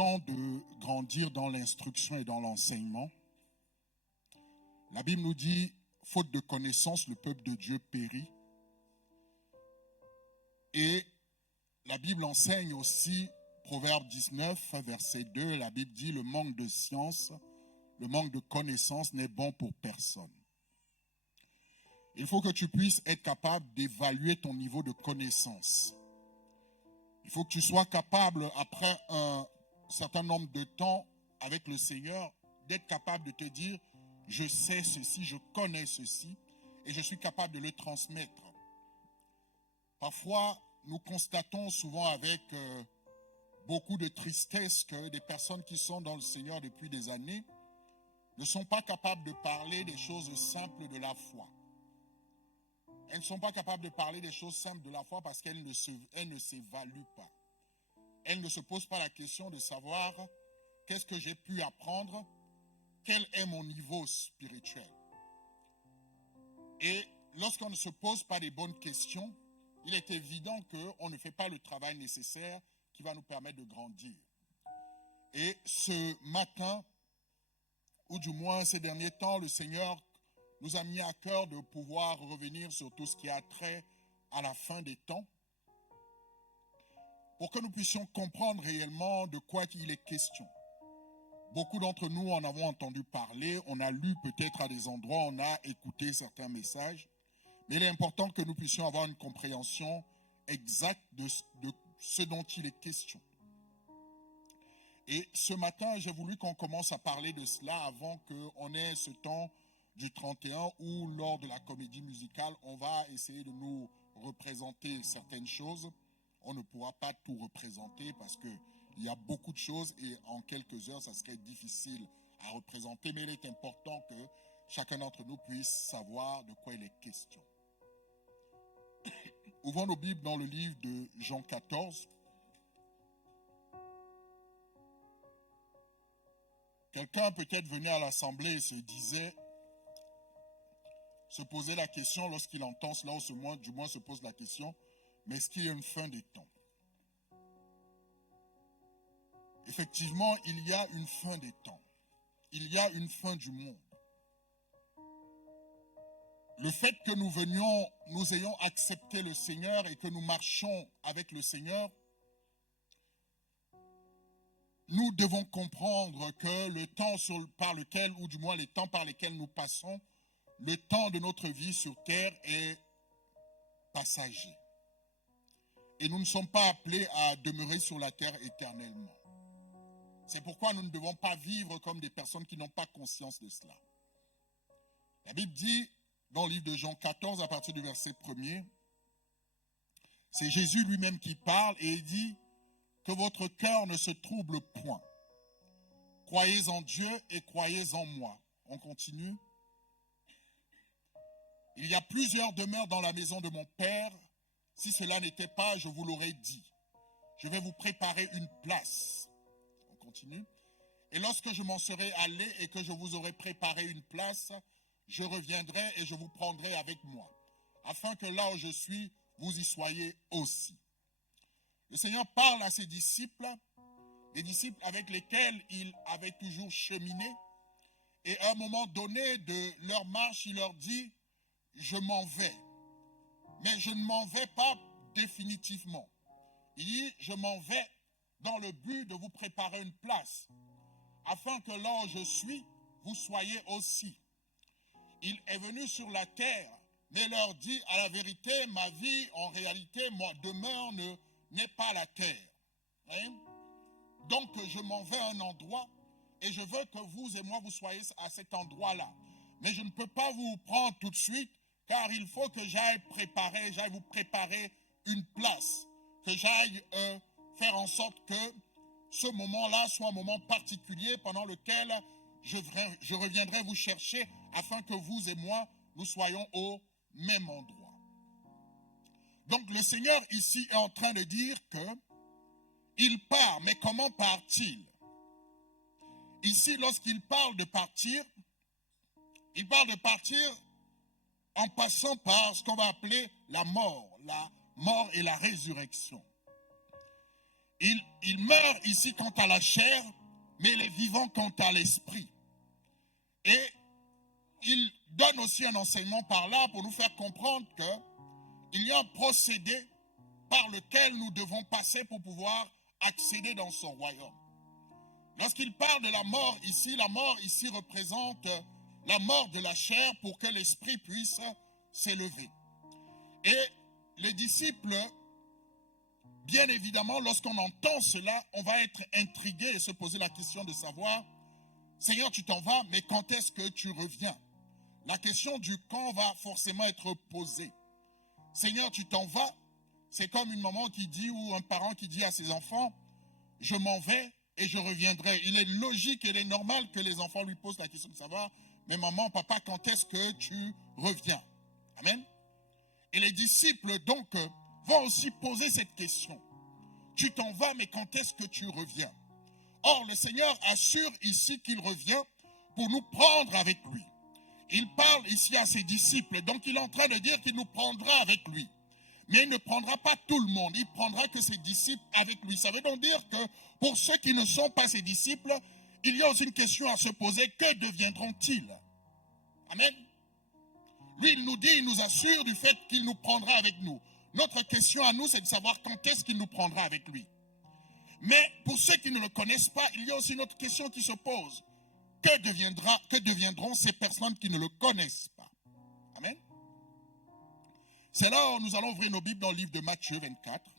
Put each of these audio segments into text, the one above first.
temps de grandir dans l'instruction et dans l'enseignement. La Bible nous dit, faute de connaissance, le peuple de Dieu périt. Et la Bible enseigne aussi, Proverbe 19, verset 2, la Bible dit, le manque de science, le manque de connaissance n'est bon pour personne. Il faut que tu puisses être capable d'évaluer ton niveau de connaissance. Il faut que tu sois capable, après un certain nombre de temps avec le Seigneur, d'être capable de te dire, je sais ceci, je connais ceci, et je suis capable de le transmettre. Parfois, nous constatons souvent avec beaucoup de tristesse que des personnes qui sont dans le Seigneur depuis des années ne sont pas capables de parler des choses simples de la foi. Elles ne sont pas capables de parler des choses simples de la foi parce qu'elles ne s'évaluent pas. Elles ne se posent pas la question de savoir qu'est-ce que j'ai pu apprendre, quel est mon niveau spirituel. Et lorsqu'on ne se pose pas les bonnes questions, il est évident qu'on ne fait pas le travail nécessaire qui va nous permettre de grandir. Et ce matin, ou du moins ces derniers temps, le Seigneur nous a mis à cœur de pouvoir revenir sur tout ce qui a trait à la fin des temps, pour que nous puissions comprendre réellement de quoi il est question. Beaucoup d'entre nous en avons entendu parler, on a lu peut-être à des endroits, on a écouté certains messages, mais il est important que nous puissions avoir une compréhension exacte de ce dont il est question. Et ce matin, j'ai voulu qu'on commence à parler de cela avant qu'on ait ce temps du 31 où, lors de la comédie musicale, on va essayer de nous représenter certaines choses. On ne pourra pas tout représenter parce qu'il y a beaucoup de choses et en quelques heures, ça serait difficile à représenter. Mais il est important que chacun d'entre nous puisse savoir de quoi il est question. Ouvrons nos Bibles dans le livre de Jean 14. Quelqu'un peut-être venait à l'assemblée et se posait la question lorsqu'il entend cela, ou du moins se pose la question, mais est-ce qu'il y a une fin des temps? Effectivement, il y a une fin des temps. Il y a une fin du monde. Le fait que nous ayons accepté le Seigneur et que nous marchons avec le Seigneur, nous devons comprendre que le temps par lequel, ou du moins les temps par lesquels nous passons, le temps de notre vie sur terre est passager. Et nous ne sommes pas appelés à demeurer sur la terre éternellement. C'est pourquoi nous ne devons pas vivre comme des personnes qui n'ont pas conscience de cela. La Bible dit, dans le livre de Jean 14, à partir du verset 1er, c'est Jésus lui-même qui parle et il dit que votre cœur ne se trouble point. Croyez en Dieu et croyez en moi. On continue. Il y a plusieurs demeures dans la maison de mon Père. Si cela n'était pas, je vous l'aurais dit. Je vais vous préparer une place. On continue. Et lorsque je m'en serai allé et que je vous aurai préparé une place, je reviendrai et je vous prendrai avec moi, afin que là où je suis, vous y soyez aussi. Le Seigneur parle à ses disciples, des disciples avec lesquels il avait toujours cheminé, et à un moment donné de leur marche, il leur dit, je m'en vais, mais je ne m'en vais pas définitivement. Il dit, je m'en vais dans le but de vous préparer une place, afin que là où je suis, vous soyez aussi. Il est venu sur la terre, mais leur dit, à la vérité, ma vie, en réalité, ma demeure n'est pas la terre. Hein? Donc, je m'en vais à un endroit, et je veux que vous et moi, vous soyez à cet endroit-là. Mais je ne peux pas vous prendre tout de suite, car il faut que j'aille vous préparer une place, que j'aille faire en sorte que ce moment-là soit un moment particulier pendant lequel je reviendrai vous chercher afin que vous et moi, nous soyons au même endroit. Donc le Seigneur ici est en train de dire qu'il part, mais comment part-il? Ici, lorsqu'il parle de partir, il parle de partir en passant par ce qu'on va appeler la mort et la résurrection. il meurt ici quant à la chair, mais il est vivant quant à l'esprit. Et il donne aussi un enseignement par là pour nous faire comprendre qu'il y a un procédé par lequel nous devons passer pour pouvoir accéder dans son royaume. Lorsqu'il parle de la mort ici représente la mort de la chair pour que l'esprit puisse s'élever. Et les disciples, bien évidemment, lorsqu'on entend cela, on va être intrigué et se poser la question de savoir, Seigneur, tu t'en vas, mais quand est-ce que tu reviens? La question du quand va forcément être posée. Seigneur, tu t'en vas, c'est comme une maman qui dit ou un parent qui dit à ses enfants, je m'en vais et je reviendrai. Il est logique et il est normal que les enfants lui posent la question de savoir, mais maman, papa, quand est-ce que tu reviens? Amen. Et les disciples donc vont aussi poser cette question. Tu t'en vas, mais quand est-ce que tu reviens? Or, le Seigneur assure ici qu'il revient pour nous prendre avec lui. Il parle ici à ses disciples, donc il est en train de dire qu'il nous prendra avec lui. Mais il ne prendra pas tout le monde, il prendra que ses disciples avec lui. Ça veut donc dire que pour ceux qui ne sont pas ses disciples, il y a aussi une question à se poser, que deviendront-ils? Amen. Lui, il nous dit, il nous assure du fait qu'il nous prendra avec nous. Notre question à nous, c'est de savoir quand est-ce qu'il nous prendra avec lui. Mais pour ceux qui ne le connaissent pas, il y a aussi une autre question qui se pose. Que deviendront ces personnes qui ne le connaissent pas? Amen. C'est là où nous allons ouvrir nos Bibles dans le livre de Matthieu 24.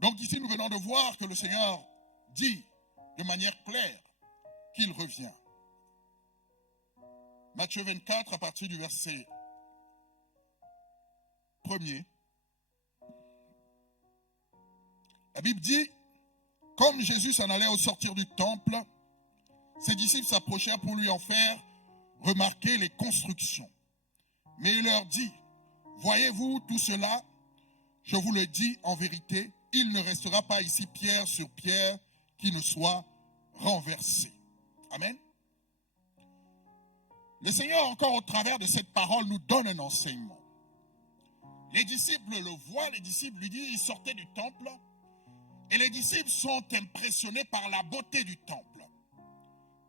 Donc ici, nous venons de voir que le Seigneur dit de manière claire qu'il revient. Matthieu 24, à partir du verset 1er. La Bible dit, comme Jésus s'en allait au sortir du temple, ses disciples s'approchèrent pour lui en faire remarquer les constructions. Mais il leur dit, voyez-vous tout cela? Je vous le dis en vérité, il ne restera pas ici pierre sur pierre qui ne soit renversée. Amen. Le Seigneur, encore au travers de cette parole, nous donne un enseignement. Les disciples le voient, les disciples lui disent, ils sortaient du temple, et les disciples sont impressionnés par la beauté du temple,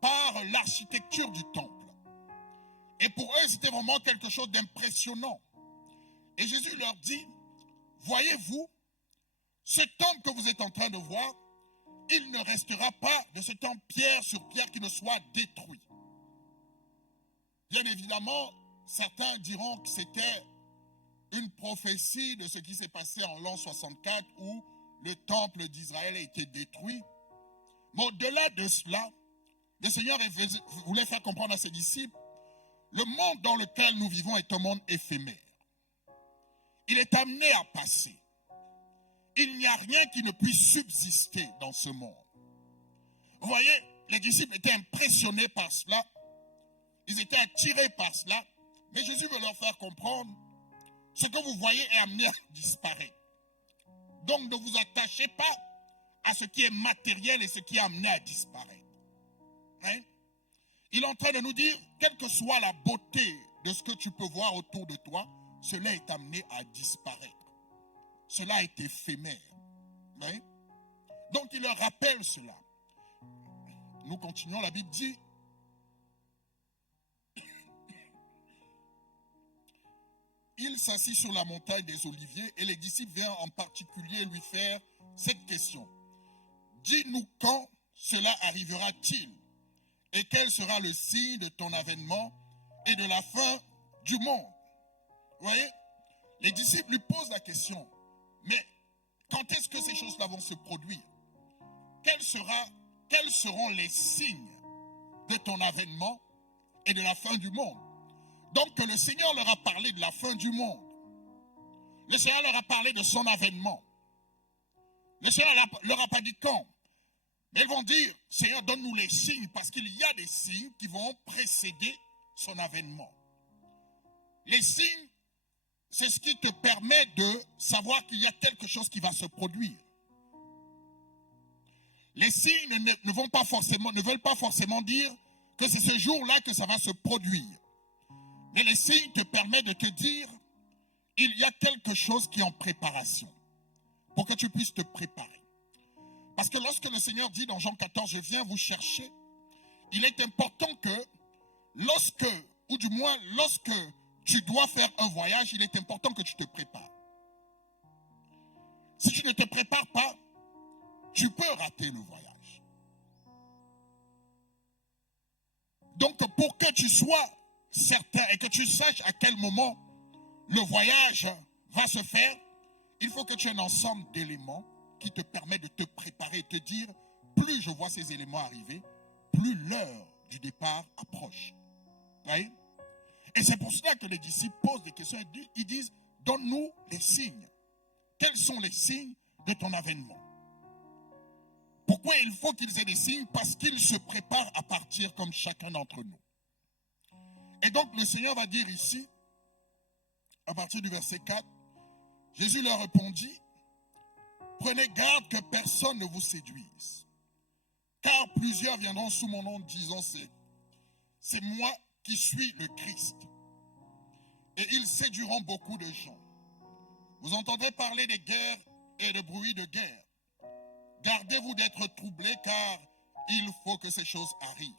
par l'architecture du temple. Et pour eux, c'était vraiment quelque chose d'impressionnant. Et Jésus leur dit, voyez-vous, ce temple que vous êtes en train de voir, il ne restera pas de ce temple pierre sur pierre qui ne soit détruit. Bien évidemment, certains diront que c'était une prophétie de ce qui s'est passé en l'an 64 où le temple d'Israël a été détruit. Mais au-delà de cela, le Seigneur voulait faire comprendre à ses disciples, le monde dans lequel nous vivons est un monde éphémère. Il est amené à passer. Il n'y a rien qui ne puisse subsister dans ce monde. Vous voyez, les disciples étaient impressionnés par cela. Ils étaient attirés par cela. Mais Jésus veut leur faire comprendre, ce que vous voyez est amené à disparaître. Donc ne vous attachez pas à ce qui est matériel et ce qui est amené à disparaître. Hein? Il est en train de nous dire, quelle que soit la beauté de ce que tu peux voir autour de toi, cela est amené à disparaître. Cela est éphémère. Hein? Donc il leur rappelle cela. Nous continuons, la Bible dit, il s'assit sur la montagne des Oliviers et les disciples viennent en particulier lui faire cette question. Dis-nous quand cela arrivera-t-il et quel sera le signe de ton avènement et de la fin du monde? Vous voyez, les disciples lui posent la question, mais quand est-ce que ces choses-là vont se produire? Quels seront les signes de ton avènement et de la fin du monde? Donc le Seigneur leur a parlé de la fin du monde. Le Seigneur leur a parlé de son avènement. Le Seigneur leur a pas dit quand. Mais ils vont dire, Seigneur, donne-nous les signes, parce qu'il y a des signes qui vont précéder son avènement. Les signes, c'est ce qui te permet de savoir qu'il y a quelque chose qui va se produire. Les signes ne veulent pas forcément dire que c'est ce jour-là que ça va se produire. Mais les signes te permettent de te dire il y a quelque chose qui est en préparation pour que tu puisses te préparer. Parce que lorsque le Seigneur dit dans Jean 14, je viens vous chercher, il est important que lorsque tu dois faire un voyage, il est important que tu te prépares. Si tu ne te prépares pas, tu peux rater le voyage. Donc pour que tu sois certain et que tu saches à quel moment le voyage va se faire, il faut que tu aies un ensemble d'éléments qui te permettent de te préparer et te dire, plus je vois ces éléments arriver, plus l'heure du départ approche. Vous voyez? Et c'est pour cela que les disciples posent des questions. Ils disent, donne-nous les signes. Quels sont les signes de ton avènement? Pourquoi il faut qu'ils aient des signes? Parce qu'ils se préparent à partir comme chacun d'entre nous. Et donc le Seigneur va dire ici, à partir du verset 4, Jésus leur répondit, prenez garde que personne ne vous séduise. Car plusieurs viendront sous mon nom disant, c'est moi qui suis le Christ. Et ils séduiront beaucoup de gens. Vous entendrez parler des guerres et de bruits de guerre. Gardez-vous d'être troublés, car il faut que ces choses arrivent.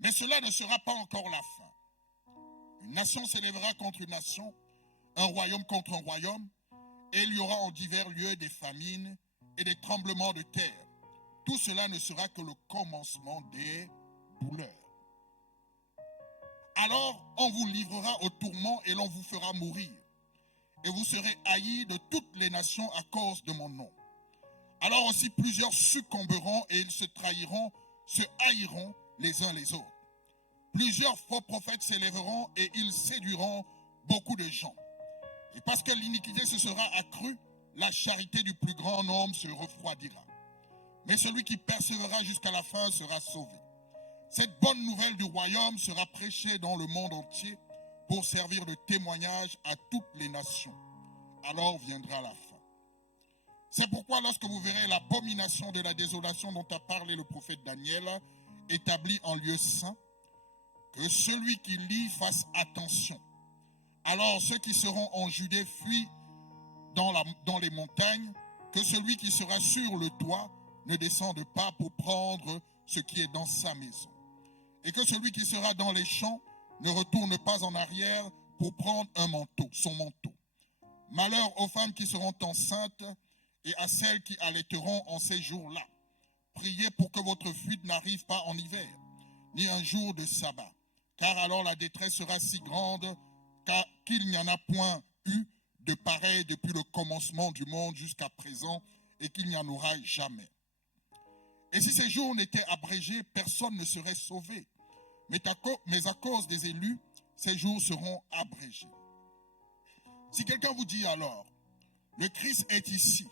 Mais cela ne sera pas encore la fin. Une nation s'élèvera contre une nation, un royaume contre un royaume, et il y aura en divers lieux des famines et des tremblements de terre. Tout cela ne sera que le commencement des douleurs. Alors on vous livrera au tourment et l'on vous fera mourir. Et vous serez haïs de toutes les nations à cause de mon nom. Alors aussi plusieurs succomberont et ils se trahiront, se haïront les uns les autres. Plusieurs faux prophètes s'élèveront et ils séduiront beaucoup de gens. Et parce que l'iniquité se sera accrue, la charité du plus grand nombre se refroidira. Mais celui qui persévérera jusqu'à la fin sera sauvé. Cette bonne nouvelle du royaume sera prêchée dans le monde entier pour servir de témoignage à toutes les nations. Alors viendra la fin. C'est pourquoi lorsque vous verrez l'abomination de la désolation dont a parlé le prophète Daniel, établie en lieu saint, que celui qui lit fasse attention. Alors ceux qui seront en Judée fuient dans les montagnes, que celui qui sera sur le toit ne descende pas pour prendre ce qui est dans sa maison. Et que celui qui sera dans les champs ne retourne pas en arrière pour prendre son manteau. Malheur aux femmes qui seront enceintes et à celles qui allaiteront en ces jours-là. Priez pour que votre fuite n'arrive pas en hiver, ni un jour de sabbat, car alors la détresse sera si grande qu'il n'y en a point eu de pareil depuis le commencement du monde jusqu'à présent et qu'il n'y en aura jamais. Et si ces jours n'étaient abrégés, personne ne serait sauvé. Mais à cause des élus, ces jours seront abrégés. Si quelqu'un vous dit alors, le Christ est ici,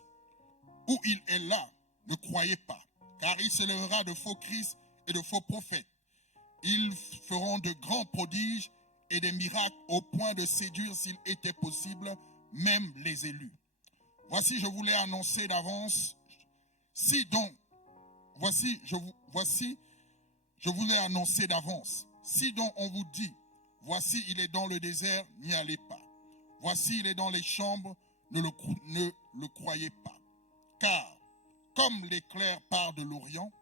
ou il est là, ne croyez pas, car il s'élèvera de faux Christ et de faux prophètes. Ils feront de grands prodiges et des miracles au point de séduire, s'il était possible, même les élus. Voici, je vous l'ai annoncé d'avance. Je vous l'ai annoncé d'avance. Si donc on vous dit, voici il est dans le désert, n'y allez pas. Voici il est dans les chambres, ne le croyez pas. Car comme l'éclair part de l'Orient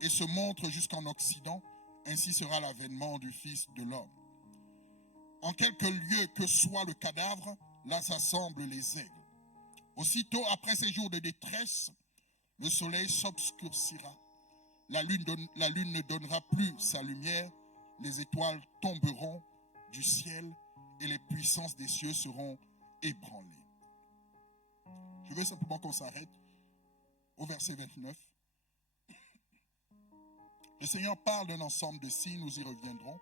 et se montre jusqu'en Occident, ainsi sera l'avènement du Fils de l'homme. En quelque lieu que soit le cadavre, là s'assemblent les aigles. Aussitôt après ces jours de détresse, le soleil s'obscurcira. La lune ne donnera plus sa lumière, les étoiles tomberont du ciel et les puissances des cieux seront ébranlées. Je veux simplement qu'on s'arrête au verset 29. Le Seigneur parle d'un ensemble de signes, nous y reviendrons.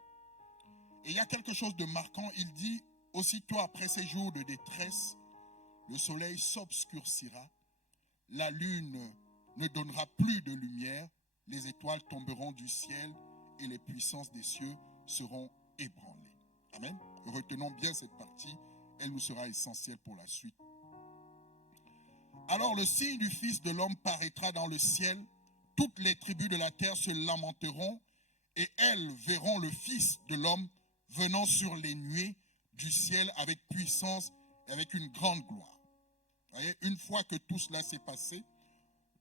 Et il y a quelque chose de marquant, il dit, aussitôt après ces jours de détresse, le soleil s'obscurcira, la lune ne donnera plus de lumière, les étoiles tomberont du ciel et les puissances des cieux seront ébranlées. Amen. Retenons bien cette partie, elle nous sera essentielle pour la suite. Alors le signe du Fils de l'homme paraîtra dans le ciel, toutes les tribus de la terre se lamenteront et elles verront le Fils de l'homme venant sur les nuées du ciel avec puissance et avec une grande gloire. Vous voyez, une fois que tout cela s'est passé,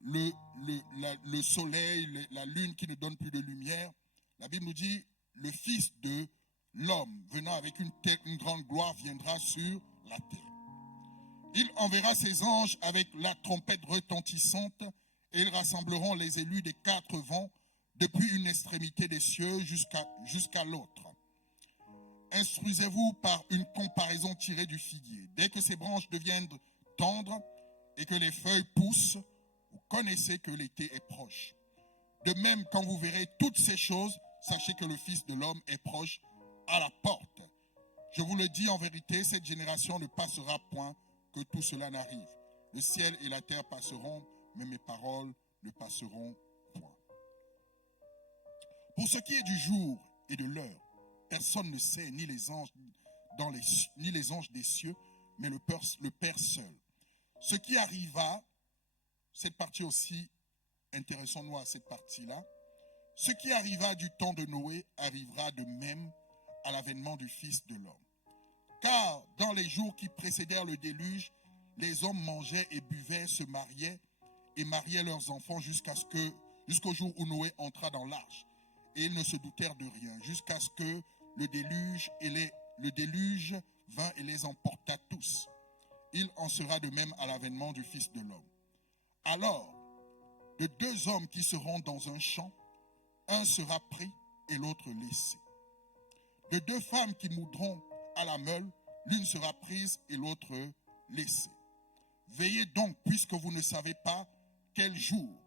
le soleil, la lune qui ne donne plus de lumière, la Bible nous dit, le Fils de l'homme, venant avec une grande gloire, viendra sur la terre. Il enverra ses anges avec la trompette retentissante, et ils rassembleront les élus des 4 vents, depuis une extrémité des cieux jusqu'à l'autre. Instruisez-vous par une comparaison tirée du figuier. Dès que ses branches deviennent tendres et que les feuilles poussent, vous connaissez que l'été est proche. De même, quand vous verrez toutes ces choses, sachez que le Fils de l'homme est proche à la porte. Je vous le dis en vérité, cette génération ne passera point que tout cela n'arrive. Le ciel et la terre passeront, mais mes paroles ne passeront point. Pour ce qui est du jour et de l'heure, personne ne sait, ni les anges des cieux, mais le Père seul. Ce qui arriva, cette partie aussi, intéressons-nous à cette partie-là, ce qui arriva du temps de Noé arrivera de même à l'avènement du Fils de l'homme. Car dans les jours qui précédèrent le déluge, les hommes mangeaient et buvaient, se mariaient et mariaient leurs enfants jusqu'au jour où Noé entra dans l'arche. Et ils ne se doutèrent de rien, jusqu'à ce que le déluge vint et les emporta tous. Il en sera de même à l'avènement du Fils de l'homme. Alors, de 2 hommes qui seront dans un champ, un sera pris et l'autre laissé. De 2 femmes qui moudront à la meule, l'une sera prise et l'autre laissée. Veillez donc, puisque vous ne savez pas quel jour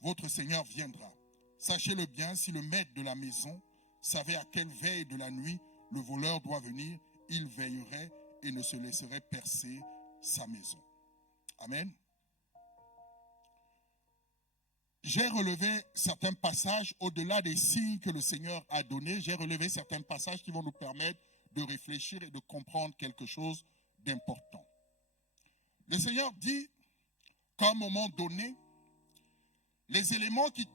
votre Seigneur viendra. Sachez-le bien, si le maître de la maison savait à quelle veille de la nuit le voleur doit venir, il veillerait et ne se laisserait percer sa maison. Amen. J'ai relevé certains passages, au-delà des signes que le Seigneur a donnés, j'ai relevé certains passages qui vont nous permettre de réfléchir et de comprendre quelque chose d'important. Le Seigneur dit qu'à un moment donné, les éléments qui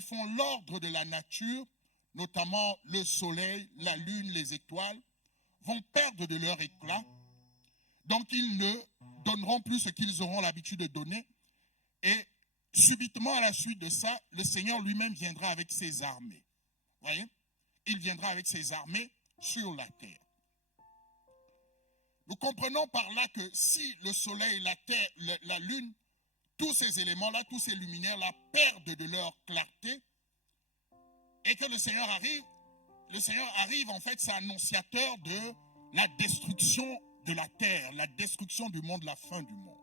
font l'ordre de la nature, notamment le soleil, la lune, les étoiles, vont perdre de leur éclat. Donc ils ne donneront plus ce qu'ils auront l'habitude de donner. Et subitement, à la suite de ça, le Seigneur lui-même viendra avec ses armées. Vous voyez? Il viendra avec ses armées sur la terre. Nous comprenons par là que si le soleil, la terre, la lune, tous ces éléments-là, tous ces luminaires-là perdent de leur clarté et que le Seigneur arrive en fait, c'est annonciateur de la destruction de la terre, la destruction du monde, la fin du monde.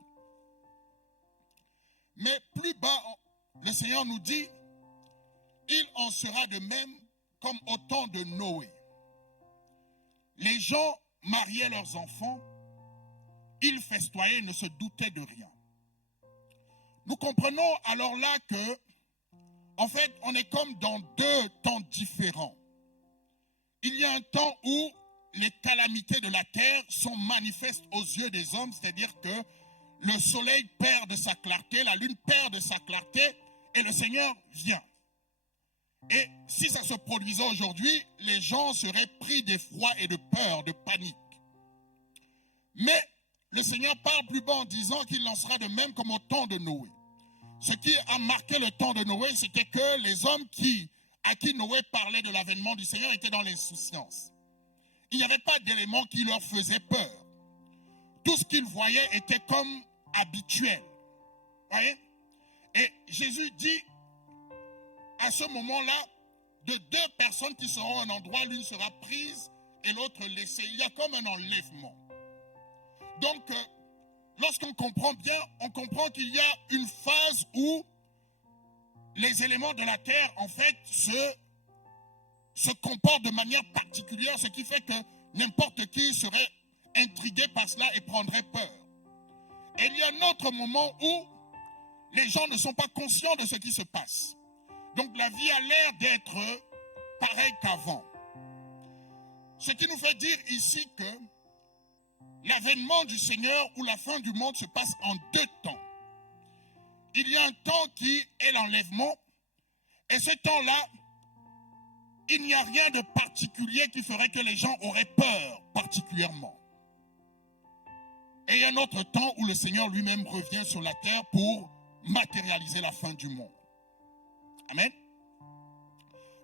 Mais plus bas, le Seigneur nous dit, il en sera de même comme au temps de Noé. Les gens mariaient leurs enfants, ils festoyaient, ne se doutaient de rien. Nous comprenons alors là que, en fait, on est comme dans 2 temps différents. Il y a un temps où les calamités de la terre sont manifestes aux yeux des hommes, c'est-à-dire que le soleil perd de sa clarté, la lune perd de sa clarté, et le Seigneur vient. Et si ça se produisait aujourd'hui, les gens seraient pris d'effroi et de peur, de panique. Mais le Seigneur parle plus bas en disant qu'il en sera de même comme au temps de Noé. Ce qui a marqué le temps de Noé, c'était que les hommes à qui Noé parlait de l'avènement du Seigneur étaient dans l'insouciance. Il n'y avait pas d'éléments qui leur faisaient peur. Tout ce qu'ils voyaient était comme habituel. Voyez? Et Jésus dit, à ce moment-là, de 2 personnes qui seront à un endroit, l'une sera prise et l'autre laissée. Il y a comme un enlèvement. Donc, lorsqu'on comprend bien, on comprend qu'il y a une phase où les éléments de la terre, en fait, se comportent de manière particulière, ce qui fait que n'importe qui serait intrigué par cela et prendrait peur. Et il y a un autre moment où les gens ne sont pas conscients de ce qui se passe. Donc la vie a l'air d'être pareille qu'avant. Ce qui nous fait dire ici que l'avènement du Seigneur ou la fin du monde se passe en 2 temps. Il y a un temps qui est l'enlèvement, et ce temps-là, il n'y a rien de particulier qui ferait que les gens auraient peur particulièrement. Et il y a un autre temps où le Seigneur lui-même revient sur la terre pour matérialiser la fin du monde. Amen.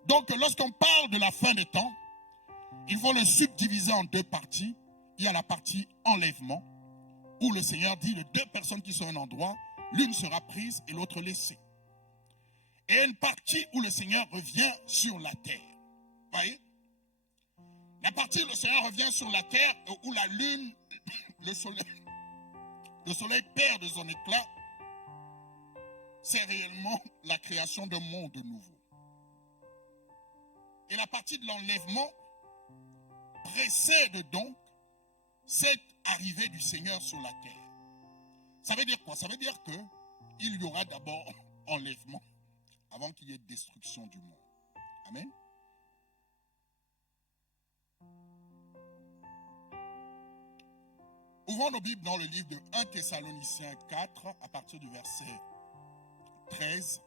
Donc, lorsqu'on parle de la fin des temps, il faut le subdiviser en deux parties. Il y a la partie enlèvement, où le Seigneur dit de deux personnes qui sont à un endroit, l'une sera prise et l'autre laissée. Et une partie où le Seigneur revient sur la terre. Vous voyez? La partie où le Seigneur revient sur la terre, où la lune, le soleil perd de son éclat, c'est réellement la création d'un monde nouveau. Et la partie de l'enlèvement précède donc cette arrivée du Seigneur sur la terre. Ça veut dire quoi? Ça veut dire qu'il y aura d'abord enlèvement avant qu'il y ait destruction du monde. Amen. Ouvrons nos Bibles dans le livre de 1 Thessaloniciens 4, à partir du verset 13,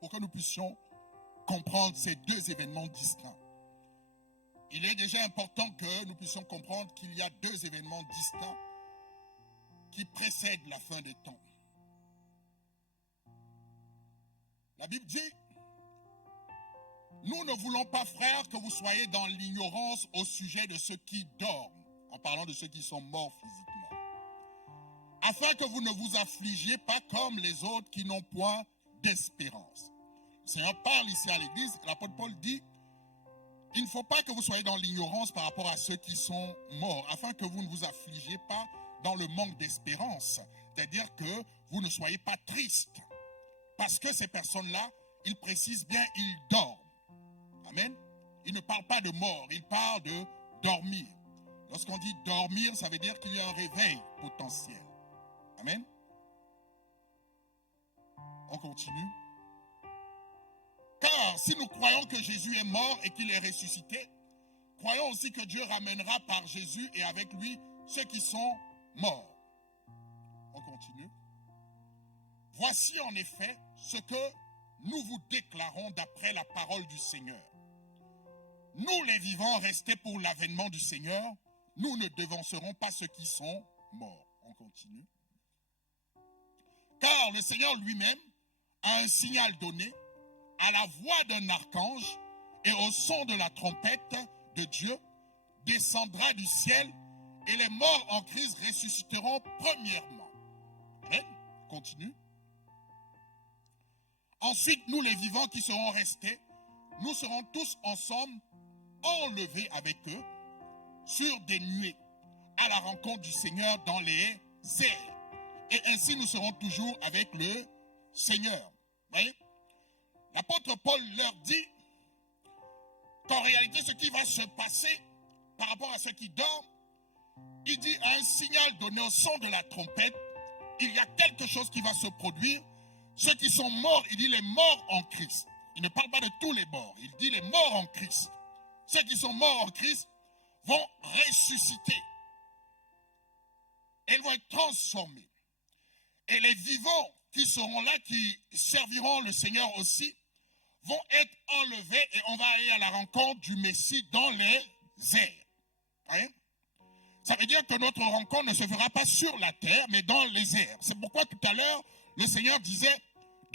pour que nous puissions comprendre ces deux événements distincts. Il est déjà important que nous puissions comprendre qu'il y a deux événements distincts qui précèdent la fin des temps. La Bible dit: nous ne voulons pas, frères, que vous soyez dans l'ignorance au sujet de ceux qui dorment, en parlant de ceux qui sont morts physiquement, afin que vous ne vous affligiez pas comme les autres qui n'ont point d'espérance. Le Seigneur parle ici à l'église, l'apôtre Paul dit: il ne faut pas que vous soyez dans l'ignorance par rapport à ceux qui sont morts, afin que vous ne vous affligiez pas dans le manque d'espérance, c'est-à-dire que vous ne soyez pas tristes, parce que ces personnes-là, ils précisent bien, ils dorment. Amen. Il ne parle pas de mort, il parle de dormir. Lorsqu'on dit dormir, ça veut dire qu'il y a un réveil potentiel. Amen. On continue. Car si nous croyons que Jésus est mort et qu'il est ressuscité, croyons aussi que Dieu ramènera par Jésus et avec lui ceux qui sont morts. On continue. Voici en effet ce que nous vous déclarons d'après la parole du Seigneur. Nous les vivants restés pour l'avènement du Seigneur, nous ne devancerons pas ceux qui sont morts. On continue. Car le Seigneur lui-même a un signal donné, à la voix d'un archange et au son de la trompette de Dieu, descendra du ciel et les morts en Christ ressusciteront premièrement. Amen. Continue. Ensuite, nous les vivants qui serons restés, nous serons tous ensemble enlevés avec eux sur des nuées à la rencontre du Seigneur dans les airs. Et ainsi nous serons toujours avec le Seigneur. Vous voyez? L'apôtre Paul leur dit qu'en réalité, ce qui va se passer par rapport à ceux qui dorment, il dit à un signal donné au son de la trompette, il y a quelque chose qui va se produire. Ceux qui sont morts, il dit les morts en Christ. Il ne parle pas de tous les morts, il dit les morts en Christ. Ceux qui sont morts en Christ vont ressusciter. Ils vont être transformés. Et les vivants qui seront là, qui serviront le Seigneur aussi, vont être enlevés et on va aller à la rencontre du Messie dans les airs. Hein? Ça veut dire que notre rencontre ne se fera pas sur la terre, mais dans les airs. C'est pourquoi tout à l'heure, le Seigneur disait,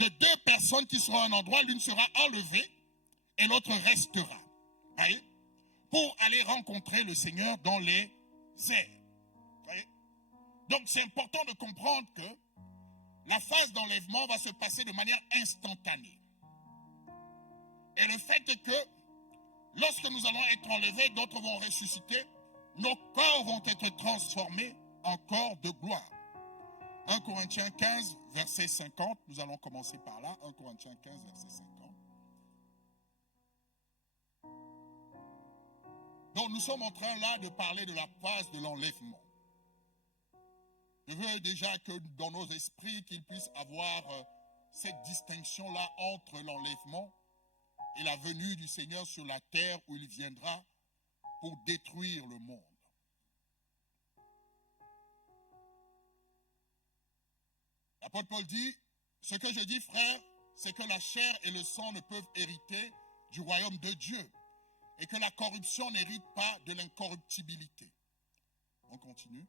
de deux personnes qui seront à un endroit, l'une sera enlevée et l'autre restera. Voyez? Pour aller rencontrer le Seigneur dans les airs. Voyez? Donc c'est important de comprendre que la phase d'enlèvement va se passer de manière instantanée. Et le fait est que lorsque nous allons être enlevés, d'autres vont ressusciter, nos corps vont être transformés en corps de gloire. 1 Corinthiens 15, verset 50, nous allons commencer par là. 1 Corinthiens 15, verset 50. Donc nous sommes en train là de parler de la phase de l'enlèvement. Je veux déjà que dans nos esprits, qu'il puisse avoir cette distinction-là entre l'enlèvement et la venue du Seigneur sur la terre où il viendra pour détruire le monde. L'apôtre Paul dit, ce que je dis, frère, c'est que la chair et le sang ne peuvent hériter du royaume de Dieu. et que la corruption n'hérite pas de l'incorruptibilité. On continue.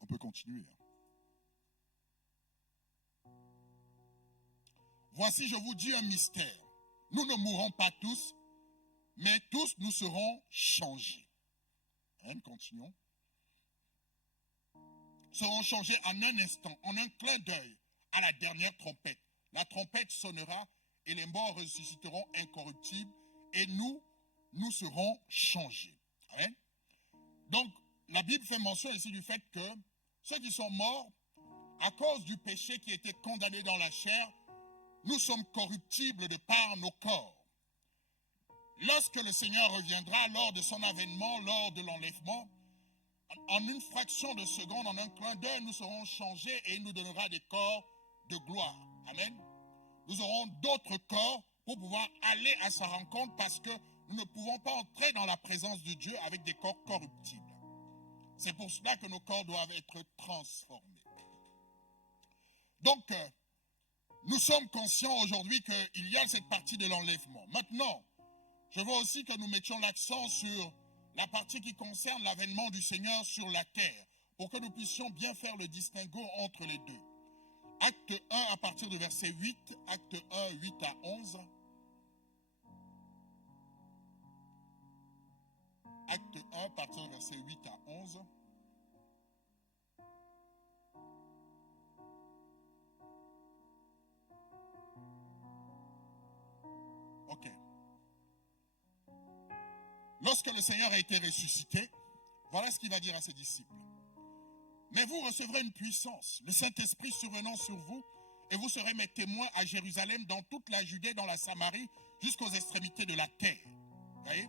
On peut continuer. Voici, je vous dis un mystère. Nous ne mourrons pas tous, mais tous nous serons changés. Continuons. Seront changés en un instant, en un clin d'œil, à la dernière trompette. La trompette sonnera et les morts ressusciteront incorruptibles et nous serons changés. Amen. Donc, la Bible fait mention ici du fait que ceux qui sont morts, à cause du péché qui était condamné dans la chair, nous sommes corruptibles de par nos corps. Lorsque le Seigneur reviendra, lors de son avènement, lors de l'enlèvement, en une fraction de seconde, en un clin d'œil, nous serons changés et il nous donnera des corps de gloire. Amen. Nous aurons d'autres corps pour pouvoir aller à sa rencontre parce que nous ne pouvons pas entrer dans la présence de Dieu avec des corps corruptibles. C'est pour cela que nos corps doivent être transformés. Donc, nous sommes conscients aujourd'hui qu'il y a cette partie de l'enlèvement. Maintenant, je veux aussi que nous mettions l'accent sur la partie qui concerne l'avènement du Seigneur sur la terre, pour que nous puissions bien faire le distinguo entre les deux. Acte 1 à partir du verset 8, acte 1, 8 à 11. Acte 1 à partir du verset 8 à 11. Ok. Lorsque le Seigneur a été ressuscité, voilà ce qu'il va dire à ses disciples. Mais vous recevrez une puissance, le Saint-Esprit survenant sur vous, et vous serez mes témoins à Jérusalem, dans toute la Judée, dans la Samarie, jusqu'aux extrémités de la terre. Vous voyez?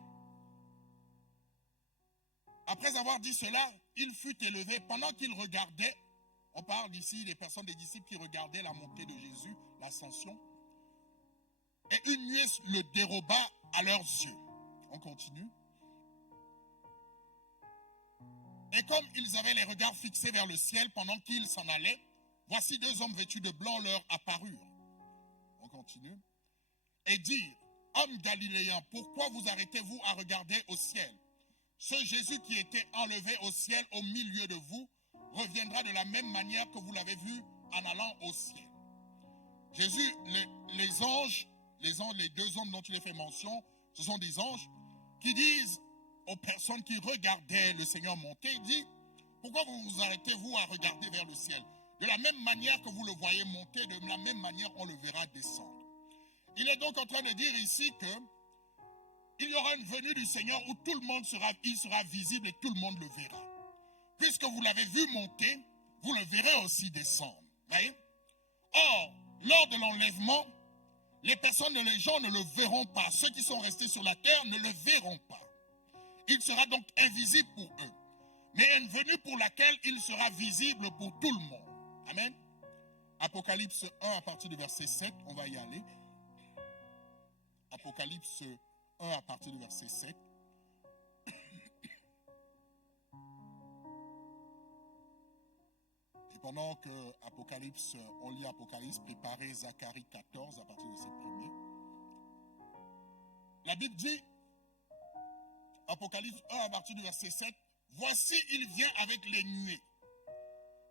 Après avoir dit cela, il fut élevé. Pendant qu'il regardait, on parle ici des personnes, des disciples qui regardaient la montée de Jésus, l'ascension, et une nuée le déroba à leurs yeux. On continue. Et comme ils avaient les regards fixés vers le ciel pendant qu'ils s'en allaient, voici deux hommes vêtus de blanc leur apparurent. On continue. Et dirent, hommes galiléens, pourquoi vous arrêtez-vous à regarder au ciel? Ce Jésus qui était enlevé au ciel au milieu de vous reviendra de la même manière que vous l'avez vu en allant au ciel. Jésus, les anges, les deux hommes dont il est fait mention, ce sont des anges qui disent aux personnes qui regardaient le Seigneur monter, il dit, pourquoi vous arrêtez-vous à regarder vers le ciel? De la même manière que vous le voyez monter, de la même manière on le verra descendre. Il est donc en train de dire ici que il y aura une venue du Seigneur où tout le monde sera visible et tout le monde le verra. Puisque vous l'avez vu monter, vous le verrez aussi descendre. Voyez? Or, lors de l'enlèvement, les gens ne le verront pas. Ceux qui sont restés sur la terre ne le verront pas. Il sera donc invisible pour eux. Mais une venue pour laquelle il sera visible pour tout le monde. Amen. Apocalypse 1 à partir du verset 7, on va y aller. Apocalypse 1 à partir du verset 7. Et pendant que on lit Apocalypse, préparez Zacharie 14 à partir de verset 1er. La Bible dit, Apocalypse 1 à partir du verset 7, voici il vient avec les nuées,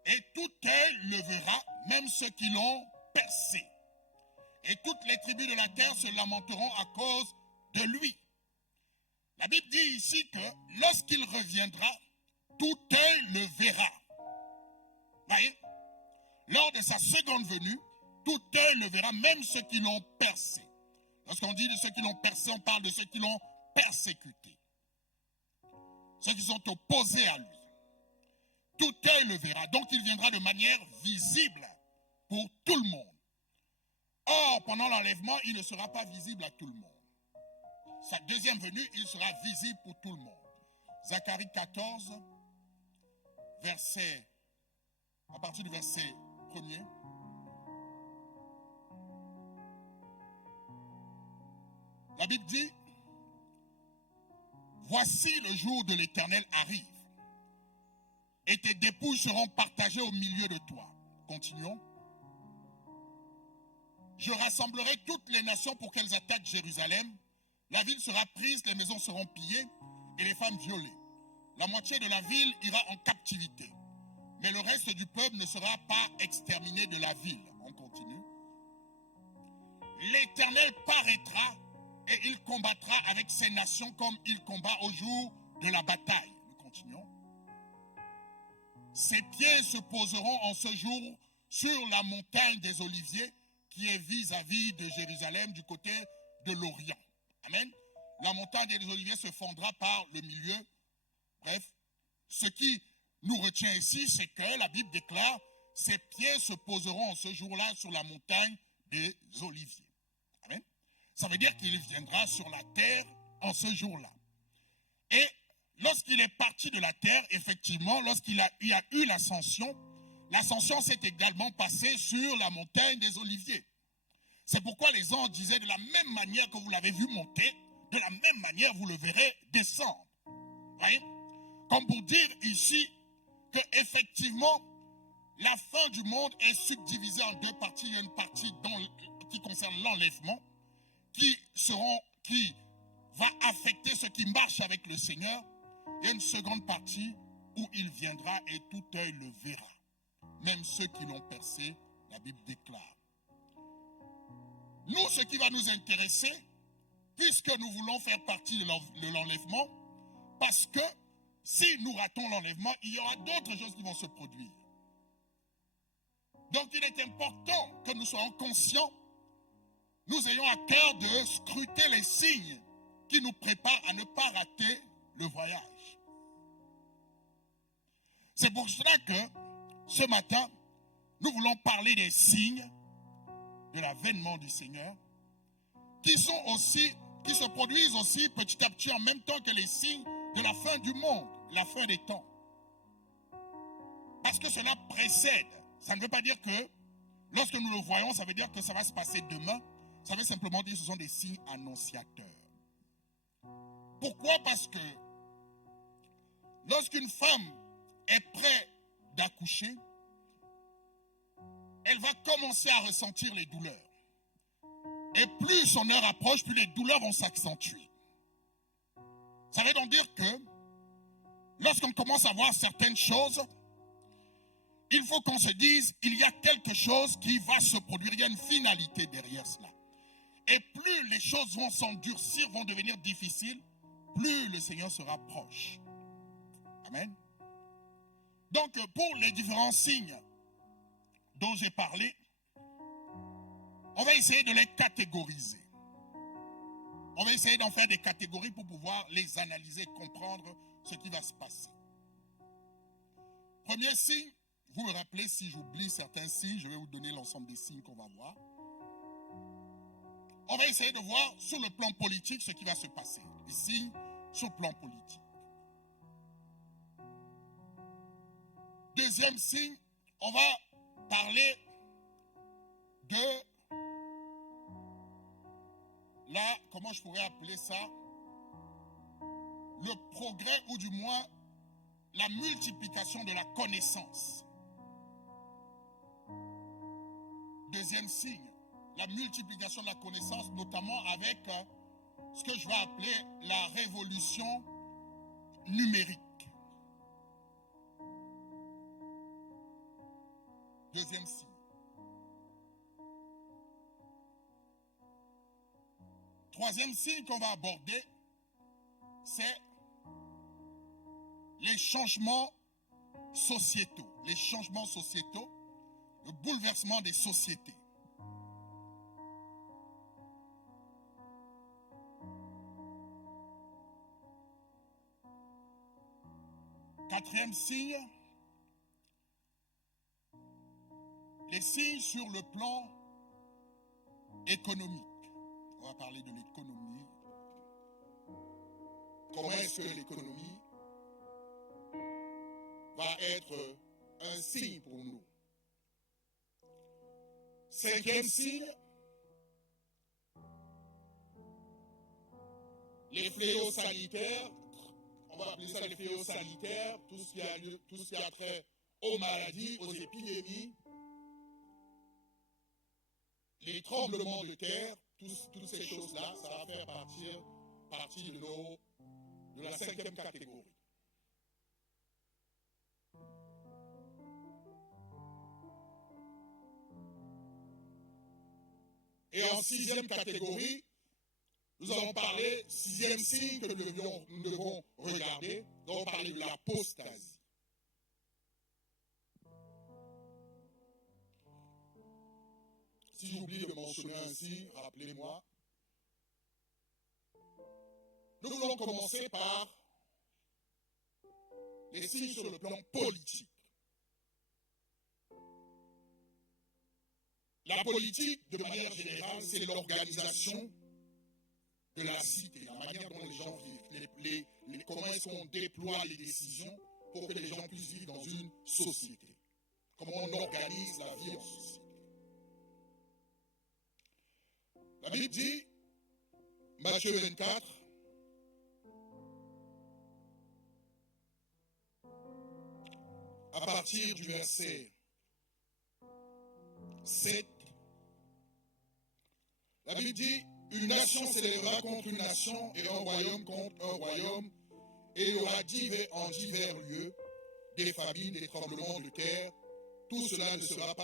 et tout œil le verra, même ceux qui l'ont percé. Et toutes les tribus de la terre se lamenteront à cause de lui. La Bible dit ici que lorsqu'il reviendra, tout œil le verra. Voyez? Lors de sa seconde venue, tout œil le verra, même ceux qui l'ont percé. Lorsqu'on dit de ceux qui l'ont percé, on parle de ceux qui l'ont persécuté. Ceux qui sont opposés à lui. Tout œil le verra. Donc il viendra de manière visible pour tout le monde. Or, pendant l'enlèvement, il ne sera pas visible à tout le monde. Sa deuxième venue, il sera visible pour tout le monde. Zacharie 14, à partir du verset 1er. La Bible dit, voici le jour de l'Éternel arrive, et tes dépouilles seront partagées au milieu de toi. Continuons. je rassemblerai toutes les nations pour qu'elles attaquent Jérusalem. La ville sera prise, les maisons seront pillées et les femmes violées. La moitié de la ville ira en captivité. Mais le reste du peuple ne sera pas exterminé de la ville. On continue. L'Éternel paraîtra et il combattra avec ces nations comme il combat au jour de la bataille. Nous continuons. Ses pieds se poseront en ce jour sur la montagne des Oliviers qui est vis-à-vis de Jérusalem du côté de l'Orient. Amen. La montagne des Oliviers se fondra par le milieu. Bref, ce qui nous retient ici, c'est que la Bible déclare « Ses pieds se poseront en ce jour-là sur la montagne des Oliviers ». Amen. Ça veut dire qu'il viendra sur la terre en ce jour-là. Et lorsqu'il est parti de la terre, effectivement, lorsqu'il a eu l'ascension s'est également passée sur la montagne des Oliviers. C'est pourquoi les anges disaient de la même manière que vous l'avez vu monter, de la même manière vous le verrez descendre. Voyez? Comme pour dire ici que effectivement la fin du monde est subdivisée en deux parties. Il y a une partie qui concerne l'enlèvement, qui va affecter ceux qui marchent avec le Seigneur. Il y a une seconde partie où il viendra et tout œil le verra. Même ceux qui l'ont percé, la Bible déclare. Nous, ce qui va nous intéresser, puisque nous voulons faire partie de l'enlèvement, parce que si nous ratons l'enlèvement, il y aura d'autres choses qui vont se produire. Donc il est important que nous soyons conscients, nous ayons à cœur de scruter les signes qui nous préparent à ne pas rater le voyage. C'est pour cela que ce matin, nous voulons parler des signes de l'avènement du Seigneur qui se produisent aussi petit à petit en même temps que les signes de la fin du monde, la fin des temps. Parce que cela précède. Ça ne veut pas dire que lorsque nous le voyons, ça veut dire que ça va se passer demain. Ça veut simplement dire que ce sont des signes annonciateurs. Pourquoi? Parce que lorsqu'une femme est prête d'accoucher, elle va commencer à ressentir les douleurs. Et plus son heure approche, plus les douleurs vont s'accentuer. Ça veut donc dire que lorsqu'on commence à voir certaines choses, il faut qu'on se dise, il y a quelque chose qui va se produire, il y a une finalité derrière cela. Et plus les choses vont s'endurcir, vont devenir difficiles, plus le Seigneur se rapproche. Amen. Donc, pour les différents signes dont j'ai parlé, on va essayer de les catégoriser. On va essayer d'en faire des catégories pour pouvoir les analyser, comprendre ce qui va se passer. Premier signe, vous me rappelez, si j'oublie certains signes, je vais vous donner l'ensemble des signes qu'on va voir. On va essayer de voir sur le plan politique ce qui va se passer. Les signes sur le plan politique. Deuxième signe, on va parler de là, comment je pourrais appeler ça? Le progrès ou du moins la multiplication de la connaissance. Deuxième signe, la multiplication de la connaissance, notamment avec ce que je vais appeler la révolution numérique. Deuxième signe. Troisième signe qu'on va aborder, c'est les changements sociétaux. Les changements sociétaux, le bouleversement des sociétés. Quatrième signe, les signes sur le plan économique. On va parler de l'économie. Comment est-ce que l'économie va être un signe pour nous? Cinquième signe, les fléaux sanitaires. On va appeler ça les fléaux sanitaires, tout ce qui a trait aux maladies, aux épidémies. les tremblements de terre, toutes ces choses-là, ça va faire partie de la 5e catégorie. Et en 6e catégorie, nous allons parler, 6e signe que nous devons regarder, nous allons parler de l'apostasie. Si j'oublie de mentionner ainsi, rappelez-moi. Nous voulons commencer par les signes sur le plan politique. La politique, de manière générale, c'est l'organisation de la cité, la manière dont les gens vivent, comment est-ce qu'on déploie les décisions pour que les gens puissent vivre dans une société. Comment on organise la vie en société. La Bible dit, Matthieu 24, à partir du verset 7, la Bible dit, une nation s'élèvera contre une nation et un royaume contre un royaume, et il y aura en divers lieux des famines, des tremblements de terre. Tout cela ne sera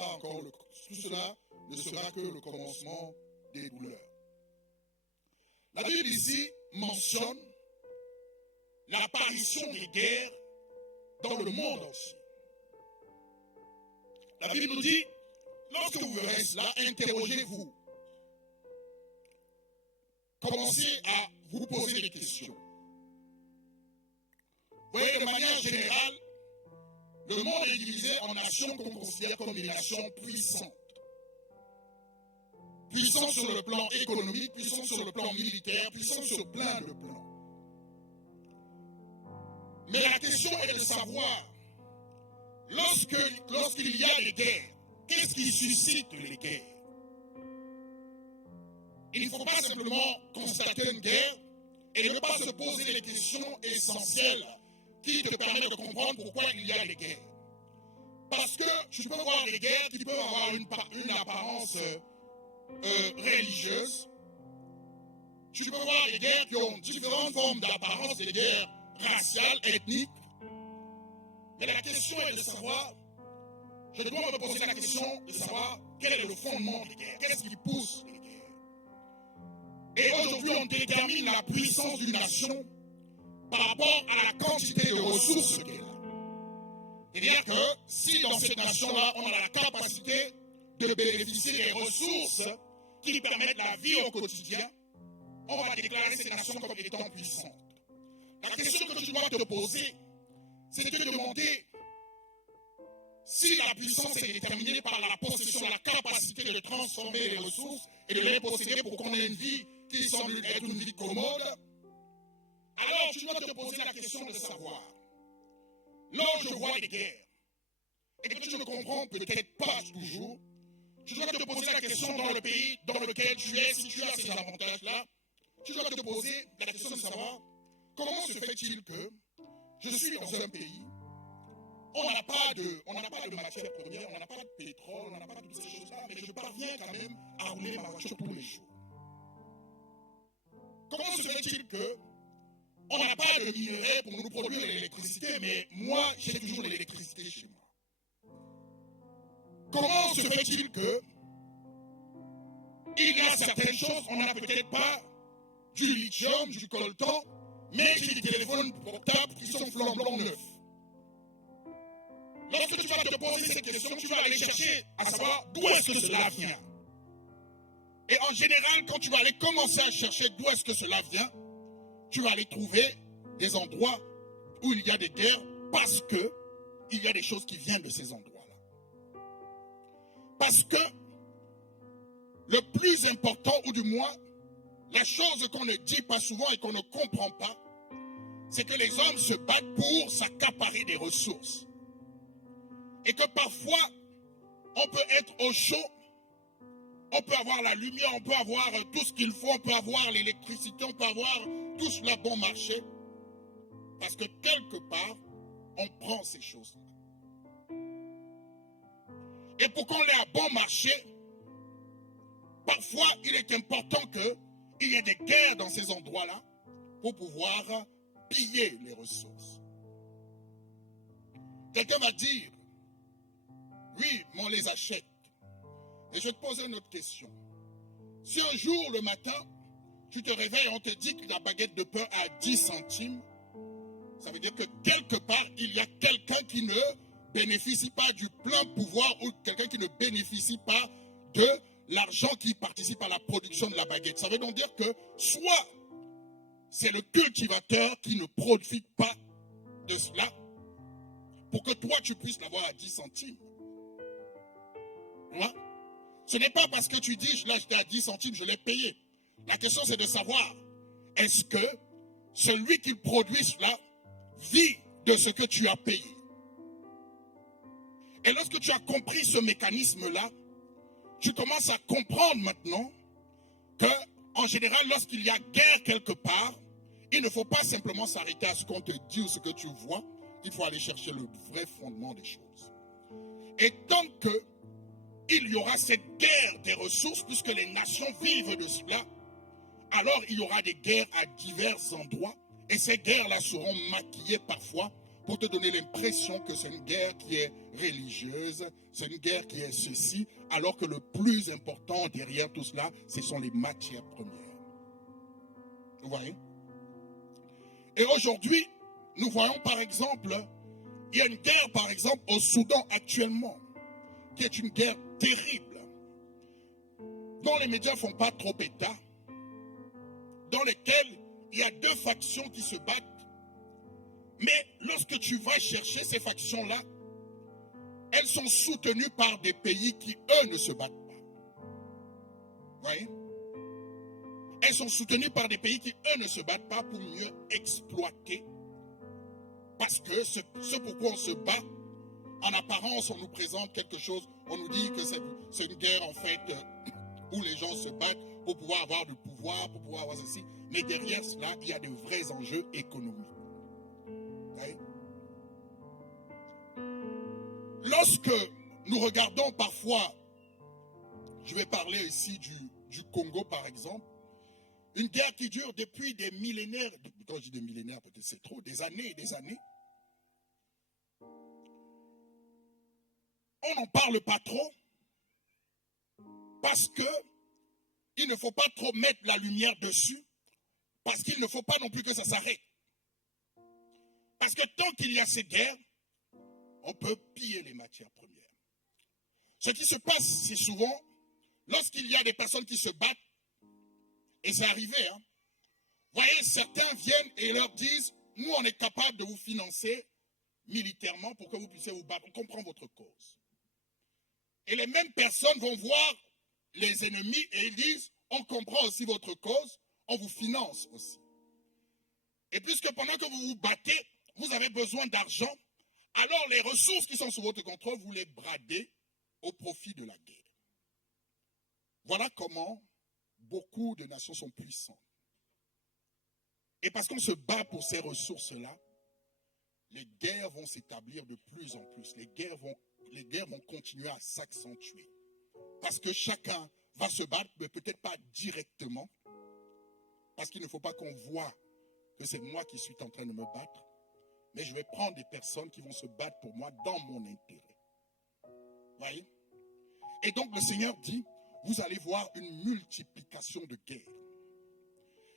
que le commencement des douleurs. La Bible ici mentionne l'apparition des guerres dans le monde entier. La Bible nous dit, lorsque vous verrez cela, interrogez-vous. Commencez à vous poser des questions. Vous voyez, de manière générale, le monde est divisé en nations qu'on considère comme des nations puissantes. Puissantes sur le plan économique, puissantes sur le plan militaire, puissantes sur plein de plans. Mais la question est de savoir, lorsqu'il y a des guerres, qu'est-ce qui suscite les guerres? Il ne faut pas simplement constater une guerre et ne pas se poser les questions essentielles qui te permettent de comprendre pourquoi il y a des guerres. Parce que tu peux voir des guerres qui peuvent avoir une apparence religieuse. Tu peux voir des guerres qui ont différentes formes d'apparence, des guerres raciales, ethniques. Mais la question est de savoir, je dois me poser la question de savoir quel est le fondement des guerres, qu'est-ce qui pousse les guerres. Et aujourd'hui, on détermine la puissance d'une nation par rapport à la quantité de ressources qu'elle a. C'est-à-dire que si dans cette nation-là, on a la capacité de bénéficier des ressources qui permettent la vie au quotidien, on va déclarer cette nation comme étant puissante. La question que tu dois te poser, c'est de te demander si la puissance est déterminée par la possession, la capacité de transformer les ressources et de les posséder pour qu'on ait une vie qui semble être une vie commode. Alors tu dois te poser la question de savoir, lorsque je vois des guerres, et que tu ne comprends peut-être pas toujours, tu dois te poser la question dans le pays dans lequel tu es, si tu as ces avantages-là, tu dois te poser la question de savoir, comment se fait-il que je suis dans un pays, on n'a pas de matière première, on n'a pas de pétrole, on n'a pas de toutes ces choses-là, mais je parviens quand même à rouler ma voiture tous les jours. Comment se fait-il que on n'a pas de minerais pour nous produire l'électricité, mais moi, j'ai toujours l'électricité chez moi? Comment se fait-il que il y a certaines choses, on n'a peut-être pas du lithium, du coltan, mais j'ai des téléphones portables qui sont flambant neufs? Lorsque tu vas te poser cette question, tu vas aller chercher à savoir d'où est-ce que cela vient. Et en général, quand tu vas aller commencer à chercher d'où est-ce que cela vient, tu vas aller trouver des endroits où il y a des guerres parce que il y a des choses qui viennent de ces endroits-là. Parce que le plus important, ou du moins, la chose qu'on ne dit pas souvent et qu'on ne comprend pas, c'est que les hommes se battent pour s'accaparer des ressources. Et que parfois, on peut être au chaud, on peut avoir la lumière, on peut avoir tout ce qu'il faut, on peut avoir l'électricité, on peut avoir tout cela bon marché. Parce que quelque part, on prend ces choses-là. Et pour qu'on ait un bon marché, parfois il est important qu'il y ait des guerres dans ces endroits-là pour pouvoir piller les ressources. Quelqu'un va dire, oui, mais on les achète. Et je te pose une autre question. Si un jour, le matin, tu te réveilles et on te dit que la baguette de pain est à 10 centimes, ça veut dire que quelque part, il y a quelqu'un qui ne bénéficie pas du plein pouvoir ou quelqu'un qui ne bénéficie pas de l'argent qui participe à la production de la baguette. Ça veut donc dire que soit c'est le cultivateur qui ne profite pas de cela pour que toi tu puisses l'avoir à 10 centimes. Ouais. Ce n'est pas parce que tu dis je l'ai acheté à 10 centimes, je l'ai payé. La question c'est de savoir, est-ce que celui qui produit cela vit de ce que tu as payé? Et lorsque tu as compris ce mécanisme-là, tu commences à comprendre maintenant que, en général, lorsqu'il y a guerre quelque part, il ne faut pas simplement s'arrêter à ce qu'on te dit ou ce que tu vois, il faut aller chercher le vrai fondement des choses. Et tant qu'il y aura cette guerre des ressources, puisque les nations vivent de cela, alors il y aura des guerres à divers endroits, et ces guerres-là seront maquillées parfois pour te donner l'impression que c'est une guerre qui est religieuse, c'est une guerre qui est ceci, alors que le plus important derrière tout cela, ce sont les matières premières. Vous voyez? Et aujourd'hui, nous voyons par exemple, il y a une guerre par exemple au Soudan actuellement, qui est une guerre terrible, dont les médias ne font pas trop état, dans lesquels il y a deux factions qui se battent. Mais lorsque tu vas chercher ces factions-là, elles sont soutenues par des pays qui, eux, ne se battent pas. Vous voyez? Elles sont soutenues par des pays qui, eux, ne se battent pas pour mieux exploiter. Parce que ce pourquoi on se bat, en apparence, on nous présente quelque chose, on nous dit que c'est une guerre, en fait, où les gens se battent pour pouvoir avoir du pouvoir, pour pouvoir avoir ceci. Mais derrière cela, il y a de vrais enjeux économiques. Okay? Lorsque nous regardons parfois, je vais parler ici du Congo par exemple, une guerre qui dure depuis des millénaires, quand je dis des millénaires, peut-être c'est trop, des années et des années. On n'en parle pas trop parce que il ne faut pas trop mettre la lumière dessus, parce qu'il ne faut pas non plus que ça s'arrête. Parce que tant qu'il y a ces guerres, on peut piller les matières premières. Ce qui se passe, c'est souvent, lorsqu'il y a des personnes qui se battent, et c'est arrivé, hein, vous voyez, certains viennent et leur disent, nous on est capable de vous financer militairement pour que vous puissiez vous battre, on comprend votre cause. Et les mêmes personnes vont voir les ennemis et ils disent, on comprend aussi votre cause, on vous finance aussi. Et puisque pendant que vous vous battez, vous avez besoin d'argent, alors les ressources qui sont sous votre contrôle, vous les bradez au profit de la guerre. Voilà comment beaucoup de nations sont puissantes. Et parce qu'on se bat pour ces ressources-là, les guerres vont s'établir de plus en plus. Les guerres vont continuer à s'accentuer. Parce que chacun va se battre, mais peut-être pas directement. Parce qu'il ne faut pas qu'on voit que c'est moi qui suis en train de me battre. Mais je vais prendre des personnes qui vont se battre pour moi dans mon intérêt. Voyez? Et donc le Seigneur dit, vous allez voir une multiplication de guerres.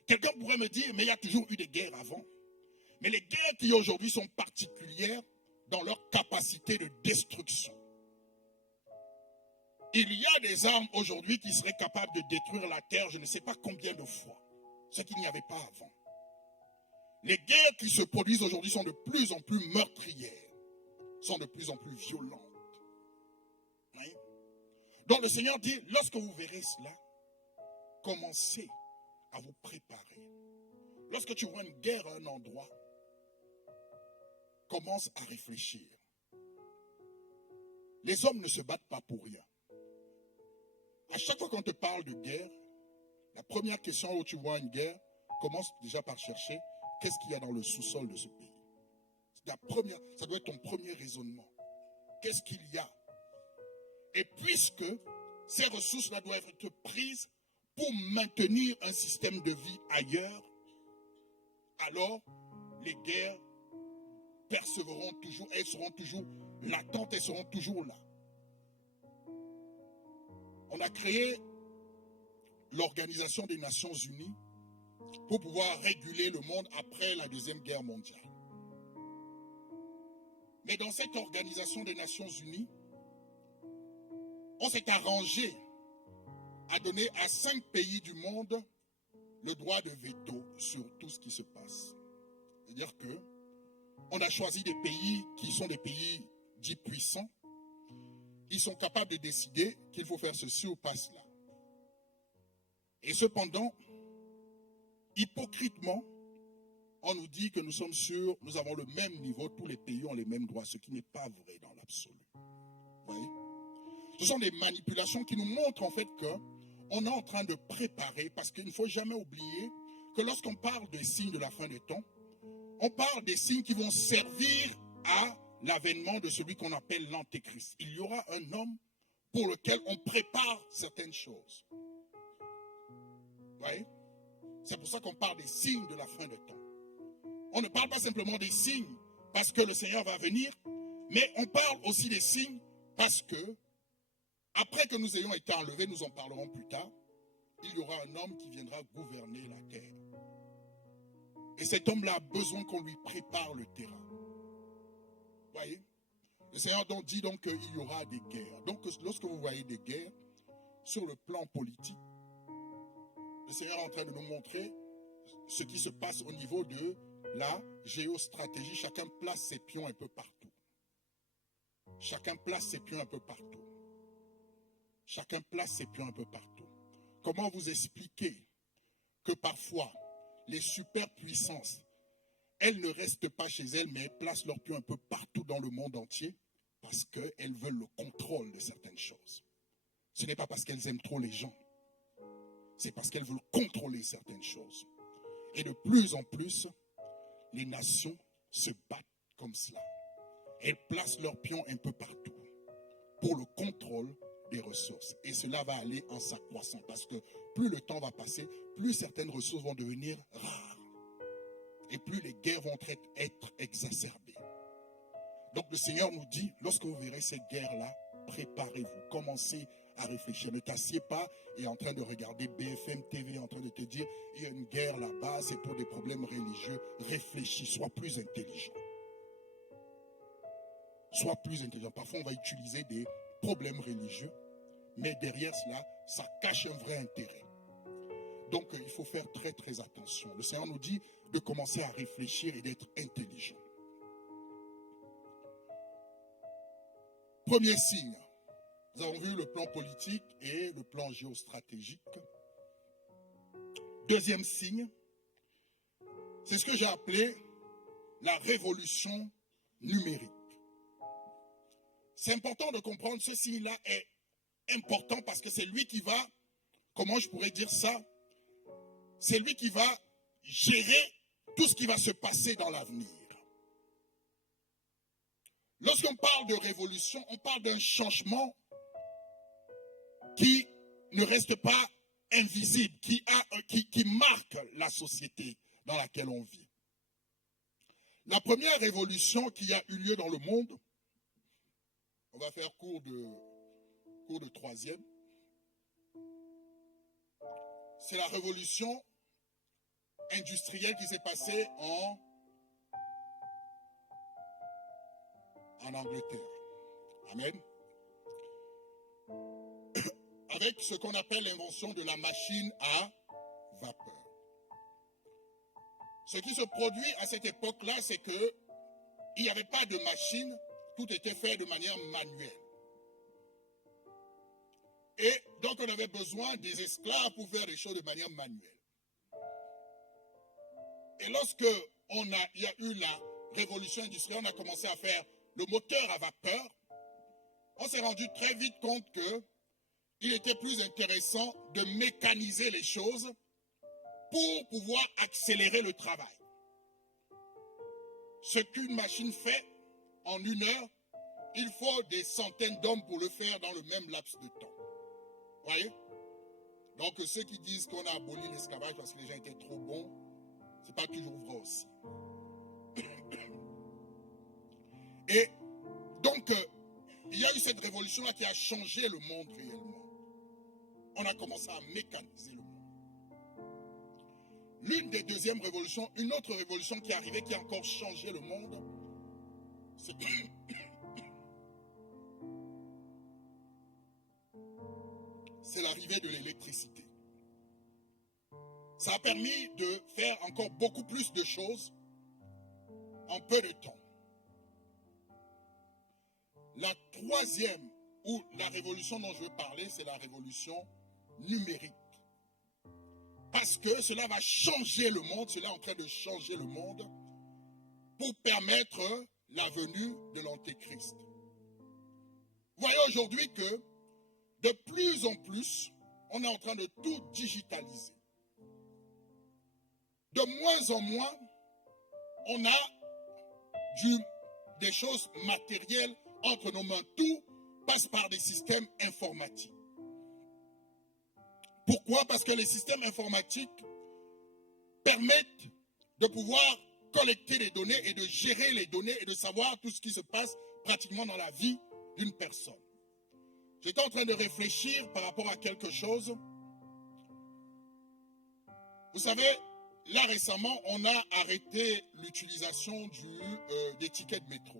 Quelqu'un pourrait me dire, mais il y a toujours eu des guerres avant. Mais les guerres qui aujourd'hui sont particulières dans leur capacité de destruction. Il y a des armes aujourd'hui qui seraient capables de détruire la terre, je ne sais pas combien de fois, ce qu'il n'y avait pas avant. Les guerres qui se produisent aujourd'hui sont de plus en plus meurtrières, sont de plus en plus violentes. Oui? Donc le Seigneur dit, lorsque vous verrez cela, commencez à vous préparer. Lorsque tu vois une guerre à un endroit, commence à réfléchir. Les hommes ne se battent pas pour rien. À chaque fois qu'on te parle de guerre, la première question où tu vois une guerre, commence déjà par chercher qu'est-ce qu'il y a dans le sous-sol de ce pays. Ça doit être ton premier raisonnement. Qu'est-ce qu'il y a? Et puisque ces ressources-là doivent être prises pour maintenir un système de vie ailleurs, alors les guerres persévéreront toujours, elles seront toujours latentes, elles seront toujours là. On a créé l'Organisation des Nations Unies pour pouvoir réguler le monde après la Deuxième Guerre mondiale. Mais dans cette Organisation des Nations Unies, on s'est arrangé à donner à 5 pays du monde le droit de veto sur tout ce qui se passe. C'est-à-dire que on a choisi des pays qui sont des pays dits puissants. Ils sont capables de décider qu'il faut faire ceci ou pas cela. Et cependant, hypocritement, on nous dit que nous sommes sûrs, nous avons le même niveau, tous les pays ont les mêmes droits, ce qui n'est pas vrai dans l'absolu. Vous voyez? Ce sont des manipulations qui nous montrent en fait qu'on est en train de préparer, parce qu'il ne faut jamais oublier que lorsqu'on parle des signes de la fin des temps, on parle des signes qui vont servir à l'avènement de celui qu'on appelle l'Antéchrist. Il y aura un homme pour lequel on prépare certaines choses. Vous voyez? C'est pour ça qu'on parle des signes de la fin des temps. On ne parle pas simplement des signes parce que le Seigneur va venir, mais on parle aussi des signes parce que, après que nous ayons été enlevés, nous en parlerons plus tard, il y aura un homme qui viendra gouverner la terre. Et cet homme-là a besoin qu'on lui prépare le terrain. Vous voyez? Le Seigneur donc dit donc qu'il y aura des guerres. Donc lorsque vous voyez des guerres, sur le plan politique, le Seigneur est en train de nous montrer ce qui se passe au niveau de la géostratégie. Chacun place ses pions un peu partout. Chacun place ses pions un peu partout. Chacun place ses pions un peu partout. Comment vous expliquer que parfois, les superpuissances, elles ne restent pas chez elles, mais elles placent leurs pions un peu partout dans le monde entier parce qu'elles veulent le contrôle de certaines choses. Ce n'est pas parce qu'elles aiment trop les gens, c'est parce qu'elles veulent contrôler certaines choses. Et de plus en plus, les nations se battent comme cela. Elles placent leurs pions un peu partout pour le contrôle des ressources. Et cela va aller en s'accroissant parce que plus le temps va passer, plus certaines ressources vont devenir rares. Et plus les guerres vont être exacerbées. Donc le Seigneur nous dit, lorsque vous verrez ces guerres-là, préparez-vous, commencez à réfléchir. Ne t'assieds pas et en train de regarder BFM TV, en train de te dire, il y a une guerre là-bas, c'est pour des problèmes religieux. Réfléchis, sois plus intelligent. Sois plus intelligent. Parfois, on va utiliser des problèmes religieux, mais derrière cela, ça cache un vrai intérêt. Donc, il faut faire très, très attention. Le Seigneur nous dit de commencer à réfléchir et d'être intelligent. Premier signe. Nous avons vu le plan politique et le plan géostratégique. Deuxième signe, c'est ce que j'ai appelé la révolution numérique. C'est important de comprendre ce signe-là est important parce que c'est lui qui va, comment je pourrais dire ça, c'est lui qui va gérer tout ce qui va se passer dans l'avenir. Lorsqu'on parle de révolution, on parle d'un changement qui ne reste pas invisible, qui marque la société dans laquelle on vit. La première révolution qui a eu lieu dans le monde, on va faire cours de troisième, c'est la révolution industrielle qui s'est passée en Angleterre. Amen. Avec ce qu'on appelle l'invention de la machine à vapeur. Ce qui se produit à cette époque-là, c'est que il n'y avait pas de machine, tout était fait de manière manuelle. Et donc on avait besoin des esclaves pour faire les choses de manière manuelle. Et lorsque il y a eu la révolution industrielle, on a commencé à faire le moteur à vapeur, on s'est rendu très vite compte qu'il était plus intéressant de mécaniser les choses pour pouvoir accélérer le travail. Ce qu'une machine fait en 1 heure, il faut des centaines d'hommes pour le faire dans le même laps de temps. Voyez? Donc ceux qui disent qu'on a aboli l'esclavage parce que les gens étaient trop bons, c'est pas toujours vrai aussi. Et donc, il y a eu cette révolution-là qui a changé le monde réellement. On a commencé à mécaniser le monde. L'une des deuxièmes révolutions, une autre révolution qui est arrivée, qui a encore changé le monde, c'est l'arrivée de l'électricité. Ça a permis de faire encore beaucoup plus de choses en peu de temps. La troisième, ou la révolution dont je veux parler, c'est la révolution numérique. Parce que cela va changer le monde, cela est en train de changer le monde pour permettre la venue de l'Antéchrist. Vous voyez aujourd'hui que de plus en plus, on est en train de tout digitaliser. De moins en moins, on a des choses matérielles entre nos mains. Tout passe par des systèmes informatiques. Pourquoi? Parce que les systèmes informatiques permettent de pouvoir collecter les données et de gérer les données et de savoir tout ce qui se passe pratiquement dans la vie d'une personne. J'étais en train de réfléchir par rapport à quelque chose. Vous savez, là récemment, on a arrêté l'utilisation des tickets de métro.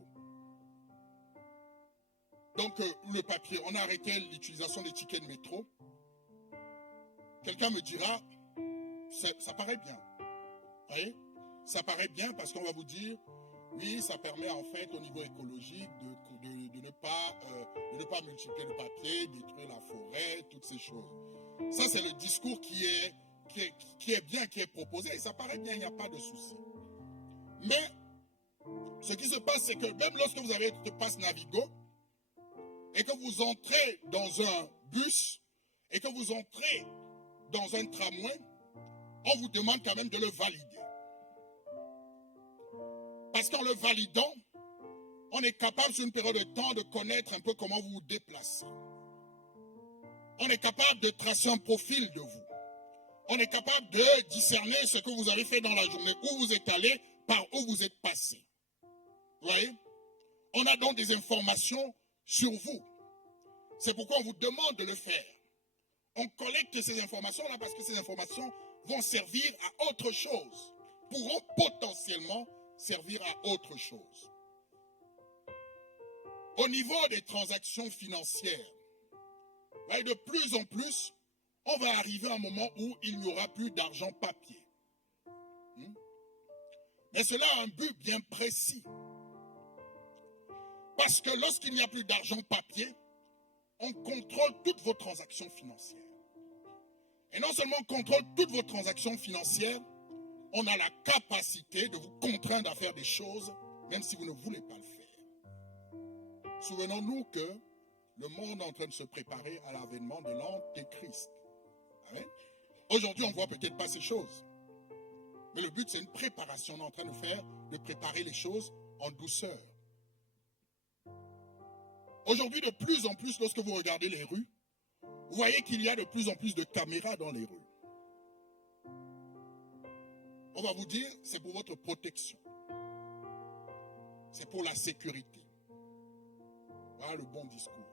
Donc, le papier, on a arrêté l'utilisation des tickets de métro. Quelqu'un me dira, ça paraît bien. Vous voyez? Ça paraît bien parce qu'on va vous dire, oui, ça permet en fait au niveau écologique de ne pas multiplier le papier, détruire la forêt, toutes ces choses. Ça, c'est le discours qui est bien, qui est proposé. Et ça paraît bien, il n'y a pas de souci. Mais ce qui se passe, c'est que même lorsque vous avez le pass Navigo et que vous entrez dans un bus et que vous entrez dans un tramway, on vous demande quand même de le valider. Parce qu'en le validant, on est capable sur une période de temps de connaître un peu comment vous vous déplacez. On est capable de tracer un profil de vous. On est capable de discerner ce que vous avez fait dans la journée, où vous êtes allé, par où vous êtes passé. Vous voyez? On a donc des informations sur vous. C'est pourquoi on vous demande de le faire. On collecte ces informations-là parce que ces informations vont servir à autre chose, pourront potentiellement servir à autre chose. Au niveau des transactions financières, de plus en plus, on va arriver à un moment où il n'y aura plus d'argent papier. Mais cela a un but bien précis. Parce que lorsqu'il n'y a plus d'argent papier, on contrôle toutes vos transactions financières. Et non seulement on contrôle toutes vos transactions financières, on a la capacité de vous contraindre à faire des choses, même si vous ne voulez pas le faire. Souvenons-nous que le monde est en train de se préparer à l'avènement de l'Antéchrist. Amen. Aujourd'hui, on ne voit peut-être pas ces choses. Mais le but, c'est une préparation. On est en train de préparer les choses en douceur. Aujourd'hui, de plus en plus, lorsque vous regardez les rues, vous voyez qu'il y a de plus en plus de caméras dans les rues. On va vous dire, c'est pour votre protection. C'est pour la sécurité. Voilà le bon discours.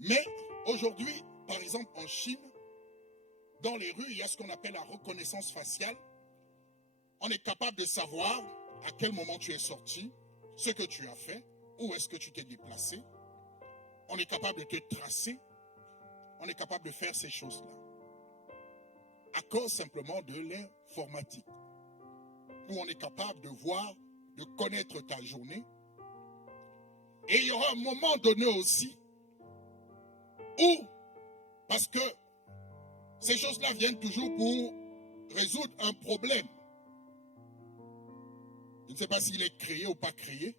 Mais aujourd'hui, par exemple en Chine, dans les rues, il y a ce qu'on appelle la reconnaissance faciale. On est capable de savoir à quel moment tu es sorti, ce que tu as fait, où est-ce que tu t'es déplacé. On est capable de te tracer. On est capable de faire ces choses-là. À cause simplement de l'informatique. Où on est capable de voir, de connaître ta journée. Et il y aura un moment donné aussi où, parce que ces choses-là viennent toujours pour résoudre un problème. Je ne sais pas s'il est créé ou pas créé.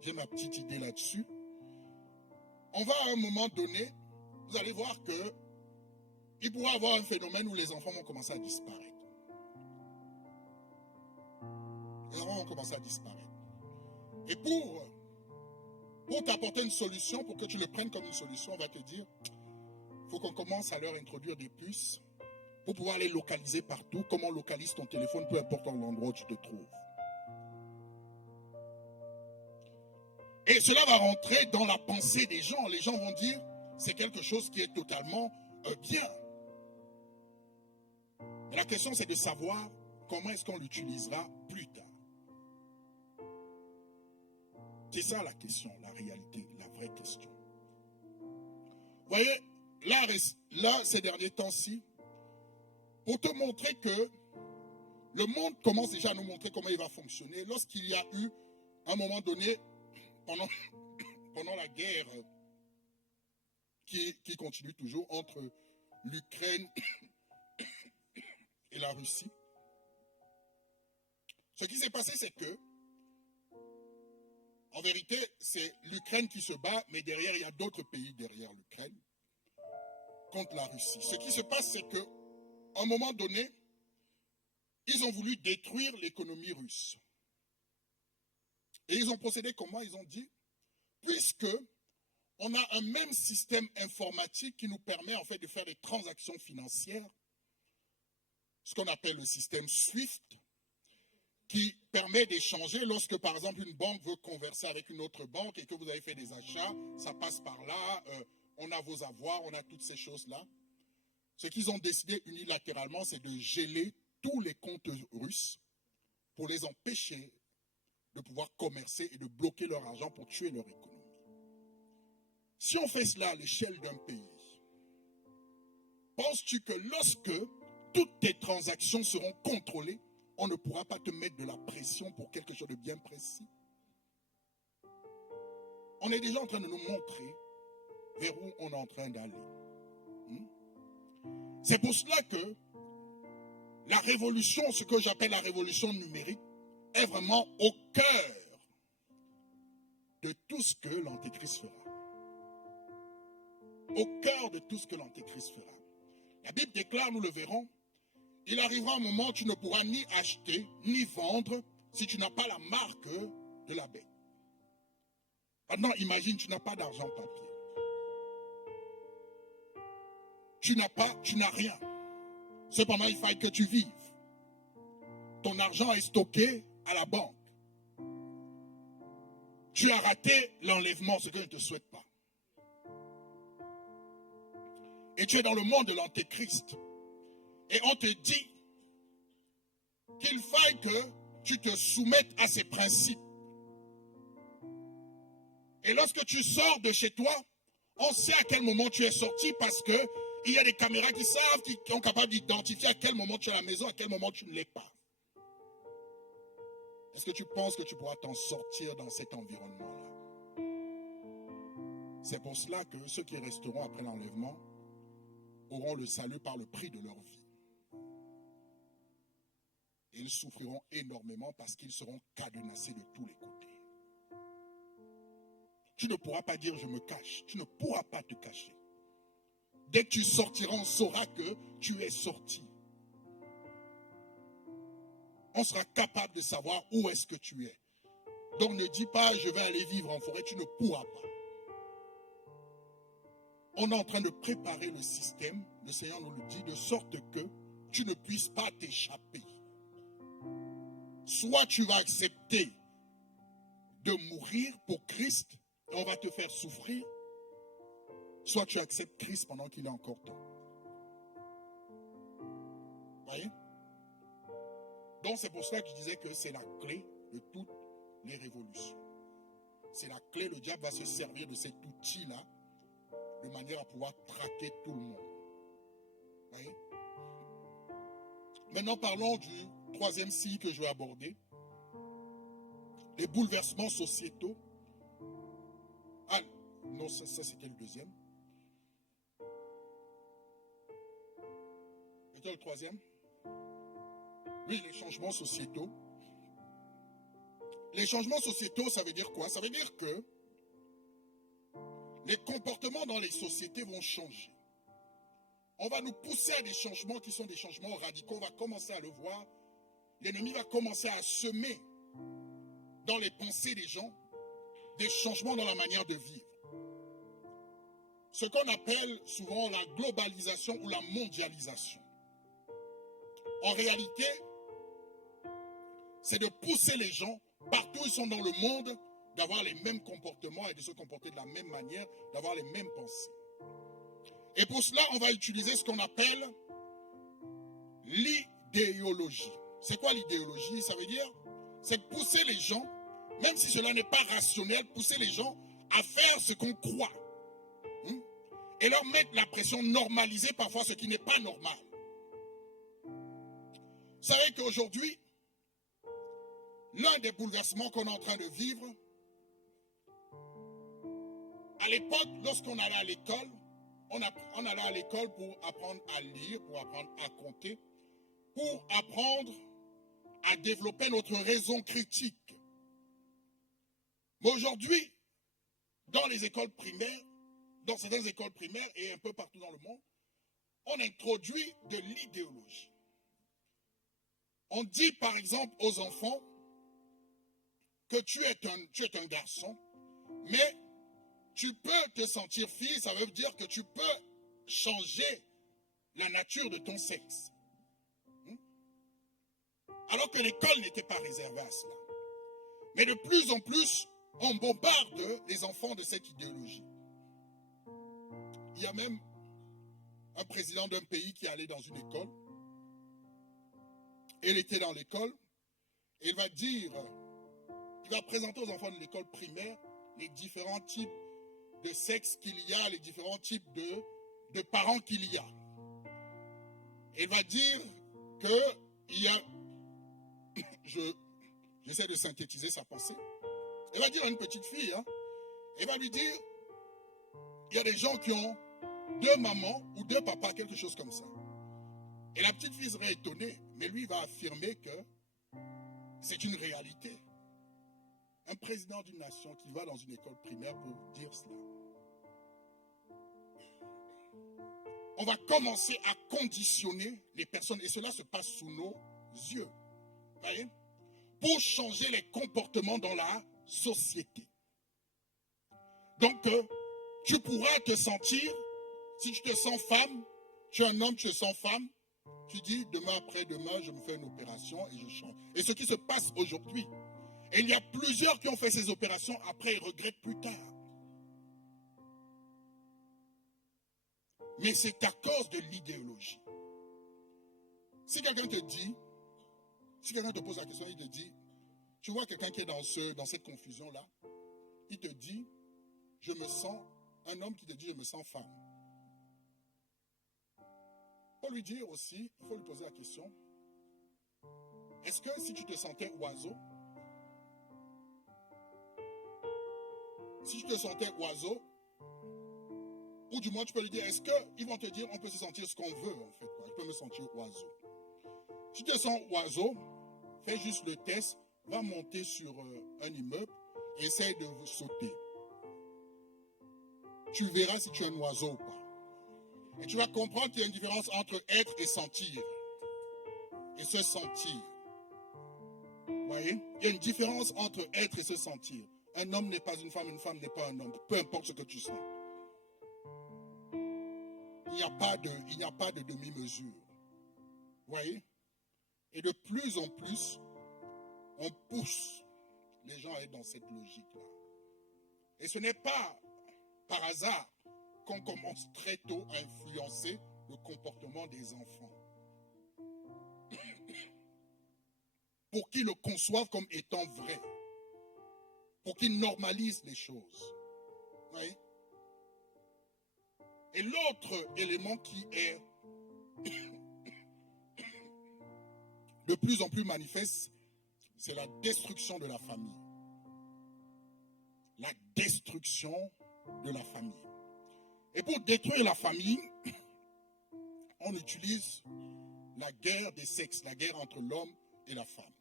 J'ai ma petite idée là-dessus. On va à un moment donné, vous allez voir que il pourra y avoir un phénomène où les enfants vont commencer à disparaître. Les enfants vont commencer à disparaître. Et pour t'apporter une solution, pour que tu le prennes comme une solution, on va te dire, Il faut qu'on commence à leur introduire des puces pour pouvoir les localiser partout, comme on localise ton téléphone, peu importe l'endroit où tu te trouves. Et cela va rentrer dans la pensée des gens. Les gens vont dire, c'est quelque chose qui est totalement bien. Mais la question, c'est de savoir comment est-ce qu'on l'utilisera plus tard. C'est ça la question, la réalité, la vraie question. Vous voyez, là ces derniers temps-ci, pour te montrer que le monde commence déjà à nous montrer comment il va fonctionner, lorsqu'il y a eu, à un moment donné, pendant la guerre qui continue toujours entre l'Ukraine et la Russie, ce qui s'est passé, c'est que, en vérité, c'est l'Ukraine qui se bat, mais derrière, il y a d'autres pays derrière l'Ukraine contre la Russie. Ce qui se passe, c'est qu'à un moment donné, ils ont voulu détruire l'économie russe. Et ils ont procédé comment? Ils ont dit, puisque on a un même système informatique qui nous permet en fait de faire des transactions financières, ce qu'on appelle le système SWIFT, qui permet d'échanger lorsque, par exemple, une banque veut converser avec une autre banque et que vous avez fait des achats, ça passe par là, on a vos avoirs, on a toutes ces choses-là. Ce qu'ils ont décidé unilatéralement, c'est de geler tous les comptes russes pour les empêcher de pouvoir commercer et de bloquer leur argent pour tuer leur économie. Si on fait cela à l'échelle d'un pays, penses-tu que lorsque toutes tes transactions seront contrôlées, on ne pourra pas te mettre de la pression pour quelque chose de bien précis? On est déjà en train de nous montrer vers où on est en train d'aller. C'est pour cela que la révolution, ce que j'appelle la révolution numérique, est vraiment au cœur de tout ce que l'Antéchrist fera. Au cœur de tout ce que l'Antéchrist fera. La Bible déclare, nous le verrons, il arrivera un moment où tu ne pourras ni acheter, ni vendre si tu n'as pas la marque de la bête. Maintenant, imagine, tu n'as pas d'argent papier. Tu n'as rien. Cependant, il faut que tu vives. Ton argent est stocké à la banque. Tu as raté l'enlèvement, ce que je ne te souhaite pas. Et tu es dans le monde de l'Antéchrist. Et on te dit qu'il faille que tu te soumettes à ces principes. Et lorsque tu sors de chez toi, on sait à quel moment tu es sorti parce que il y a des caméras qui savent, qui sont capables d'identifier à quel moment tu es à la maison, à quel moment tu ne l'es pas. Est-ce que tu penses que tu pourras t'en sortir dans cet environnement-là? C'est pour cela que ceux qui resteront après l'enlèvement auront le salut par le prix de leur vie. Et ils souffriront énormément parce qu'ils seront cadenassés de tous les côtés. Tu ne pourras pas dire je me cache. Tu ne pourras pas te cacher. Dès que tu sortiras, on saura que tu es sorti. On sera capable de savoir où est-ce que tu es. Donc ne dis pas je vais aller vivre en forêt, tu ne pourras pas. On est en train de préparer le système, le Seigneur nous le dit, de sorte que tu ne puisses pas t'échapper. Soit tu vas accepter de mourir pour Christ, et on va te faire souffrir, soit tu acceptes Christ pendant qu'il est encore temps. Vous voyez? Donc c'est pour cela que je disais que c'est la clé de toutes les révolutions. C'est la clé, le diable va se servir de cet outil-là de manière à pouvoir traquer tout le monde. Vous voyez? Maintenant parlons du troisième signe que je vais aborder. Les bouleversements sociétaux. Ah, non, ça c'était le deuxième. C'était le troisième. Oui, les changements sociétaux. Les changements sociétaux, ça veut dire quoi? Ça veut dire que les comportements dans les sociétés vont changer. On va nous pousser à des changements qui sont des changements radicaux. On va commencer à le voir. L'ennemi va commencer à semer dans les pensées des gens des changements dans la manière de vivre. ce qu'on appelle souvent la globalisation ou la mondialisation. En réalité, c'est de pousser les gens, partout où ils sont dans le monde, d'avoir les mêmes comportements et de se comporter de la même manière, d'avoir les mêmes pensées. Et pour cela, on va utiliser ce qu'on appelle l'idéologie. C'est quoi l'idéologie? Ça veut dire, c'est pousser les gens, même si cela n'est pas rationnel, pousser les gens à faire ce qu'on croit. Et leur mettre la pression, normaliser parfois ce qui n'est pas normal. Vous savez qu'aujourd'hui, l'un des bouleversements qu'on est en train de vivre, à l'époque, lorsqu'on allait à l'école, on allait à l'école pour apprendre à lire, pour apprendre à compter, pour apprendre à développer notre raison critique. Mais aujourd'hui, dans les écoles primaires, dans certaines écoles primaires et un peu partout dans le monde, on introduit de l'idéologie. On dit par exemple aux enfants que tu es un garçon, mais tu peux te sentir fille, ça veut dire que tu peux changer la nature de ton sexe. Alors que l'école n'était pas réservée à cela. Mais de plus en plus, on bombarde les enfants de cette idéologie. Il y a même un président d'un pays qui est allé dans une école. Il était dans l'école et il va présenter aux enfants de l'école primaire les différents types de sexe qu'il y a, les différents types de parents qu'il y a. Et il va dire qu'il y a, j'essaie de synthétiser sa pensée, il va dire à une petite fille, il va lui dire, il y a des gens qui ont 2 mamans ou 2 papas, quelque chose comme ça. Et la petite fille serait étonnée, mais lui va affirmer que c'est une réalité. Un président d'une nation qui va dans une école primaire pour dire cela. On va commencer à conditionner les personnes, et cela se passe sous nos yeux. Vous voyez? Pour changer les comportements dans la société. Donc, tu pourras te sentir, si tu te sens femme, tu es un homme, tu te sens femme, tu dis demain après-demain, je me fais une opération et je change. Et ce qui se passe aujourd'hui, et il y a plusieurs qui ont fait ces opérations, après ils regrettent plus tard. Mais c'est à cause de l'idéologie. Si quelqu'un te dit, si quelqu'un te pose la question, il te dit, tu vois quelqu'un qui est dans cette confusion-là, il te dit, je me sens, un homme qui te dit, je me sens femme. Pour lui dire aussi, il faut lui poser la question, est-ce que si tu te sentais oiseau, ou du moins tu peux lui dire, est-ce qu'ils vont te dire, on peut se sentir ce qu'on veut en fait, quoi. Je peux me sentir oiseau. Si tu te sens oiseau, fais juste le test, va monter sur un immeuble, et essaye de sauter. Tu verras si tu es un oiseau ou pas. Et tu vas comprendre qu'il y a une différence entre être et sentir. Et se sentir. Vous voyez? Il y a une différence entre être et se sentir. Un homme n'est pas une femme n'est pas un homme. Peu importe ce que tu sens. Il n'y a pas de demi-mesure. Vous voyez? Et de plus en plus, on pousse les gens à être dans cette logique-là. Et ce n'est pas par hasard qu'on commence très tôt à influencer le comportement des enfants. Pour qu'ils le conçoivent comme étant vrai. Pour qu'ils normalisent les choses. Oui. Et l'autre élément qui est de plus en plus manifeste, c'est la destruction de la famille. La destruction de la famille. Et pour détruire la famille, on utilise la guerre des sexes, la guerre entre l'homme et la femme.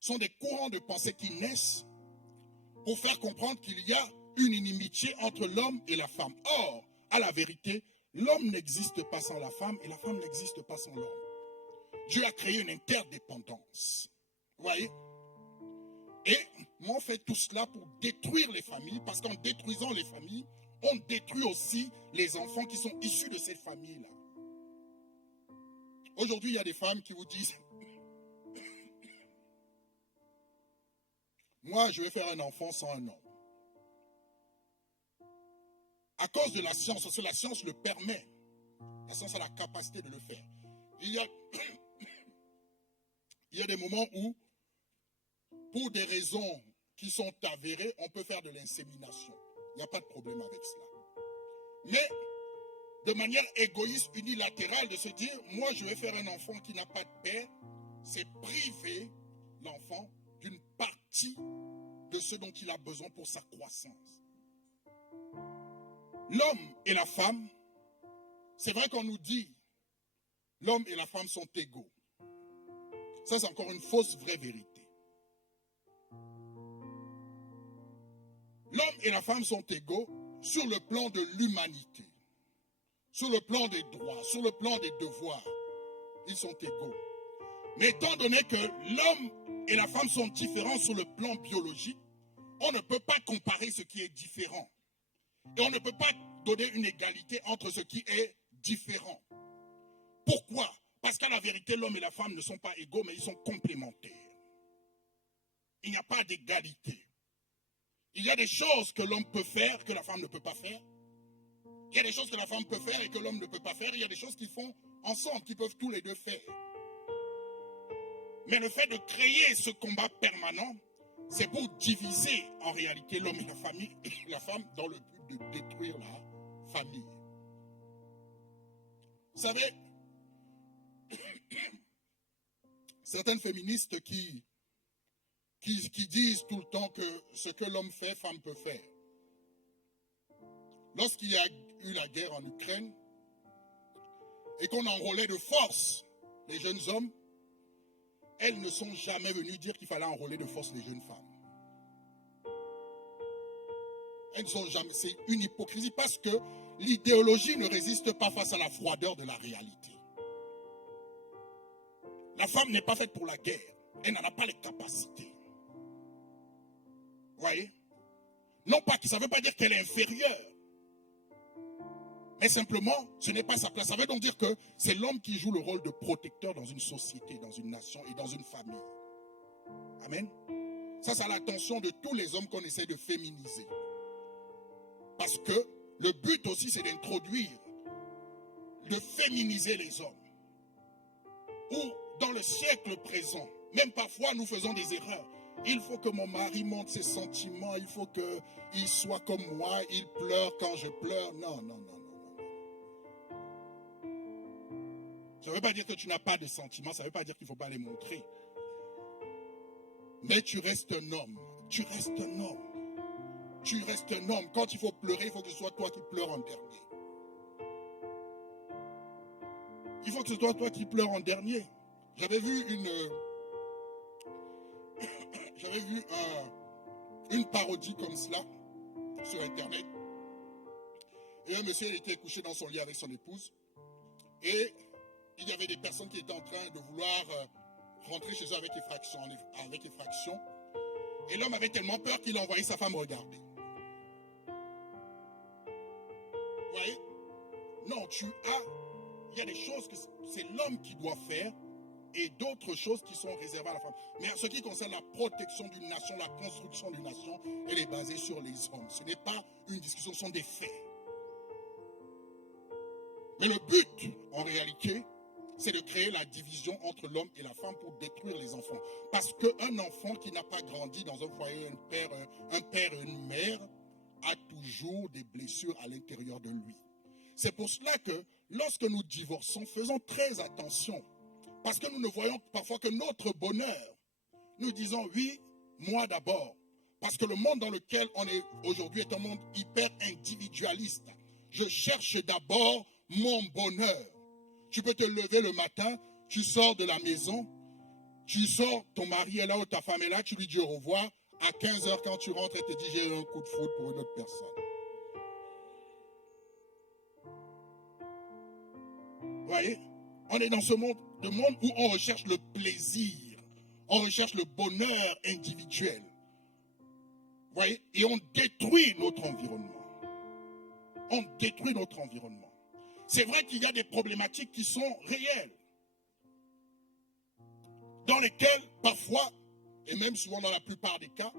Ce sont des courants de pensée qui naissent pour faire comprendre qu'il y a une inimitié entre l'homme et la femme. Or, à la vérité, l'homme n'existe pas sans la femme et la femme n'existe pas sans l'homme. Dieu a créé une interdépendance. Vous voyez? Et on fait tout cela pour détruire les familles, parce qu'en détruisant les familles, on détruit aussi les enfants qui sont issus de cette famille-là. Aujourd'hui, il y a des femmes qui vous disent, moi, je vais faire un enfant sans un homme. À cause de la science, parce que la science le permet. La science a la capacité de le faire. Il y a des moments où, pour des raisons qui sont avérées, on peut faire de l'insémination. Il n'y a pas de problème avec cela. Mais, de manière égoïste, unilatérale, de se dire, moi je vais faire un enfant qui n'a pas de père, c'est priver l'enfant d'une partie de ce dont il a besoin pour sa croissance. L'homme et la femme, c'est vrai qu'on nous dit, l'homme et la femme sont égaux. Ça, c'est encore une fausse vraie vérité. L'homme et la femme sont égaux sur le plan de l'humanité, sur le plan des droits, sur le plan des devoirs. Ils sont égaux. Mais étant donné que l'homme et la femme sont différents sur le plan biologique, on ne peut pas comparer ce qui est différent. Et on ne peut pas donner une égalité entre ce qui est différent. Pourquoi? Parce qu'à la vérité, l'homme et la femme ne sont pas égaux, mais ils sont complémentaires. Il n'y a pas d'égalité. Il y a des choses que l'homme peut faire que la femme ne peut pas faire. Il y a des choses que la femme peut faire et que l'homme ne peut pas faire. Il y a des choses qu'ils font ensemble, qu'ils peuvent tous les deux faire. Mais le fait de créer ce combat permanent, c'est pour diviser en réalité l'homme et la femme dans le but de détruire la famille. Vous savez, certaines féministes qui disent tout le temps que ce que l'homme fait, femme peut faire. Lorsqu'il y a eu la guerre en Ukraine et qu'on enrôlait de force les jeunes hommes, elles ne sont jamais venues dire qu'il fallait enrôler de force les jeunes femmes. Elles ne sont jamais. C'est une hypocrisie parce que l'idéologie ne résiste pas face à la froideur de la réalité. La femme n'est pas faite pour la guerre. Elle n'en a pas les capacités. Vous voyez? Non pas que ça ne veut pas dire qu'elle est inférieure. Mais simplement, ce n'est pas sa place. Ça veut donc dire que c'est l'homme qui joue le rôle de protecteur dans une société, dans une nation et dans une famille. Amen. Ça, c'est à l'attention de tous les hommes qu'on essaie de féminiser. Parce que le but aussi, c'est d'introduire, de féminiser les hommes. Ou dans le siècle présent, même parfois nous faisons des erreurs. Il faut que mon mari montre ses sentiments, il faut qu'il soit comme moi, il pleure quand je pleure. Non, non, non. Ça ne veut pas dire que tu n'as pas de sentiments, ça ne veut pas dire qu'il ne faut pas les montrer. Mais tu restes un homme. Tu restes un homme. Tu restes un homme. Quand il faut pleurer, il faut que ce soit toi qui pleures en dernier. Il faut que ce soit toi qui pleures en dernier. J'avais vu une parodie comme cela sur Internet. Et un monsieur était couché dans son lit avec son épouse. Et il y avait des personnes qui étaient en train de vouloir rentrer chez eux avec effraction. Et l'homme avait tellement peur qu'il a envoyé sa femme regarder. Vous voyez? Non, il y a des choses que c'est l'homme qui doit faire et d'autres choses qui sont réservées à la femme. Mais en ce qui concerne la protection d'une nation, la construction d'une nation, elle est basée sur les hommes. Ce n'est pas une discussion, ce sont des faits. Mais le but, en réalité, c'est de créer la division entre l'homme et la femme pour détruire les enfants. Parce qu'un enfant qui n'a pas grandi dans un foyer, un père et une mère, a toujours des blessures à l'intérieur de lui. C'est pour cela que lorsque nous divorçons, faisons très attention. Parce que nous ne voyons parfois que notre bonheur. Nous disons oui, moi d'abord. Parce que le monde dans lequel on est aujourd'hui est un monde hyper individualiste. Je cherche d'abord mon bonheur. Tu peux te lever le matin, tu sors de la maison, tu sors, ton mari est là ou ta femme est là, tu lui dis au revoir. À 15h, quand tu rentres, elle te dit j'ai eu un coup de foudre pour une autre personne. Vous voyez? On est dans ce monde où on recherche le plaisir, on recherche le bonheur individuel. Vous voyez? Et on détruit notre environnement. on détruit notre environnement. C'est vrai qu'il y a des problématiques qui sont réelles, dans lesquelles parfois, et même souvent dans la plupart des cas,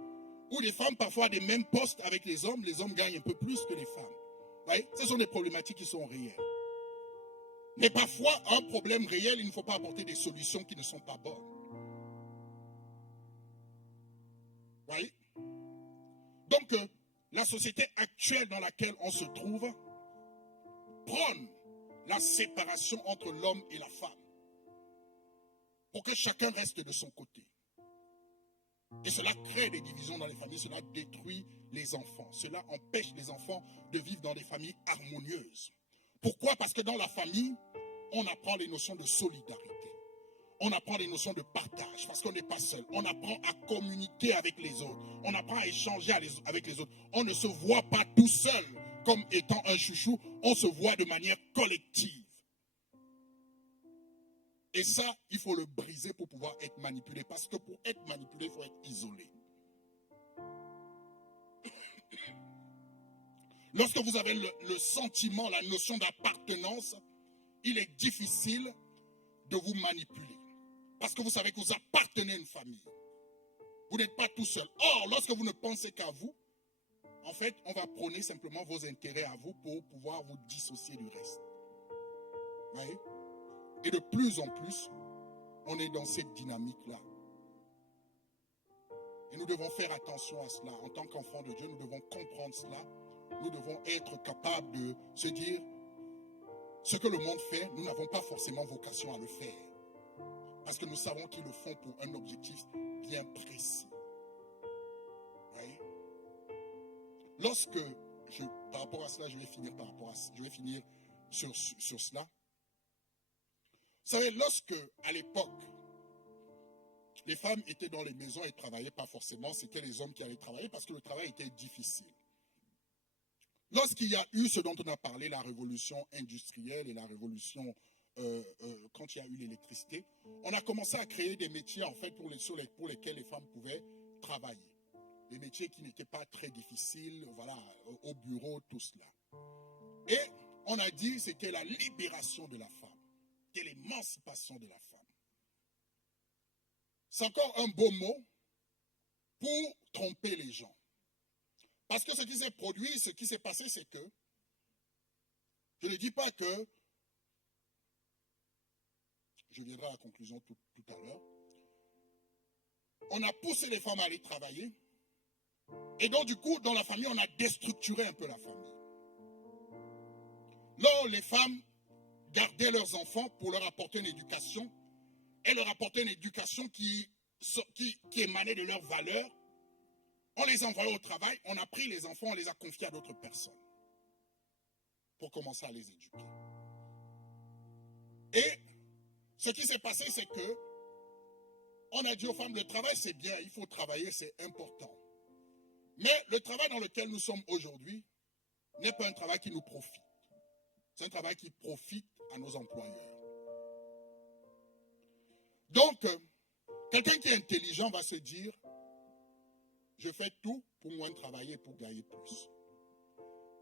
où les femmes parfois ont des mêmes postes avec les hommes gagnent un peu plus que les femmes. Vous voyez, ce sont des problématiques qui sont réelles. Mais parfois, un problème réel, il ne faut pas apporter des solutions qui ne sont pas bonnes. Vous voyez? Donc, la société actuelle dans laquelle on se trouve prône la séparation entre l'homme et la femme pour que chacun reste de son côté. Et cela crée des divisions dans les familles, cela détruit les enfants. Cela empêche les enfants de vivre dans des familles harmonieuses. Pourquoi? Parce que dans la famille, on apprend les notions de solidarité. On apprend les notions de partage, parce qu'on n'est pas seul. On apprend à communiquer avec les autres. On apprend à échanger avec les autres. On ne se voit pas tout seul comme étant un chouchou. On se voit de manière collective. Et ça, il faut le briser pour pouvoir être manipulé. Parce que pour être manipulé, il faut être isolé. Lorsque vous avez le sentiment, la notion d'appartenance, il est difficile de vous manipuler. Parce que vous savez que vous appartenez à une famille. Vous n'êtes pas tout seul. Or, lorsque vous ne pensez qu'à vous, en fait, on va prôner simplement vos intérêts à vous pour pouvoir vous dissocier du reste. Vous voyez? Et de plus en plus, on est dans cette dynamique-là. Et nous devons faire attention à cela. En tant qu'enfants de Dieu, nous devons comprendre cela. Nous devons être capables de se dire, ce que le monde fait, nous n'avons pas forcément vocation à le faire. Parce que nous savons qu'ils le font pour un objectif bien précis. Oui. Lorsque, par rapport à cela, je vais finir sur cela. Vous savez, lorsque, à l'époque, les femmes étaient dans les maisons et ne travaillaient pas forcément, c'était les hommes qui allaient travailler parce que le travail était difficile. Lorsqu'il y a eu ce dont on a parlé, la révolution industrielle et la révolution, quand il y a eu l'électricité, on a commencé à créer des métiers en fait pour lesquels les femmes pouvaient travailler. Des métiers qui n'étaient pas très difficiles, voilà, au bureau, tout cela. Et on a dit que c'était la libération de la femme, c'était l'émancipation de la femme. C'est encore un beau mot pour tromper les gens. Parce que ce qui s'est produit, ce qui s'est passé, c'est que, je ne dis pas que, je viendrai à la conclusion tout à l'heure, on a poussé les femmes à aller travailler, et donc du coup, dans la famille, on a déstructuré un peu la famille. Là, les femmes gardaient leurs enfants pour leur apporter une éducation, et leur apporter une éducation qui émanait de leurs valeurs. On les envoyait au travail, on a pris les enfants, on les a confiés à d'autres personnes pour commencer à les éduquer. Et ce qui s'est passé, c'est que on a dit aux femmes, le travail c'est bien, il faut travailler, c'est important. Mais le travail dans lequel nous sommes aujourd'hui n'est pas un travail qui nous profite. C'est un travail qui profite à nos employeurs. Donc, quelqu'un qui est intelligent va se dire, je fais tout pour moins travailler, pour gagner plus.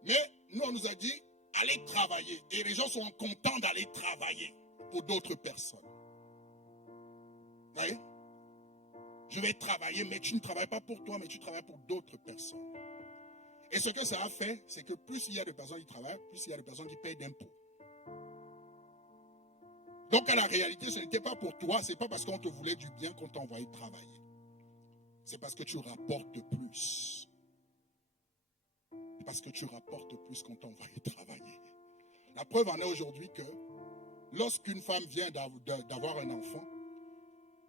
Mais nous, on nous a dit, allez travailler. Et les gens sont contents d'aller travailler pour d'autres personnes. Vous voyez? Je vais travailler, mais tu ne travailles pas pour toi, mais tu travailles pour d'autres personnes. Et ce que ça a fait, c'est que plus il y a de personnes qui travaillent, plus il y a de personnes qui payent d'impôts. Donc, à la réalité, ce n'était pas pour toi, ce n'est pas parce qu'on te voulait du bien qu'on t'a envoyé travailler. C'est parce que tu rapportes plus. C'est parce que tu rapportes plus qu'on t'a envoyé travailler. La preuve en est aujourd'hui que lorsqu'une femme vient d'avoir un enfant,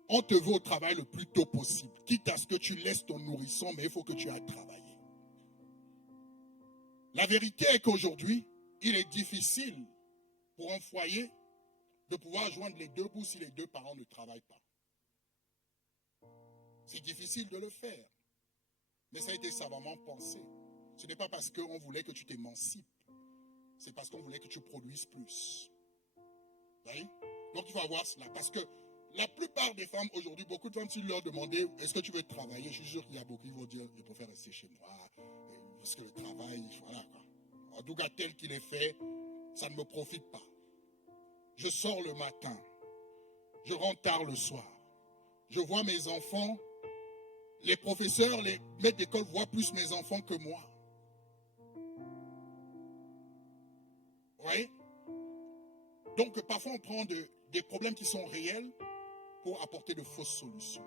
on te veut au travail le plus tôt possible. Quitte à ce que tu laisses ton nourrisson, mais il faut que tu ailles travailler. La vérité est qu'aujourd'hui, il est difficile pour un foyer de pouvoir joindre les deux bouts si les deux parents ne travaillent pas. C'est difficile de le faire. Mais ça a été savamment pensé. Ce n'est pas parce qu'on voulait que tu t'émancipes. C'est parce qu'on voulait que tu produises plus. Vous voyez? Donc il faut avoir cela. Parce que la plupart des femmes aujourd'hui, beaucoup de femmes, si leur demander est-ce que tu veux travailler, je suis sûr qu'il y a beaucoup qui vont dire je préfère rester chez moi. Parce que le travail, voilà quoi. En tout cas, tel qu'il est fait, ça ne me profite pas. Je sors le matin, je rentre tard le soir. Je vois mes enfants, les professeurs, les maîtres d'école voient plus mes enfants que moi. Vous voyez? Donc parfois on prend des problèmes qui sont réels pour apporter de fausses solutions.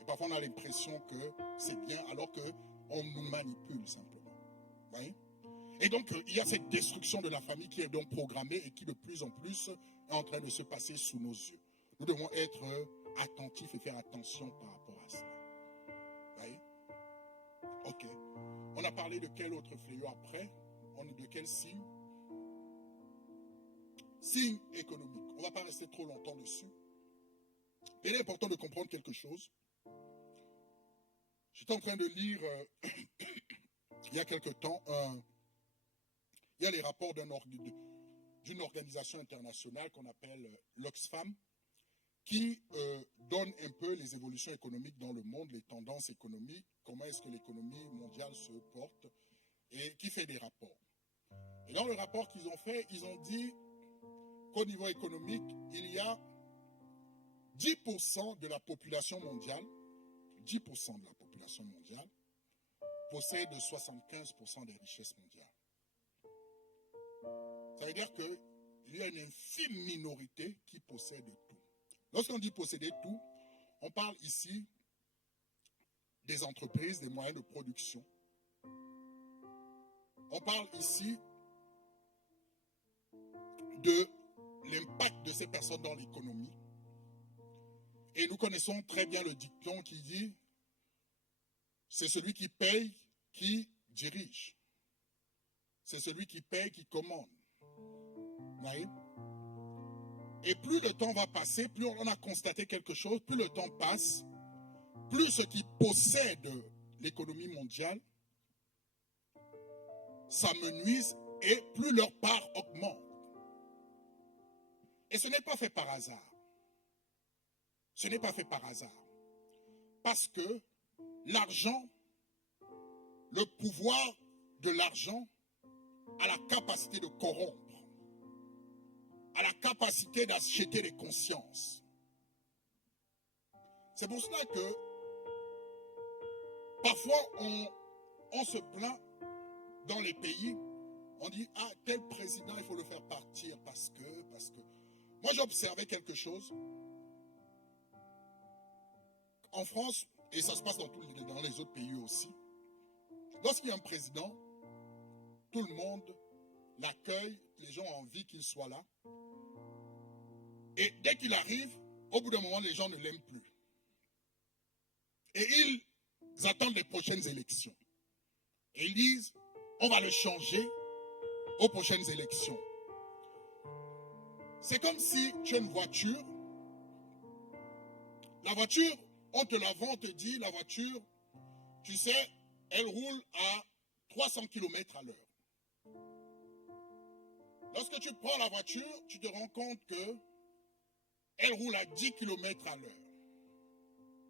Et parfois on a l'impression que c'est bien alors qu'on nous manipule simplement. Vous voyez? Et donc il y a cette destruction de la famille qui est donc programmée et qui de plus en plus est en train de se passer sous nos yeux. Nous devons être attentifs et faire attention par rapport à cela. Vous voyez? Ok. On a parlé de quel autre fléau après? De quel signe? Signe économique. On ne va pas rester trop longtemps dessus. Mais il est important de comprendre quelque chose. J'étais en train de lire il y a quelque temps il y a les rapports d'une organisation internationale qu'on appelle l'Oxfam qui donne un peu les évolutions économiques dans le monde, les tendances économiques, comment est-ce que l'économie mondiale se porte et qui fait des rapports. Et dans le rapport qu'ils ont fait, ils ont dit qu'au niveau économique, il y a 10% de la population mondiale, 10% de la population mondiale possède 75% des richesses mondiales. Ça veut dire qu'il y a une infime minorité qui possède tout. Lorsqu'on dit posséder tout, on parle ici des entreprises, des moyens de production. On parle ici de l'impact de ces personnes dans l'économie. Et nous connaissons très bien le dicton qui dit « c'est celui qui paye qui dirige. C'est celui qui paye qui commande. » Oui. Et plus le temps va passer, plus on a constaté quelque chose, plus le temps passe, plus ceux qui possèdent l'économie mondiale s'amenuisent et plus leur part augmente. Et ce n'est pas fait par hasard. Ce n'est pas fait par hasard. Parce que l'argent, le pouvoir de l'argent a la capacité de corrompre, a la capacité d'acheter les consciences. C'est pour cela que parfois on se plaint dans les pays, on dit « Ah, tel président, il faut le faire partir parce que... » Moi, j'ai observé quelque chose. En France, et ça se passe dans les autres pays aussi, lorsqu'il y a un président, tout le monde l'accueille, les gens ont envie qu'il soit là. Et dès qu'il arrive, au bout d'un moment, les gens ne l'aiment plus. Et ils attendent les prochaines élections. Et ils disent, on va le changer aux prochaines élections. C'est comme si tu as une voiture. La voiture, on te la vend, on te dit, la voiture, tu sais, elle roule à 300 km à l'heure. Lorsque tu prends la voiture, tu te rends compte que elle roule à 10 km à l'heure.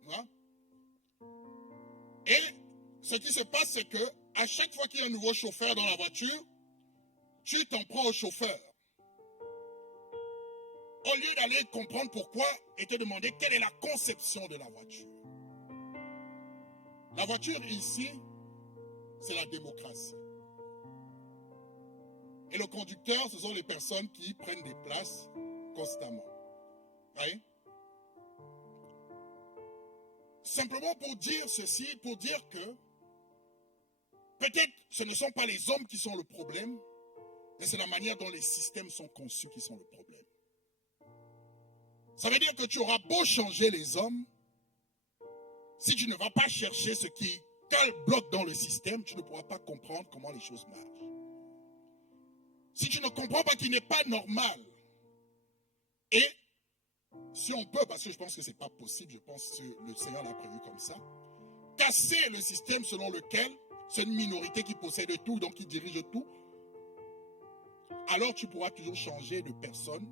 Hein? Et ce qui se passe, c'est que à chaque fois qu'il y a un nouveau chauffeur dans la voiture, tu t'en prends au chauffeur. Au lieu d'aller comprendre pourquoi et te demander quelle est la conception de la voiture. La voiture ici, c'est la démocratie. Et le conducteur, ce sont les personnes qui prennent des places constamment. Oui? Simplement pour dire ceci, pour dire que peut-être ce ne sont pas les hommes qui sont le problème, mais c'est la manière dont les systèmes sont conçus qui sont le problème. Ça veut dire que tu auras beau changer les hommes, si tu ne vas pas chercher ce qui te bloque dans le système, tu ne pourras pas comprendre comment les choses marchent. Si tu ne comprends pas qu'il n'est pas normal, et si on peut, parce que je pense que ce n'est pas possible, je pense que le Seigneur l'a prévu comme ça, casser le système selon lequel c'est une minorité qui possède tout, donc qui dirige tout, alors tu pourras toujours changer de personnes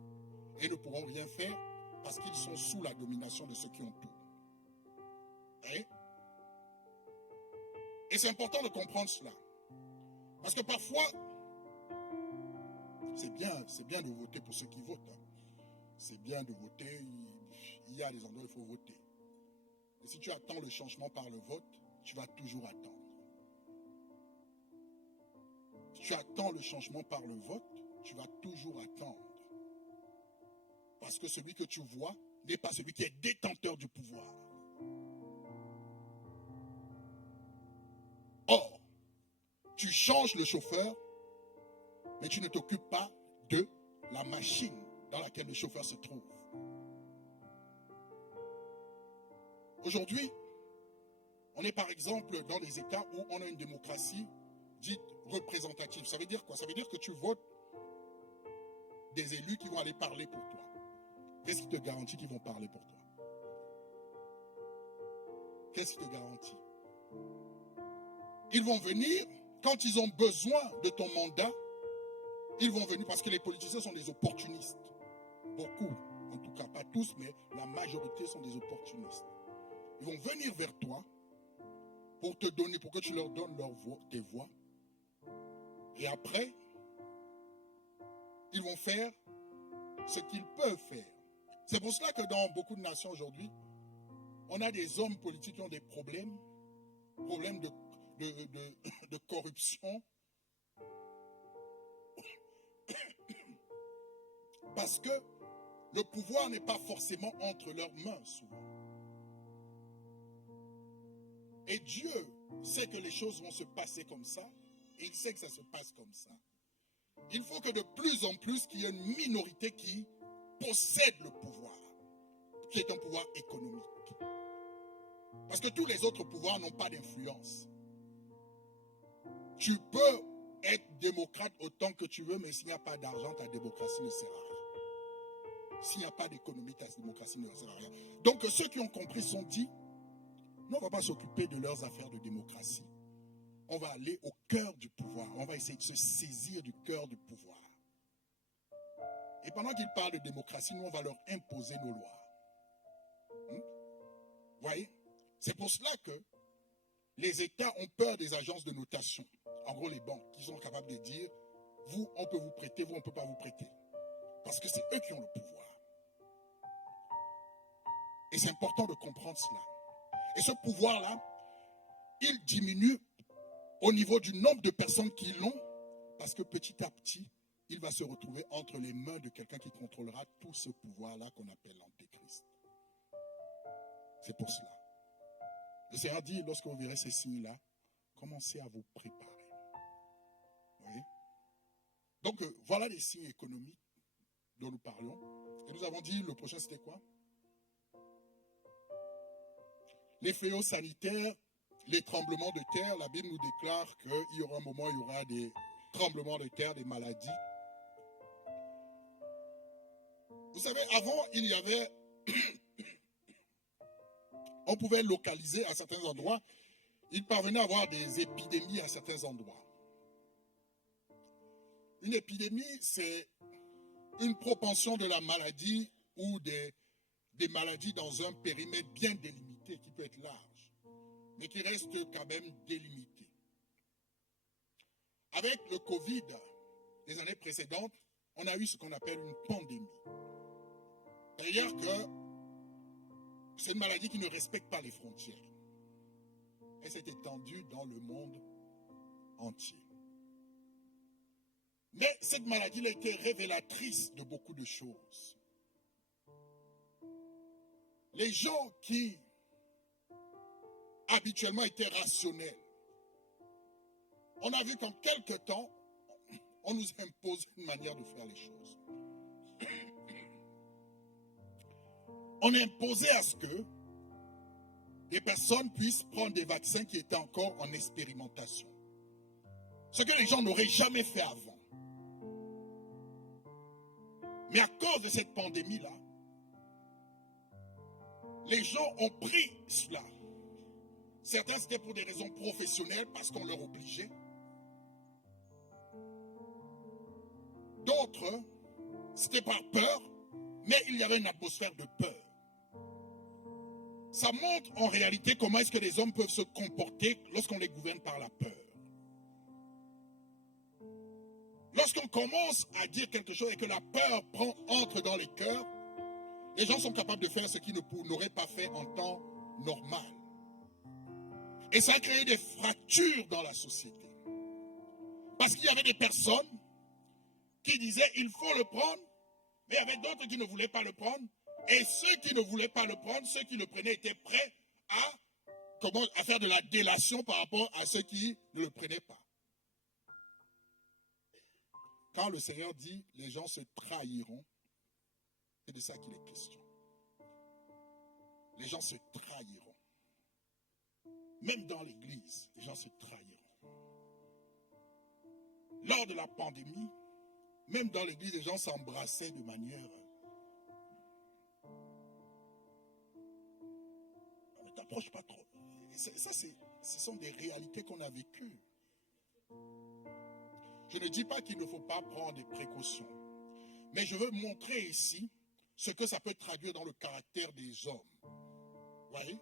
et ne pourront rien faire parce qu'ils sont sous la domination de ceux qui ont tout. Et c'est important de comprendre cela. Parce que parfois, C'est bien de voter pour ceux qui votent. Hein. C'est bien de voter. Il y a des endroits où il faut voter. Et si tu attends le changement par le vote, tu vas toujours attendre. Si tu attends le changement par le vote, tu vas toujours attendre. Parce que celui que tu vois n'est pas celui qui est détenteur du pouvoir. Or, tu changes le chauffeur, mais tu ne t'occupes pas de la machine dans laquelle le chauffeur se trouve. Aujourd'hui, on est par exemple dans des États où on a une démocratie dite représentative. Ça veut dire quoi? Ça veut dire que tu votes des élus qui vont aller parler pour toi. Qu'est-ce qui te garantit qu'ils vont parler pour toi? Qu'est-ce qui te garantit? Ils vont venir quand ils ont besoin de ton mandat. Ils vont venir parce que les politiciens sont des opportunistes. Beaucoup, en tout cas pas tous, mais la majorité sont des opportunistes. Ils vont venir vers toi pour te donner, pour que tu leur donnes tes voix. Et après, ils vont faire ce qu'ils peuvent faire. C'est pour cela que dans beaucoup de nations aujourd'hui, on a des hommes politiques qui ont des problèmes de corruption, parce que le pouvoir n'est pas forcément entre leurs mains souvent. Et Dieu sait que les choses vont se passer comme ça, et il sait que ça se passe comme ça. Il faut que de plus en plus qu'il y ait une minorité qui possède le pouvoir, qui est un pouvoir économique. Parce que tous les autres pouvoirs n'ont pas d'influence. Tu peux être démocrate autant que tu veux, mais s'il n'y a pas d'argent, ta démocratie ne sert à rien. S'il n'y a pas d'économie, ta démocratie ne sert à rien. Donc ceux qui ont compris sont dit, nous, on ne va pas s'occuper de leurs affaires de démocratie. On va aller au cœur du pouvoir. On va essayer de se saisir du cœur du pouvoir. Et pendant qu'ils parlent de démocratie, nous, on va leur imposer nos lois. Vous voyez? C'est pour cela que les États ont peur des agences de notation. En gros, les banques, qui sont capables de dire, vous, on peut vous prêter, vous, on ne peut pas vous prêter. Parce que c'est eux qui ont le pouvoir. Et c'est important de comprendre cela. Et ce pouvoir-là, il diminue au niveau du nombre de personnes qui l'ont, parce que petit à petit, il va se retrouver entre les mains de quelqu'un qui contrôlera tout ce pouvoir-là qu'on appelle l'antéchrist. C'est pour cela. Le Seigneur dit, lorsque vous verrez ces signes-là, commencez à vous préparer. Vous voyez? Donc, voilà les signes économiques dont nous parlions. Et nous avons dit, le prochain, c'était quoi? Les fléaux sanitaires, les tremblements de terre. La Bible nous déclare qu'il y aura un moment où il y aura des tremblements de terre, des maladies. Vous savez, avant, il y avait... on pouvait localiser à certains endroits. Il parvenait à avoir des épidémies à certains endroits. Une épidémie, c'est une propension de la maladie ou des maladies dans un périmètre bien délimité qui peut être large, mais qui reste quand même délimité. Avec le Covid, les années précédentes, on a eu ce qu'on appelle une pandémie. C'est-à-dire que c'est une maladie qui ne respecte pas les frontières. Elle s'est étendue dans le monde entier. Mais cette maladie a été révélatrice de beaucoup de choses. Les gens qui habituellement étaient rationnels, on a vu qu'en quelque temps, on nous impose une manière de faire les choses. On a imposé à ce que des personnes puissent prendre des vaccins qui étaient encore en expérimentation. Ce que les gens n'auraient jamais fait avant. Mais à cause de cette pandémie-là, les gens ont pris cela. Certains, c'était pour des raisons professionnelles, parce qu'on leur obligeait. D'autres, c'était par peur, mais il y avait une atmosphère de peur. Ça montre en réalité comment est-ce que les hommes peuvent se comporter lorsqu'on les gouverne par la peur. Lorsqu'on commence à dire quelque chose et que la peur entre dans les cœurs, les gens sont capables de faire ce qu'ils n'auraient pas fait en temps normal. Et ça a créé des fractures dans la société. Parce qu'il y avait des personnes qui disaient il faut le prendre, mais il y avait d'autres qui ne voulaient pas le prendre. Et ceux qui ne voulaient pas le prendre, ceux qui le prenaient étaient prêts à faire de la délation par rapport à ceux qui ne le prenaient pas. Quand le Seigneur dit les gens se trahiront, c'est de ça qu'il est question. Les gens se trahiront. Même dans l'église, les gens se trahiront. Lors de la pandémie, même dans l'église, les gens s'embrassaient de manière... Ne t'approche pas trop. Ça, ce sont des réalités qu'on a vécues. Je ne dis pas qu'il ne faut pas prendre des précautions. Mais je veux montrer ici ce que ça peut traduire dans le caractère des hommes. Vous voyez?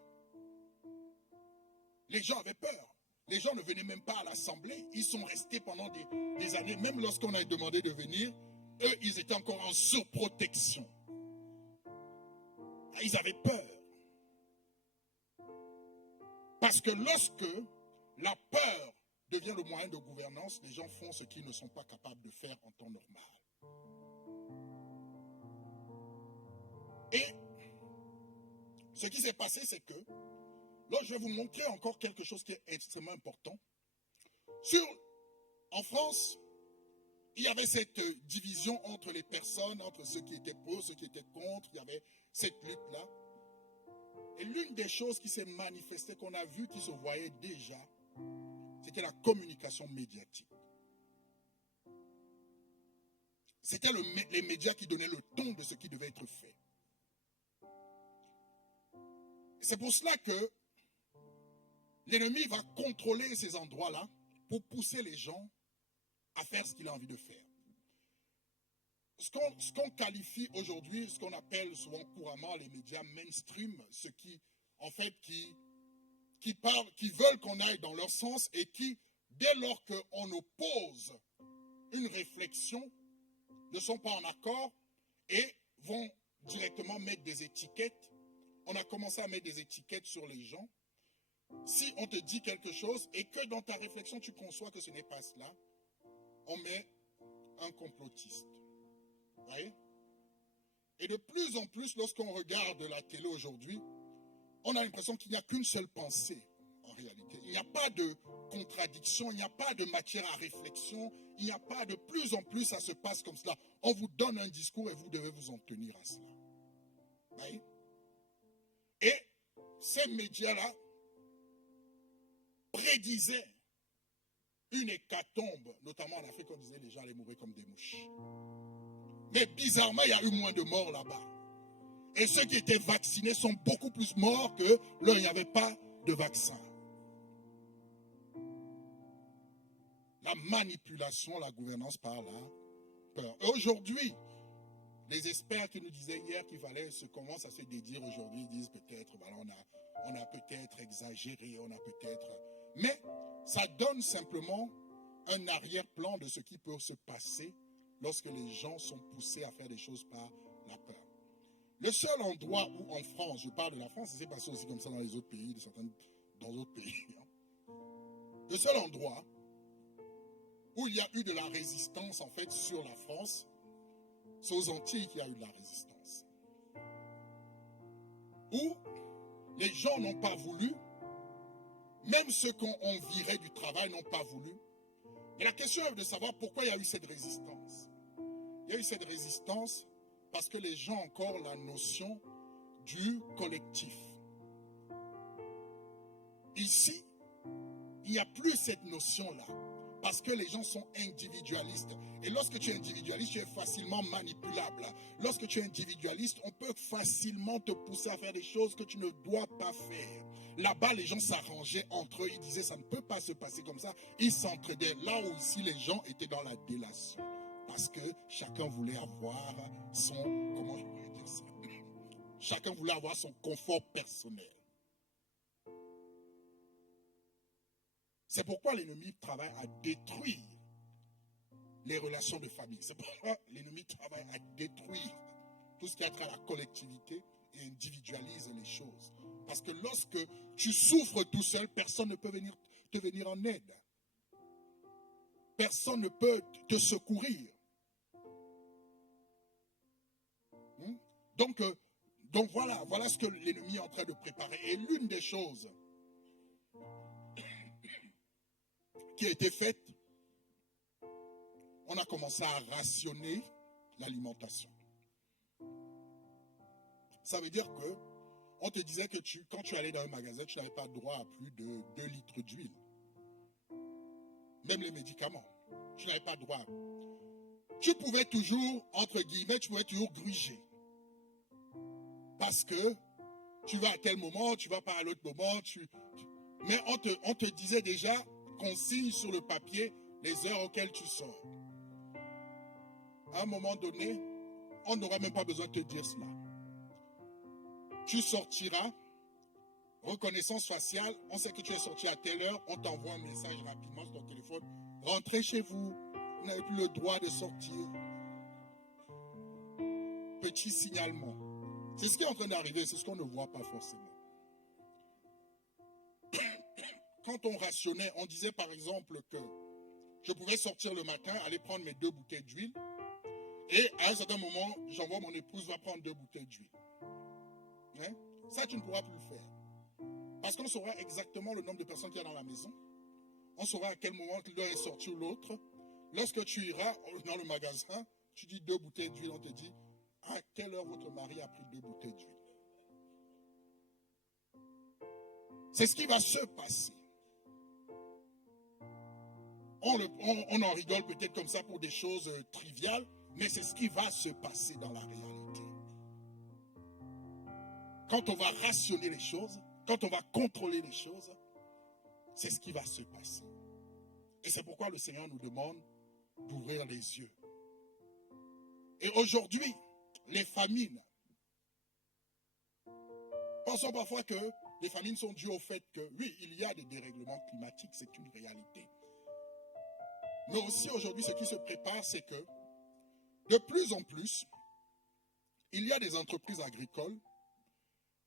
Les gens avaient peur. Les gens ne venaient même pas à l'assemblée. Ils sont restés pendant des années. Même lorsqu'on a demandé de venir, eux, ils étaient encore en surprotection. Ils avaient peur. Parce que lorsque la peur devient le moyen de gouvernance, les gens font ce qu'ils ne sont pas capables de faire en temps normal. Et ce qui s'est passé, c'est que, là, je vais vous montrer encore quelque chose qui est extrêmement important. En France, il y avait cette division entre les personnes, entre ceux qui étaient pour, ceux qui étaient contre, il y avait cette lutte-là. Et l'une des choses qui s'est manifestée, qu'on a vu, qui se voyait déjà, c'était la communication médiatique. C'était les médias qui donnaient le ton de ce qui devait être fait. C'est pour cela que l'ennemi va contrôler ces endroits-là pour pousser les gens à faire ce qu'il a envie de faire. Ce qu'on qualifie aujourd'hui, ce qu'on appelle souvent couramment les médias mainstream, ceux qui, en fait, qui parlent, qui veulent qu'on aille dans leur sens et qui, dès lors qu'on oppose une réflexion, ne sont pas en accord et vont directement mettre des étiquettes. On a commencé à mettre des étiquettes sur les gens. Si on te dit quelque chose et que dans ta réflexion tu conçois que ce n'est pas cela, on met un complotiste. Vous voyez? Et de plus en plus, lorsqu'on regarde la télé aujourd'hui, on a l'impression qu'il n'y a qu'une seule pensée en réalité. Il n'y a pas de contradiction, il n'y a pas de matière à réflexion, il n'y a pas de plus en plus ça se passe comme cela. On vous donne un discours et vous devez vous en tenir à cela. Vous voyez? Et ces médias-là prédisaient une hécatombe, notamment en Afrique, on disait les gens allaient mourir comme des mouches. Mais bizarrement, il y a eu moins de morts là-bas. Et ceux qui étaient vaccinés sont beaucoup plus morts que là, il n'y avait pas de vaccin. La manipulation, la gouvernance par la peur. Et aujourd'hui, les experts qui nous disaient hier qu'il fallait commencent à se dédire aujourd'hui, ils disent peut-être, voilà, on a peut-être exagéré, on a peut-être... Mais ça donne simplement un arrière-plan de ce qui peut se passer lorsque les gens sont poussés à faire des choses par la peur. Le seul endroit où en France, je parle de la France, c'est passé aussi comme ça dans les autres pays, dans d'autres pays. Le seul endroit où il y a eu de la résistance en fait sur la France, c'est aux Antilles qu'il y a eu de la résistance. Où les gens n'ont pas voulu, même ceux qu'on virait du travail n'ont pas voulu. Mais la question est de savoir pourquoi il y a eu cette résistance. Il y a eu cette résistance parce que les gens ont encore la notion du collectif. Ici, il n'y a plus cette notion-là. Parce que les gens sont individualistes. Et lorsque tu es individualiste, tu es facilement manipulable. Lorsque tu es individualiste, on peut facilement te pousser à faire des choses que tu ne dois pas faire. Là-bas, les gens s'arrangeaient entre eux. Ils disaient, ça ne peut pas se passer comme ça. Ils s'entraidaient. Là où ici, les gens étaient dans la délation. Parce que chacun voulait avoir son... Comment je pourrais dire ça? Chacun voulait avoir son confort personnel. C'est pourquoi l'ennemi travaille à détruire les relations de famille. C'est pourquoi l'ennemi travaille à détruire tout ce qui a trait à la collectivité et individualise les choses. Parce que lorsque tu souffres tout seul, personne ne peut te venir en aide. Personne ne peut te secourir. Donc voilà ce que l'ennemi est en train de préparer. Et l'une des choses qui a été faite, on a commencé à rationner l'alimentation. Ça veut dire que on te disait que quand tu allais dans un magasin, tu n'avais pas droit à plus de 2 litres d'huile. Même les médicaments, tu n'avais pas droit. Tu pouvais toujours, entre guillemets, tu pouvais toujours gruger. Parce que tu vas à tel moment, tu vas pas à l'autre moment. Mais on te disait déjà qu'on signe sur le papier les heures auxquelles tu sors. À un moment donné, on n'aura même pas besoin de te dire cela. Tu sortiras, reconnaissance faciale, on sait que tu es sorti à telle heure, on t'envoie un message rapidement sur ton téléphone. Rentrez chez vous, vous n'avez plus le droit de sortir. Petit signalement. C'est ce qui est en train d'arriver, c'est ce qu'on ne voit pas forcément. Quand on rationnait, on disait par exemple que je pouvais sortir le matin, aller prendre mes 2 bouteilles d'huile, et à un certain moment, j'envoie mon épouse va prendre 2 bouteilles d'huile. Hein? Ça, tu ne pourras plus le faire. Parce qu'on saura exactement le nombre de personnes qu'il y a dans la maison. On saura à quel moment l'un est sorti ou l'autre. Lorsque tu iras dans le magasin, tu dis 2 bouteilles d'huile, on te dit à quelle heure votre mari a pris 2 bouteilles d'huile. C'est ce qui va se passer. On en rigole peut-être comme ça pour des choses triviales, mais c'est ce qui va se passer dans la réalité. Quand on va rationner les choses, quand on va contrôler les choses, c'est ce qui va se passer. Et c'est pourquoi le Seigneur nous demande d'ouvrir les yeux. Et aujourd'hui, les famines, pensons parfois que les famines sont dues au fait que, oui, il y a des dérèglements climatiques, c'est une réalité. Mais aussi aujourd'hui, ce qui se prépare, c'est que de plus en plus, il y a des entreprises agricoles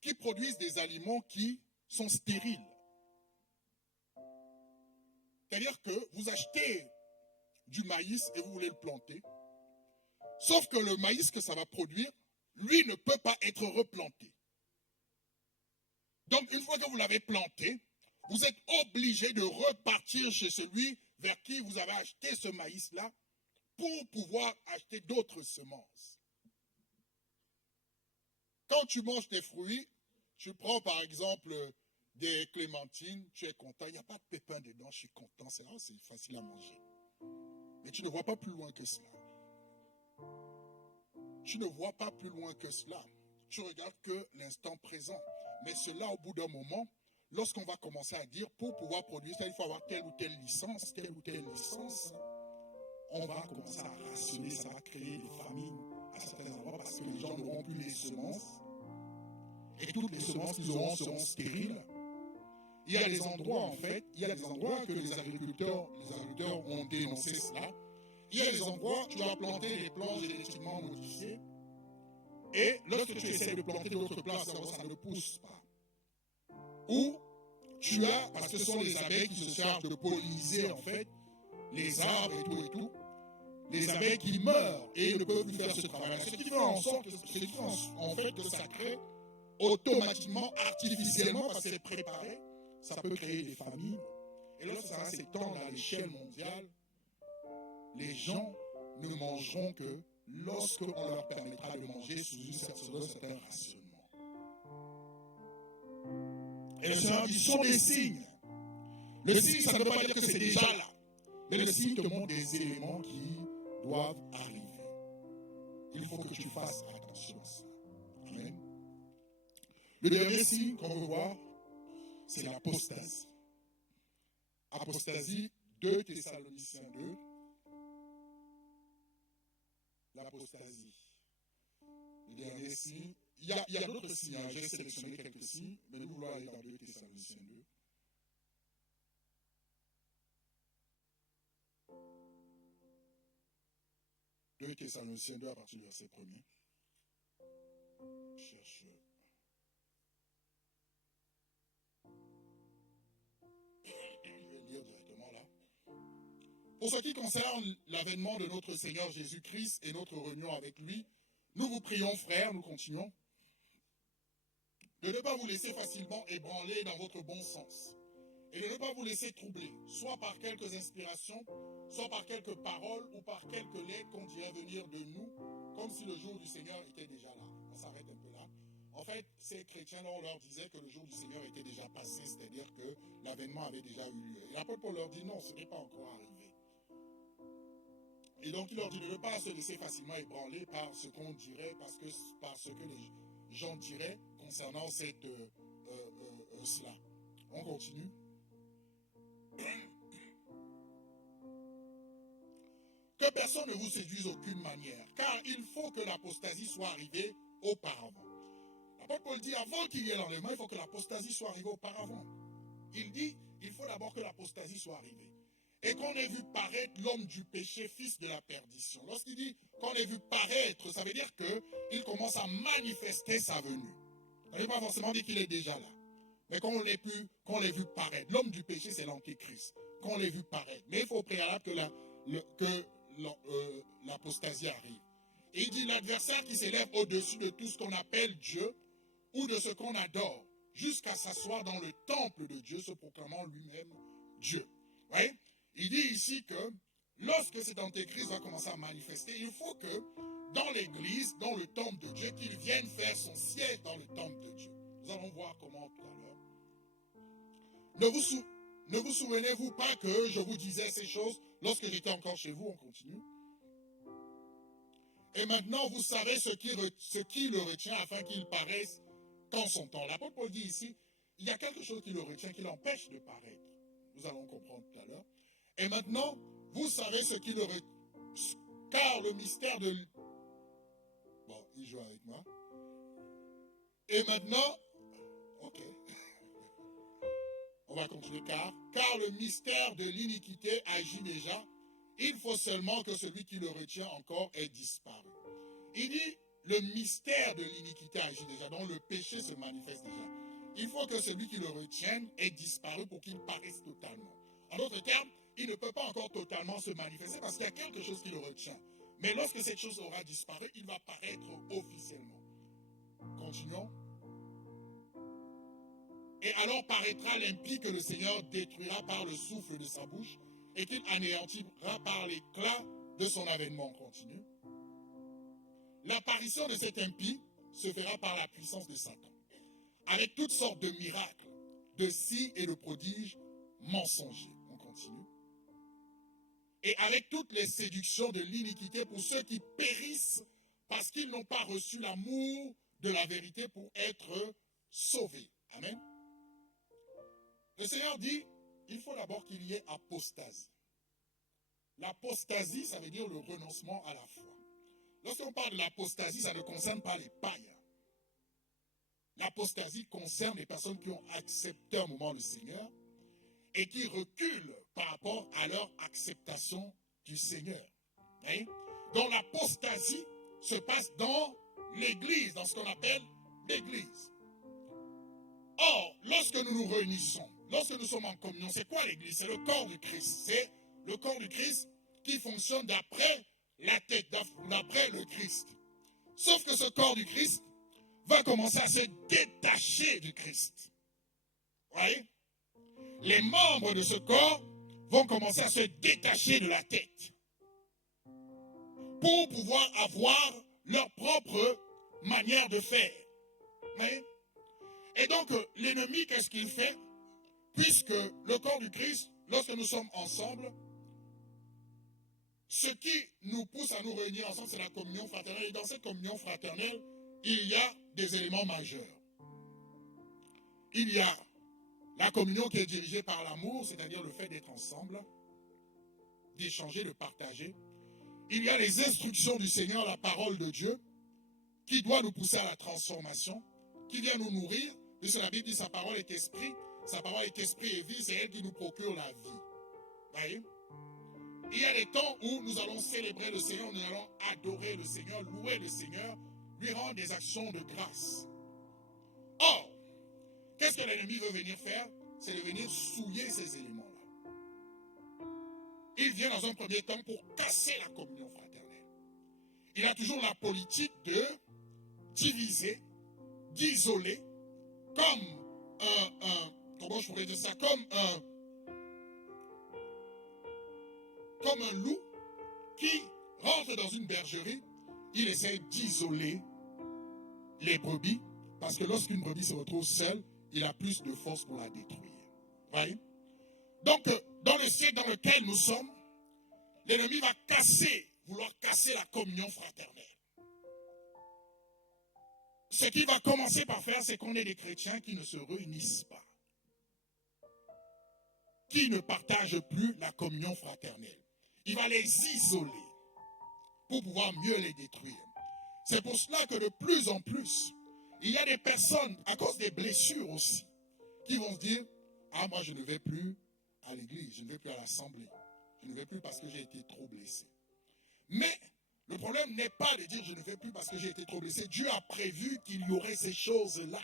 qui produisent des aliments qui sont stériles. C'est-à-dire que vous achetez du maïs et vous voulez le planter, sauf que le maïs que ça va produire, lui, ne peut pas être replanté. Donc, une fois que vous l'avez planté, vous êtes obligé de repartir chez celui vers qui vous avez acheté ce maïs-là pour pouvoir acheter d'autres semences. Quand tu manges tes fruits, tu prends par exemple des clémentines, tu es content, il n'y a pas de pépins dedans, je suis content, c'est facile à manger. Mais tu ne vois pas plus loin que cela. Tu ne vois pas plus loin que cela. Tu regardes que l'instant présent. Mais cela, au bout d'un moment, lorsqu'on va commencer à dire, pour pouvoir produire ça, il faut avoir telle ou telle licence, on va commencer à rationner, ça va créer des famines à certains endroits parce que les gens n'auront plus les semences. Et toutes les semences qu'ils auront seront stériles. Il y a des endroits, en fait, que les agriculteurs ont dénoncé cela. Il y a des endroits où tu dois planter des plantes génétiquement modifiées. Et lorsque tu essaies de planter d'autres plantes, ça ne pousse pas. Ou tu as, parce que ce sont les abeilles qui se chargent de polliniser, en fait, les arbres et tout, les abeilles qui meurent et ne peuvent plus faire ce travail. Ce qui fait en sorte que ça crée automatiquement, artificiellement, parce que c'est préparé, ça peut créer des famines. Et lorsque ça va s'étendre à l'échelle mondiale, les gens ne mangeront que lorsqu'on leur permettra de manger sous un certain rationnement. Et le Seigneur dit, ce sont des signes. Le signe, ça ne veut pas dire que c'est déjà là. Mais le signe te montre des éléments qui doivent arriver. Il faut que tu fasses attention à ça. Amen. Le dernier signe qu'on veut voir, c'est l'apostasie. Apostasie, 2 Thessaloniciens 2. L'apostasie. Le dernier signe. Il y a d'autres signes. J'ai sélectionné quelques signes, mais nous voulons aller dans 2 Thessaloniciens 2. 2 Thessaloniciens 2 à partir du verset 1er. Cherche. Je vais lire directement là. Pour ce qui concerne l'avènement de notre Seigneur Jésus-Christ et notre réunion avec lui, nous vous prions, frères, nous continuons, de ne pas vous laisser facilement ébranler dans votre bon sens et de ne pas vous laisser troubler, soit par quelques inspirations, soit par quelques paroles ou par quelques lettres qu'on dirait venir de nous, comme si le jour du Seigneur était déjà là. On s'arrête un peu là. En fait, ces chrétiens-là, on leur disait que le jour du Seigneur était déjà passé, c'est-à-dire que l'avènement avait déjà eu lieu. Et l'apôtre Paul leur dit non, ce n'est pas encore arrivé. Et donc il leur dit de ne pas se laisser facilement ébranler par ce qu'on dirait, par ce que les gens diraient concernant cela. On continue. Que personne ne vous séduise d'aucune manière, car il faut que l'apostasie soit arrivée auparavant. L'apôtre Paul dit, avant qu'il y ait l'enlèvement, il faut que l'apostasie soit arrivée auparavant. Il dit, il faut d'abord que l'apostasie soit arrivée. Et qu'on ait vu paraître l'homme du péché, fils de la perdition. Lorsqu'il dit qu'on ait vu paraître, ça veut dire qu'il commence à manifester sa venue. Ça ne veut pas forcément dire qu'il est déjà là. Mais qu'on l'ait vu paraître. L'homme du péché, c'est l'antéchrist. Qu'on l'ait vu paraître. Mais il faut au préalable que l'apostasie arrive. Et il dit l'adversaire qui s'élève au-dessus de tout ce qu'on appelle Dieu ou de ce qu'on adore, jusqu'à s'asseoir dans le temple de Dieu, se proclamant lui-même Dieu. Oui? Il dit ici que lorsque cet antéchrist va commencer à manifester, il faut que dans l'église, dans le temple de Dieu, qu'il vienne faire son siège dans le temple de Dieu. Nous allons voir comment tout à l'heure. Ne vous souvenez-vous pas que je vous disais ces choses lorsque j'étais encore chez vous? On continue. Et maintenant, vous savez ce qui le retient afin qu'il paraisse qu'en son temps. L'apôtre Paul dit ici, il y a quelque chose qui le retient, qui l'empêche de paraître. Nous allons comprendre tout à l'heure. Et maintenant, vous savez ce qui le retient. Car le mystère de... Bon, il joue avec moi. Et maintenant... Ok. On va continuer. Car le mystère de l'iniquité agit déjà. Il faut seulement que celui qui le retient encore ait disparu. Il dit, le mystère de l'iniquité agit déjà, donc le péché se manifeste déjà. Il faut que celui qui le retienne ait disparu pour qu'il paraisse totalement. En d'autres termes, il ne peut pas encore totalement se manifester parce qu'il y a quelque chose qui le retient. Mais lorsque cette chose aura disparu, il va paraître officiellement. Continuons. Et alors paraîtra l'impie que le Seigneur détruira par le souffle de sa bouche et qu'il anéantira par l'éclat de son avènement. On continue. L'apparition de cet impie se fera par la puissance de Satan, avec toutes sortes de miracles, de signes et de prodiges mensongers. On continue. Et avec toutes les séductions de l'iniquité pour ceux qui périssent parce qu'ils n'ont pas reçu l'amour de la vérité pour être sauvés. Amen. Le Seigneur dit, il faut d'abord qu'il y ait apostasie. L'apostasie, ça veut dire le renoncement à la foi. Lorsqu'on parle de l'apostasie, ça ne concerne pas les païens. L'apostasie concerne les personnes qui ont accepté un moment le Seigneur et qui reculent par rapport à leur acceptation du Seigneur. Hein? Donc l'apostasie se passe dans l'église, dans ce qu'on appelle l'église. Or, lorsque nous nous réunissons, lorsque nous sommes en communion, c'est quoi l'église? C'est le corps du Christ. C'est le corps du Christ qui fonctionne d'après la tête, d'après le Christ. Sauf que ce corps du Christ va commencer à se détacher du Christ. Vous voyez? Les membres de ce corps vont commencer à se détacher de la tête pour pouvoir avoir leur propre manière de faire. Vous voyez? Et donc, l'ennemi, qu'est-ce qu'il fait? Puisque le corps du Christ, lorsque nous sommes ensemble, ce qui nous pousse à nous réunir ensemble, c'est la communion fraternelle. Et dans cette communion fraternelle, il y a des éléments majeurs. Il y a la communion qui est dirigée par l'amour, c'est-à-dire le fait d'être ensemble, d'échanger, de partager. Il y a les instructions du Seigneur, la parole de Dieu, qui doit nous pousser à la transformation, qui vient nous nourrir, puisque la Bible dit sa parole est esprit et vie, c'est elle qui nous procure la vie. Voyez? Il y a des temps où nous allons célébrer le Seigneur, nous allons adorer le Seigneur, louer le Seigneur, lui rendre des actions de grâce. Or, qu'est-ce que l'ennemi veut venir faire? C'est de venir souiller ces éléments-là. Il vient dans un premier temps pour casser la communion fraternelle. Il a toujours la politique de diviser, d'isoler, comme comment je pourrais dire ça, comme un loup qui rentre dans une bergerie, il essaie d'isoler les brebis, parce que lorsqu'une brebis se retrouve seule, il a plus de force pour la détruire. Voyez? Donc, dans le siècle dans lequel nous sommes, l'ennemi va vouloir casser la communion fraternelle. Ce qu'il va commencer par faire, c'est qu'on ait des chrétiens qui ne se réunissent pas, qui ne partagent plus la communion fraternelle. Il va les isoler pour pouvoir mieux les détruire. C'est pour cela que de plus en plus, il y a des personnes, à cause des blessures aussi, qui vont se dire, ah, moi je ne vais plus à l'église, je ne vais plus à l'assemblée, je ne vais plus parce que j'ai été trop blessé. Mais le problème n'est pas de dire je ne vais plus parce que j'ai été trop blessé. Dieu a prévu qu'il y aurait ces choses-là.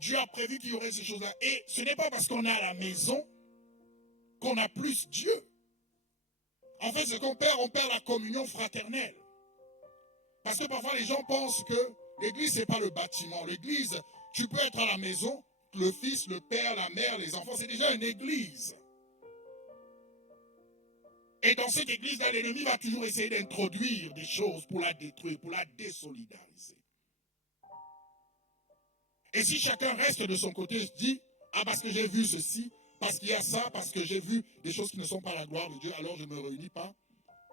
Dieu a prévu qu'il y aurait ces choses-là. Et ce n'est pas parce qu'on est à la maison qu'on a plus Dieu. En fait, ce qu'on perd, on perd la communion fraternelle. Parce que parfois, les gens pensent que l'église, ce n'est pas le bâtiment. L'église, tu peux être à la maison, le fils, le père, la mère, les enfants, c'est déjà une église. Et dans cette église-là, l'ennemi va toujours essayer d'introduire des choses pour la détruire, pour la désolidariser. Et si chacun reste de son côté et se dit, ah, parce que j'ai vu ceci, parce qu'il y a ça, parce que j'ai vu des choses qui ne sont pas la gloire de Dieu, alors je ne me réunis pas.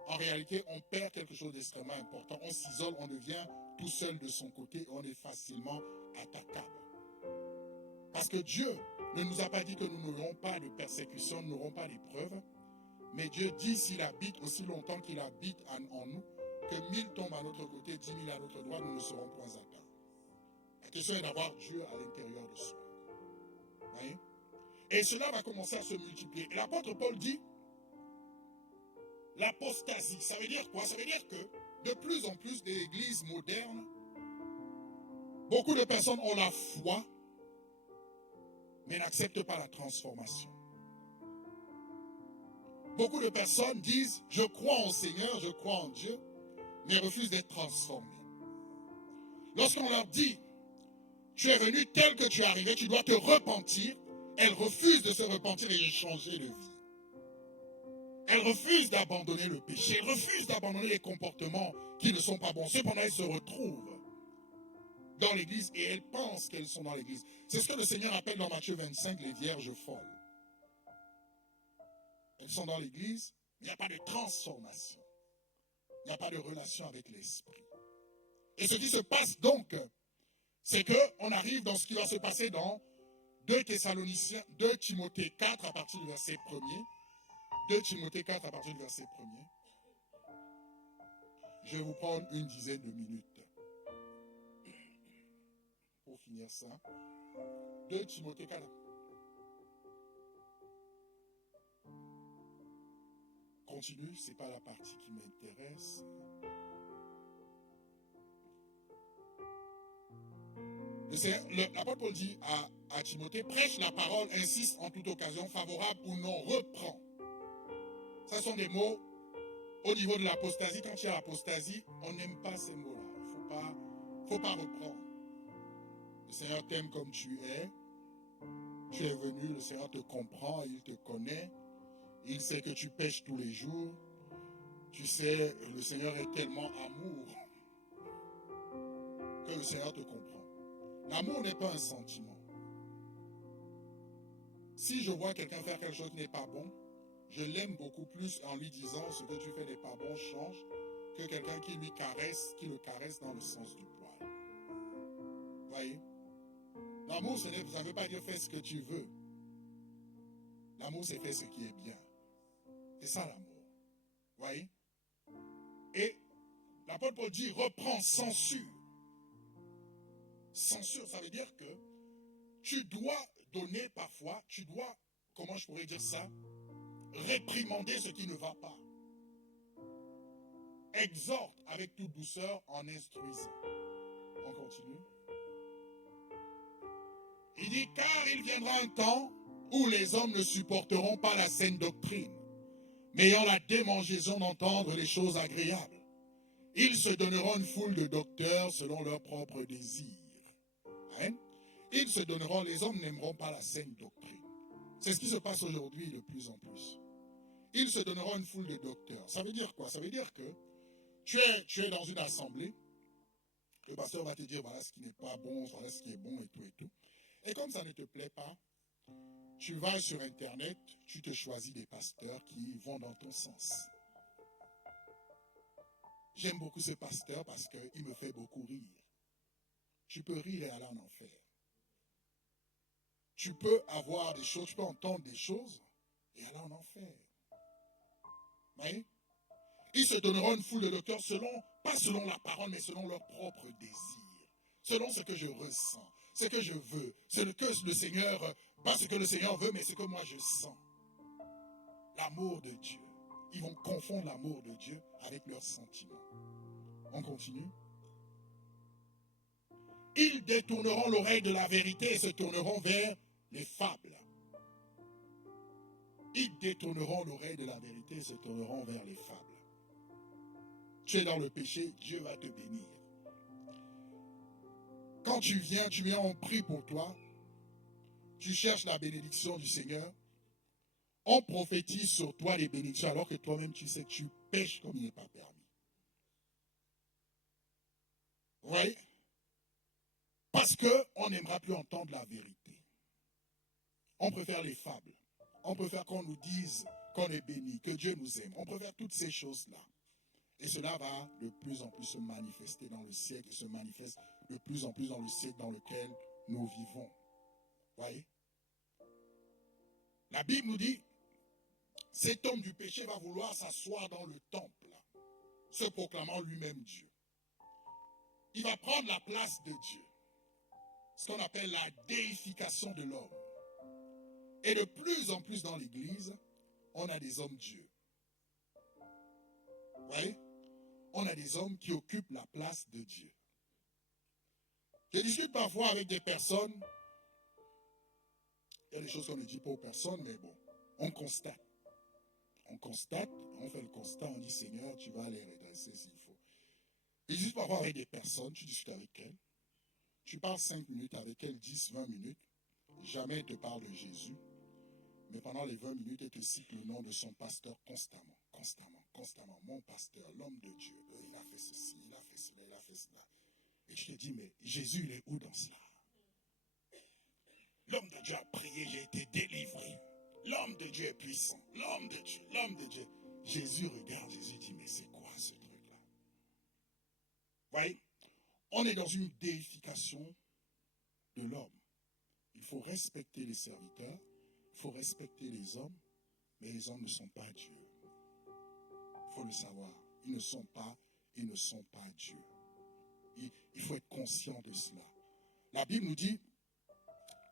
En réalité, on perd quelque chose d'extrêmement important. On s'isole, on devient tout seul de son côté, on est facilement attaquable. Parce que Dieu ne nous a pas dit que nous n'aurons pas de persécution, nous n'aurons pas d'épreuves. Mais Dieu dit s'il habite aussi longtemps qu'il habite en nous, que 1000 tombent à notre côté, 10 000 à notre droite, nous ne serons point atteints. La question est d'avoir Dieu à l'intérieur de soi. Voyez? Et cela va commencer à se multiplier. Et l'apôtre Paul dit, l'apostasie, ça veut dire quoi? Ça veut dire que de plus en plus d'églises modernes, beaucoup de personnes ont la foi, mais n'acceptent pas la transformation. Beaucoup de personnes disent, je crois en Seigneur, je crois en Dieu, mais refusent d'être transformés. Lorsqu'on leur dit, tu es venu tel que tu es arrivé, tu dois te repentir, elles refusent de se repentir et de changer de vie. Elles refusent d'abandonner le péché, elles refusent d'abandonner les comportements qui ne sont pas bons. Cependant, elles se retrouvent dans l'église et elles pensent qu'elles sont dans l'église. C'est ce que le Seigneur appelle dans Matthieu 25 les vierges folles. Elles sont dans l'église, il n'y a pas de transformation. Il n'y a pas de relation avec l'esprit. Et ce qui se passe donc, c'est qu'on arrive dans ce qui va se passer dans 2 Timothée 4 à partir du verset 1er. 2 Timothée 4 à partir du verset 1er. Je vais vous prendre une dizaine de minutes pour finir ça. 2 Timothée 4. Continue, ce n'est pas la partie qui m'intéresse. L'apôtre Paul dit à Timothée, prêche la parole, insiste en toute occasion, favorable ou non, reprend. Ce sont des mots au niveau de l'apostasie. Quand il y a l'apostasie, on n'aime pas ces mots-là. Il ne faut pas reprendre. Le Seigneur t'aime comme tu es. Tu es venu, le Seigneur te comprend, il te connaît. Il sait que tu pêches tous les jours. Tu sais, le Seigneur est tellement amour que le Seigneur te comprend. L'amour n'est pas un sentiment. Si je vois quelqu'un faire quelque chose qui n'est pas bon, je l'aime beaucoup plus en lui disant ce que tu fais n'est pas bon, change, que quelqu'un qui lui caresse, qui le caresse dans le sens du poil. Vous voyez? L'amour, ça ne veut pas dire fais ce que tu veux. L'amour, c'est faire ce qui est bien. C'est ça l'amour. Vous voyez? Et l'apôtre Paul dit reprends, censure. Censure, ça veut dire que tu dois donner parfois, tu dois, comment je pourrais dire ça, réprimandez ce qui ne va pas. Exhorte avec toute douceur en instruisant. On continue. Il dit, car il viendra un temps où les hommes ne supporteront pas la saine doctrine, mais ayant la démangeaison d'entendre les choses agréables. Ils se donneront une foule de docteurs selon leurs propres désirs. Hein? Ils se donneront, les hommes n'aimeront pas la saine doctrine. C'est ce qui se passe aujourd'hui de plus en plus. Ils se donneront une foule de docteurs. Ça veut dire quoi? Ça veut dire que tu es dans une assemblée, le pasteur va te dire voilà ce qui n'est pas bon, voilà ce qui est bon et tout et tout. Et comme ça ne te plaît pas, tu vas sur Internet, tu te choisis des pasteurs qui vont dans ton sens. J'aime beaucoup ce pasteur parce qu'il me fait beaucoup rire. Tu peux rire et aller en enfer. Tu peux avoir des choses, tu peux entendre des choses et aller en enfer. Mais ils se donneront une foule de docteurs pas selon la parole, mais selon leur propre désir. Selon ce que je ressens, ce que je veux, ce que le Seigneur, pas ce que le Seigneur veut, mais ce que moi je sens. L'amour de Dieu. Ils vont confondre l'amour de Dieu avec leurs sentiments. On continue. Ils détourneront l'oreille de la vérité et se tourneront vers les fables. Ils détourneront l'oreille de la vérité et se tourneront vers les fables. Tu es dans le péché, Dieu va te bénir. Quand tu viens, on prie pour toi. Tu cherches la bénédiction du Seigneur. On prophétise sur toi les bénédictions alors que toi-même tu sais que tu pêches comme il n'est pas permis. Vous voyez? Parce qu'on n'aimera plus entendre la vérité. On préfère les fables. On préfère qu'on nous dise qu'on est béni, que Dieu nous aime. On préfère toutes ces choses-là. Et cela va de plus en plus se manifester dans le siècle, se manifeste de plus en plus dans le siècle dans lequel nous vivons. Vous voyez? La Bible nous dit, cet homme du péché va vouloir s'asseoir dans le temple, se proclamant lui-même Dieu. Il va prendre la place de Dieu. Ce qu'on appelle la déification de l'homme. Et de plus en plus dans l'Église, on a des hommes dieux. Vous voyez? On a des hommes qui occupent la place de Dieu. Je discute parfois avec des personnes. Il y a des choses qu'on ne dit pas aux personnes, mais bon, on constate. On constate, on fait le constat, on dit Seigneur, tu vas les redresser s'il faut. Je discute parfois avec des personnes, tu discutes avec elles. Tu parles 5 minutes avec elles, 10, 20 minutes. Jamais elle te parle de Jésus. Mais pendant les 20 minutes, elle te cite le nom de son pasteur constamment, constamment, constamment. Mon pasteur, l'homme de Dieu, il a fait ceci, il a fait cela, il a fait cela. Et je te dis, mais Jésus, il est où dans cela? L'homme de Dieu a prié, j'ai été délivré. L'homme de Dieu est puissant. L'homme de Dieu, l'homme de Dieu. Jésus regarde, Jésus dit, mais c'est quoi ce truc-là? Vous voyez? On est dans une déification de l'homme. Il faut respecter les serviteurs, il faut respecter les hommes, mais les hommes ne sont pas Dieu. Il faut le savoir. Ils ne sont pas Dieu. Il faut être conscient de cela. La Bible nous dit,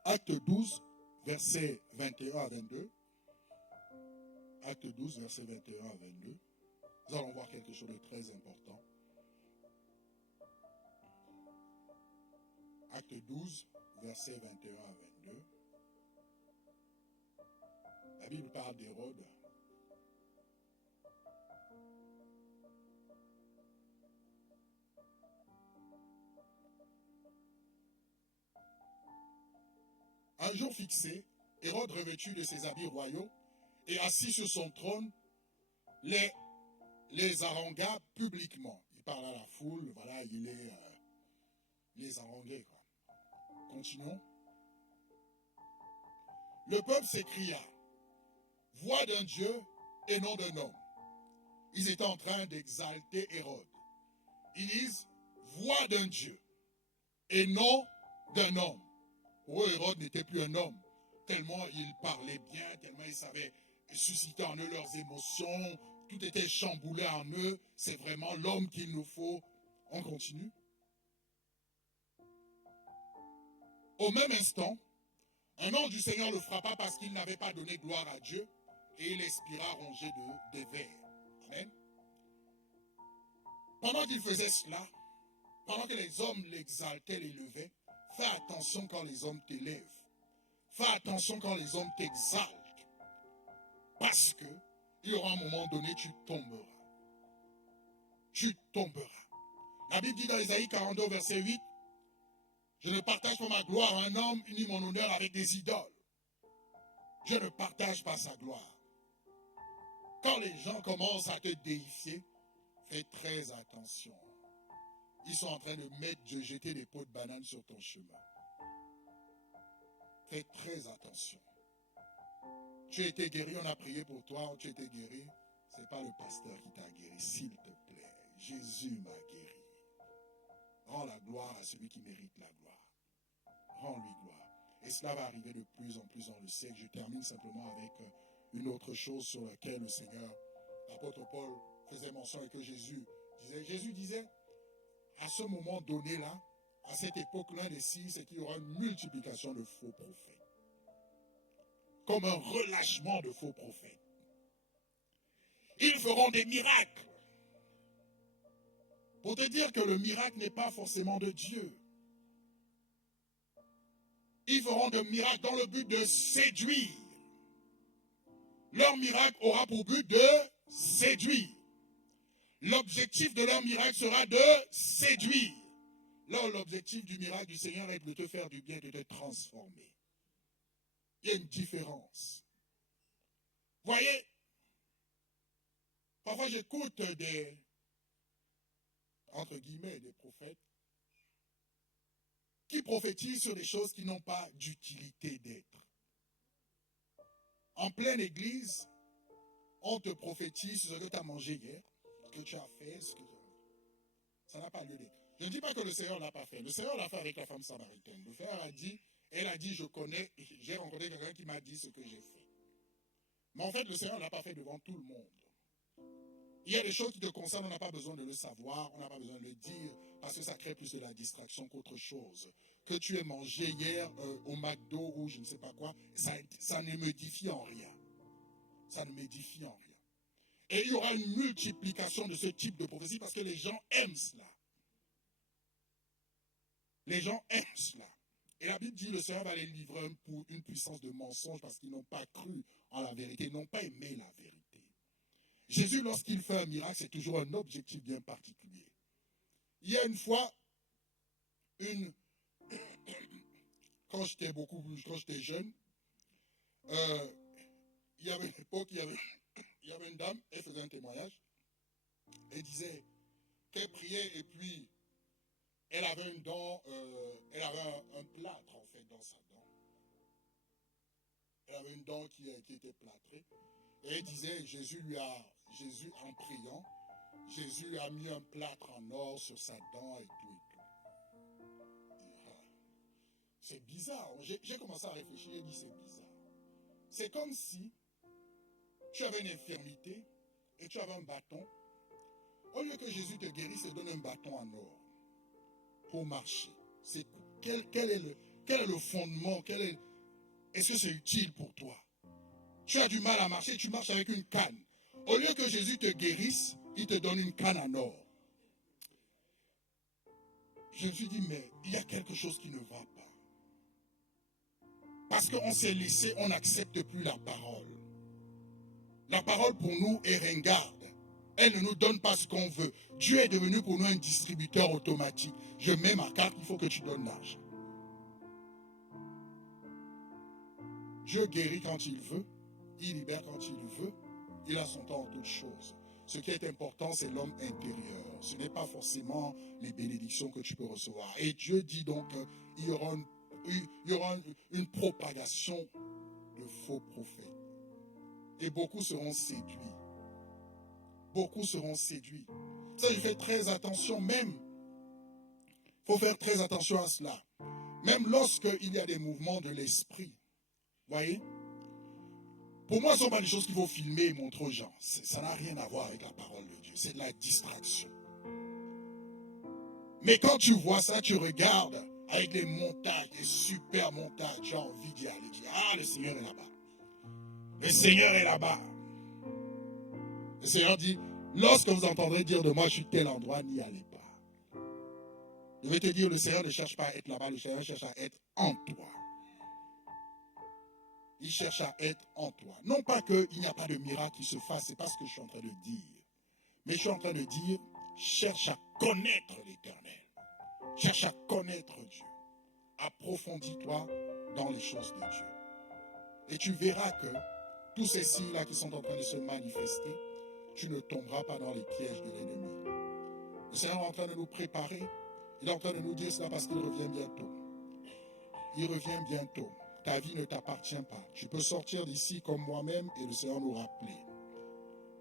Acte 12, versets 21 à 22. Acte 12, versets 21 à 22. Nous allons voir quelque chose de très important. Acte 12, versets 21 à 22. La Bible parle d'Hérode. Un jour fixé, Hérode, revêtu de ses habits royaux et assis sur son trône, les harangua publiquement. Il parle à la foule, voilà, il les haranguait, quoi. Continuons. Le peuple s'écria, voix d'un Dieu et non d'un homme. Ils étaient en train d'exalter Hérode. Ils disent, voix d'un Dieu et non d'un homme. Pour eux, Hérode n'était plus un homme, tellement il parlait bien, tellement il savait susciter en eux leurs émotions, tout était chamboulé en eux, c'est vraiment l'homme qu'il nous faut. On continue. Au même instant, un ange du Seigneur le frappa parce qu'il n'avait pas donné gloire à Dieu et il expira rongé de vers. Amen. Pendant qu'il faisait cela, pendant que les hommes l'exaltaient, l'élevaient, fais attention quand les hommes t'élèvent. Fais attention quand les hommes t'exaltent. Parce que il y aura un moment donné, tu tomberas. Tu tomberas. La Bible dit dans Isaïe 42, verset 8, je ne partage pas ma gloire à un homme, ni mon honneur avec des idoles. Je ne partage pas sa gloire. Quand les gens commencent à te déifier, fais très attention. Ils sont en train de jeter des pots de banane sur ton chemin. Fais très attention. Tu as été guéri, on a prié pour toi, tu as été guéri. Ce n'est pas le pasteur qui t'a guéri, s'il te plaît. Jésus m'a guéri. Rends la gloire à celui qui mérite la gloire. Rends-lui gloire. Et cela va arriver de plus en plus dans le siècle. Je termine simplement avec une autre chose sur laquelle le Seigneur, l'apôtre Paul, faisait mention et que Jésus disait, à ce moment donné-là, à cette époque, l'un des signes, c'est qu'il y aura une multiplication de faux prophètes. Comme un relâchement de faux prophètes. Ils feront des miracles. Pour te dire que le miracle n'est pas forcément de Dieu. Ils feront des miracles dans le but de séduire. Leur miracle aura pour but de séduire. L'objectif de leur miracle sera de séduire. Là, l'objectif du miracle du Seigneur est de te faire du bien, de te transformer. Il y a une différence. Voyez, parfois j'écoute des, entre guillemets, des prophètes qui prophétisent sur des choses qui n'ont pas d'utilité d'être. En pleine église, on te prophétise sur ce que tu as mangé hier, ce que tu as fait, ça n'a pas lieu d'être. Je ne dis pas que le Seigneur ne l'a pas fait. Le Seigneur l'a fait avec la femme samaritaine. Le frère a dit, elle a dit, je connais, j'ai rencontré quelqu'un qui m'a dit ce que j'ai fait. Mais en fait, le Seigneur ne l'a pas fait devant tout le monde. Il y a des choses qui te concernent, on n'a pas besoin de le savoir, on n'a pas besoin de le dire, parce que ça crée plus de la distraction qu'autre chose. Que tu aies mangé hier au McDo ou je ne sais pas quoi, ça ne m'édifie en rien. Ça ne m'édifie en rien. Et il y aura une multiplication de ce type de prophétie parce que les gens aiment cela. Les gens aiment cela. Et la Bible dit le Seigneur va les livrer une puissance de mensonge parce qu'ils n'ont pas cru en la vérité, ils n'ont pas aimé la vérité. Jésus, lorsqu'il fait un miracle, c'est toujours un objectif bien particulier. Il y a une fois, quand j'étais jeune, il y avait une époque, il y avait une dame, elle faisait un témoignage, elle disait qu'elle priait et puis elle avait une dent, elle avait un plâtre en fait dans sa dent. Elle avait une dent qui était plâtrée. Et elle disait, Jésus en priant, Jésus lui a mis un plâtre en or sur sa dent et tout et tout. C'est bizarre. J'ai commencé à réfléchir et dit c'est bizarre. C'est comme si tu avais une infirmité et tu avais un bâton. Au lieu que Jésus te guérisse, il te donne un bâton en or pour marcher. Quel est le fondement? Est-ce que c'est utile pour toi? Tu as du mal à marcher, tu marches avec une canne. Au lieu que Jésus te guérisse, il te donne une canne en or. Je me suis dit, mais il y a quelque chose qui ne va pas. Parce qu'on s'est laissé, on n'accepte plus la parole. La parole pour nous est ringarde. Elle ne nous donne pas ce qu'on veut. Dieu est devenu pour nous un distributeur automatique. Je mets ma carte, il faut que tu donnes l'argent. Dieu guérit quand il veut. Il libère quand il veut. Il a son temps en toutes choses. Ce qui est important, c'est l'homme intérieur. Ce n'est pas forcément les bénédictions que tu peux recevoir. Et Dieu dit donc qu'il y aura une propagation de faux prophètes. Et beaucoup seront séduits. Beaucoup seront séduits. Ça, il fait très attention même. Il faut faire très attention à cela. Même lorsqu'il y a des mouvements de l'esprit. Voyez? Pour moi, ce ne sont pas des choses qu'il faut filmer et montrer aux gens. Ça n'a rien à voir avec la parole de Dieu. C'est de la distraction. Mais quand tu vois ça, tu regardes avec les montagnes, les super montagnes, tu as envie d'y aller. Tu dis, ah, le Seigneur est là-bas. Le Seigneur est là-bas. Le Seigneur dit, lorsque vous entendrez dire de moi, je suis tel endroit, n'y allez pas. Je vais te dire, le Seigneur ne cherche pas à être là-bas, le Seigneur cherche à être en toi. Il cherche à être en toi. Non pas qu'il n'y a pas de miracle qui se fasse, c'est pas ce que je suis en train de dire. Mais je suis en train de dire, cherche à connaître l'Éternel. Cherche à connaître Dieu. Approfondis-toi dans les choses de Dieu. Et tu verras que tous ces signes-là qui sont en train de se manifester, tu ne tomberas pas dans les pièges de l'ennemi. Le Seigneur est en train de nous préparer. Il est en train de nous dire cela parce qu'il revient bientôt. Il revient bientôt. Ta vie ne t'appartient pas. Tu peux sortir d'ici comme moi-même et le Seigneur nous rappeler.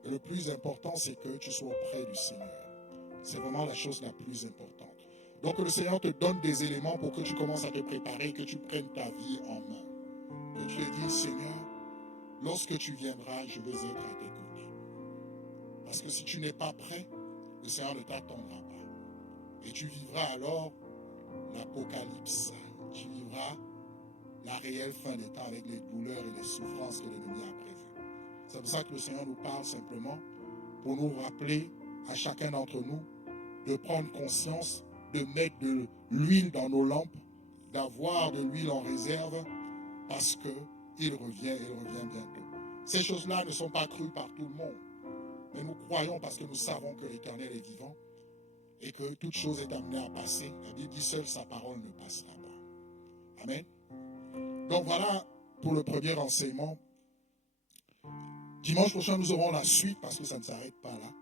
Et le plus important, c'est que tu sois auprès du Seigneur. C'est vraiment la chose la plus importante. Donc le Seigneur te donne des éléments pour que tu commences à te préparer, que tu prennes ta vie en main. Que tu te dises, Seigneur, lorsque tu viendras, je veux être à tes côtés. Parce que si tu n'es pas prêt, le Seigneur ne t'attendra pas. Et tu vivras alors l'apocalypse. Tu vivras la réelle fin des temps avec les douleurs et les souffrances que l'ennemi a prévues. C'est pour ça que le Seigneur nous parle simplement pour nous rappeler à chacun d'entre nous de prendre conscience, de mettre de l'huile dans nos lampes, d'avoir de l'huile en réserve parce qu'il revient bientôt. Ces choses-là ne sont pas crues par tout le monde, mais nous croyons parce que nous savons que l'Éternel est vivant et que toute chose est amenée à passer. La Bible dit seule sa parole ne passera pas. Amen. Donc voilà pour le premier enseignement. Dimanche prochain, nous aurons la suite parce que ça ne s'arrête pas là.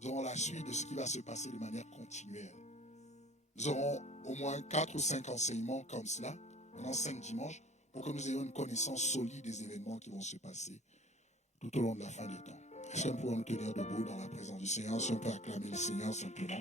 Nous aurons la suite de ce qui va se passer de manière continuelle. Nous aurons au moins 4 ou 5 enseignements comme cela pendant 5 dimanches pour que nous ayons une connaissance solide des événements qui vont se passer tout au long de la fin des temps. Est-ce que nous pouvons nous tenir debout dans la présence du Seigneur? Si on peut acclamer le Seigneur simplement.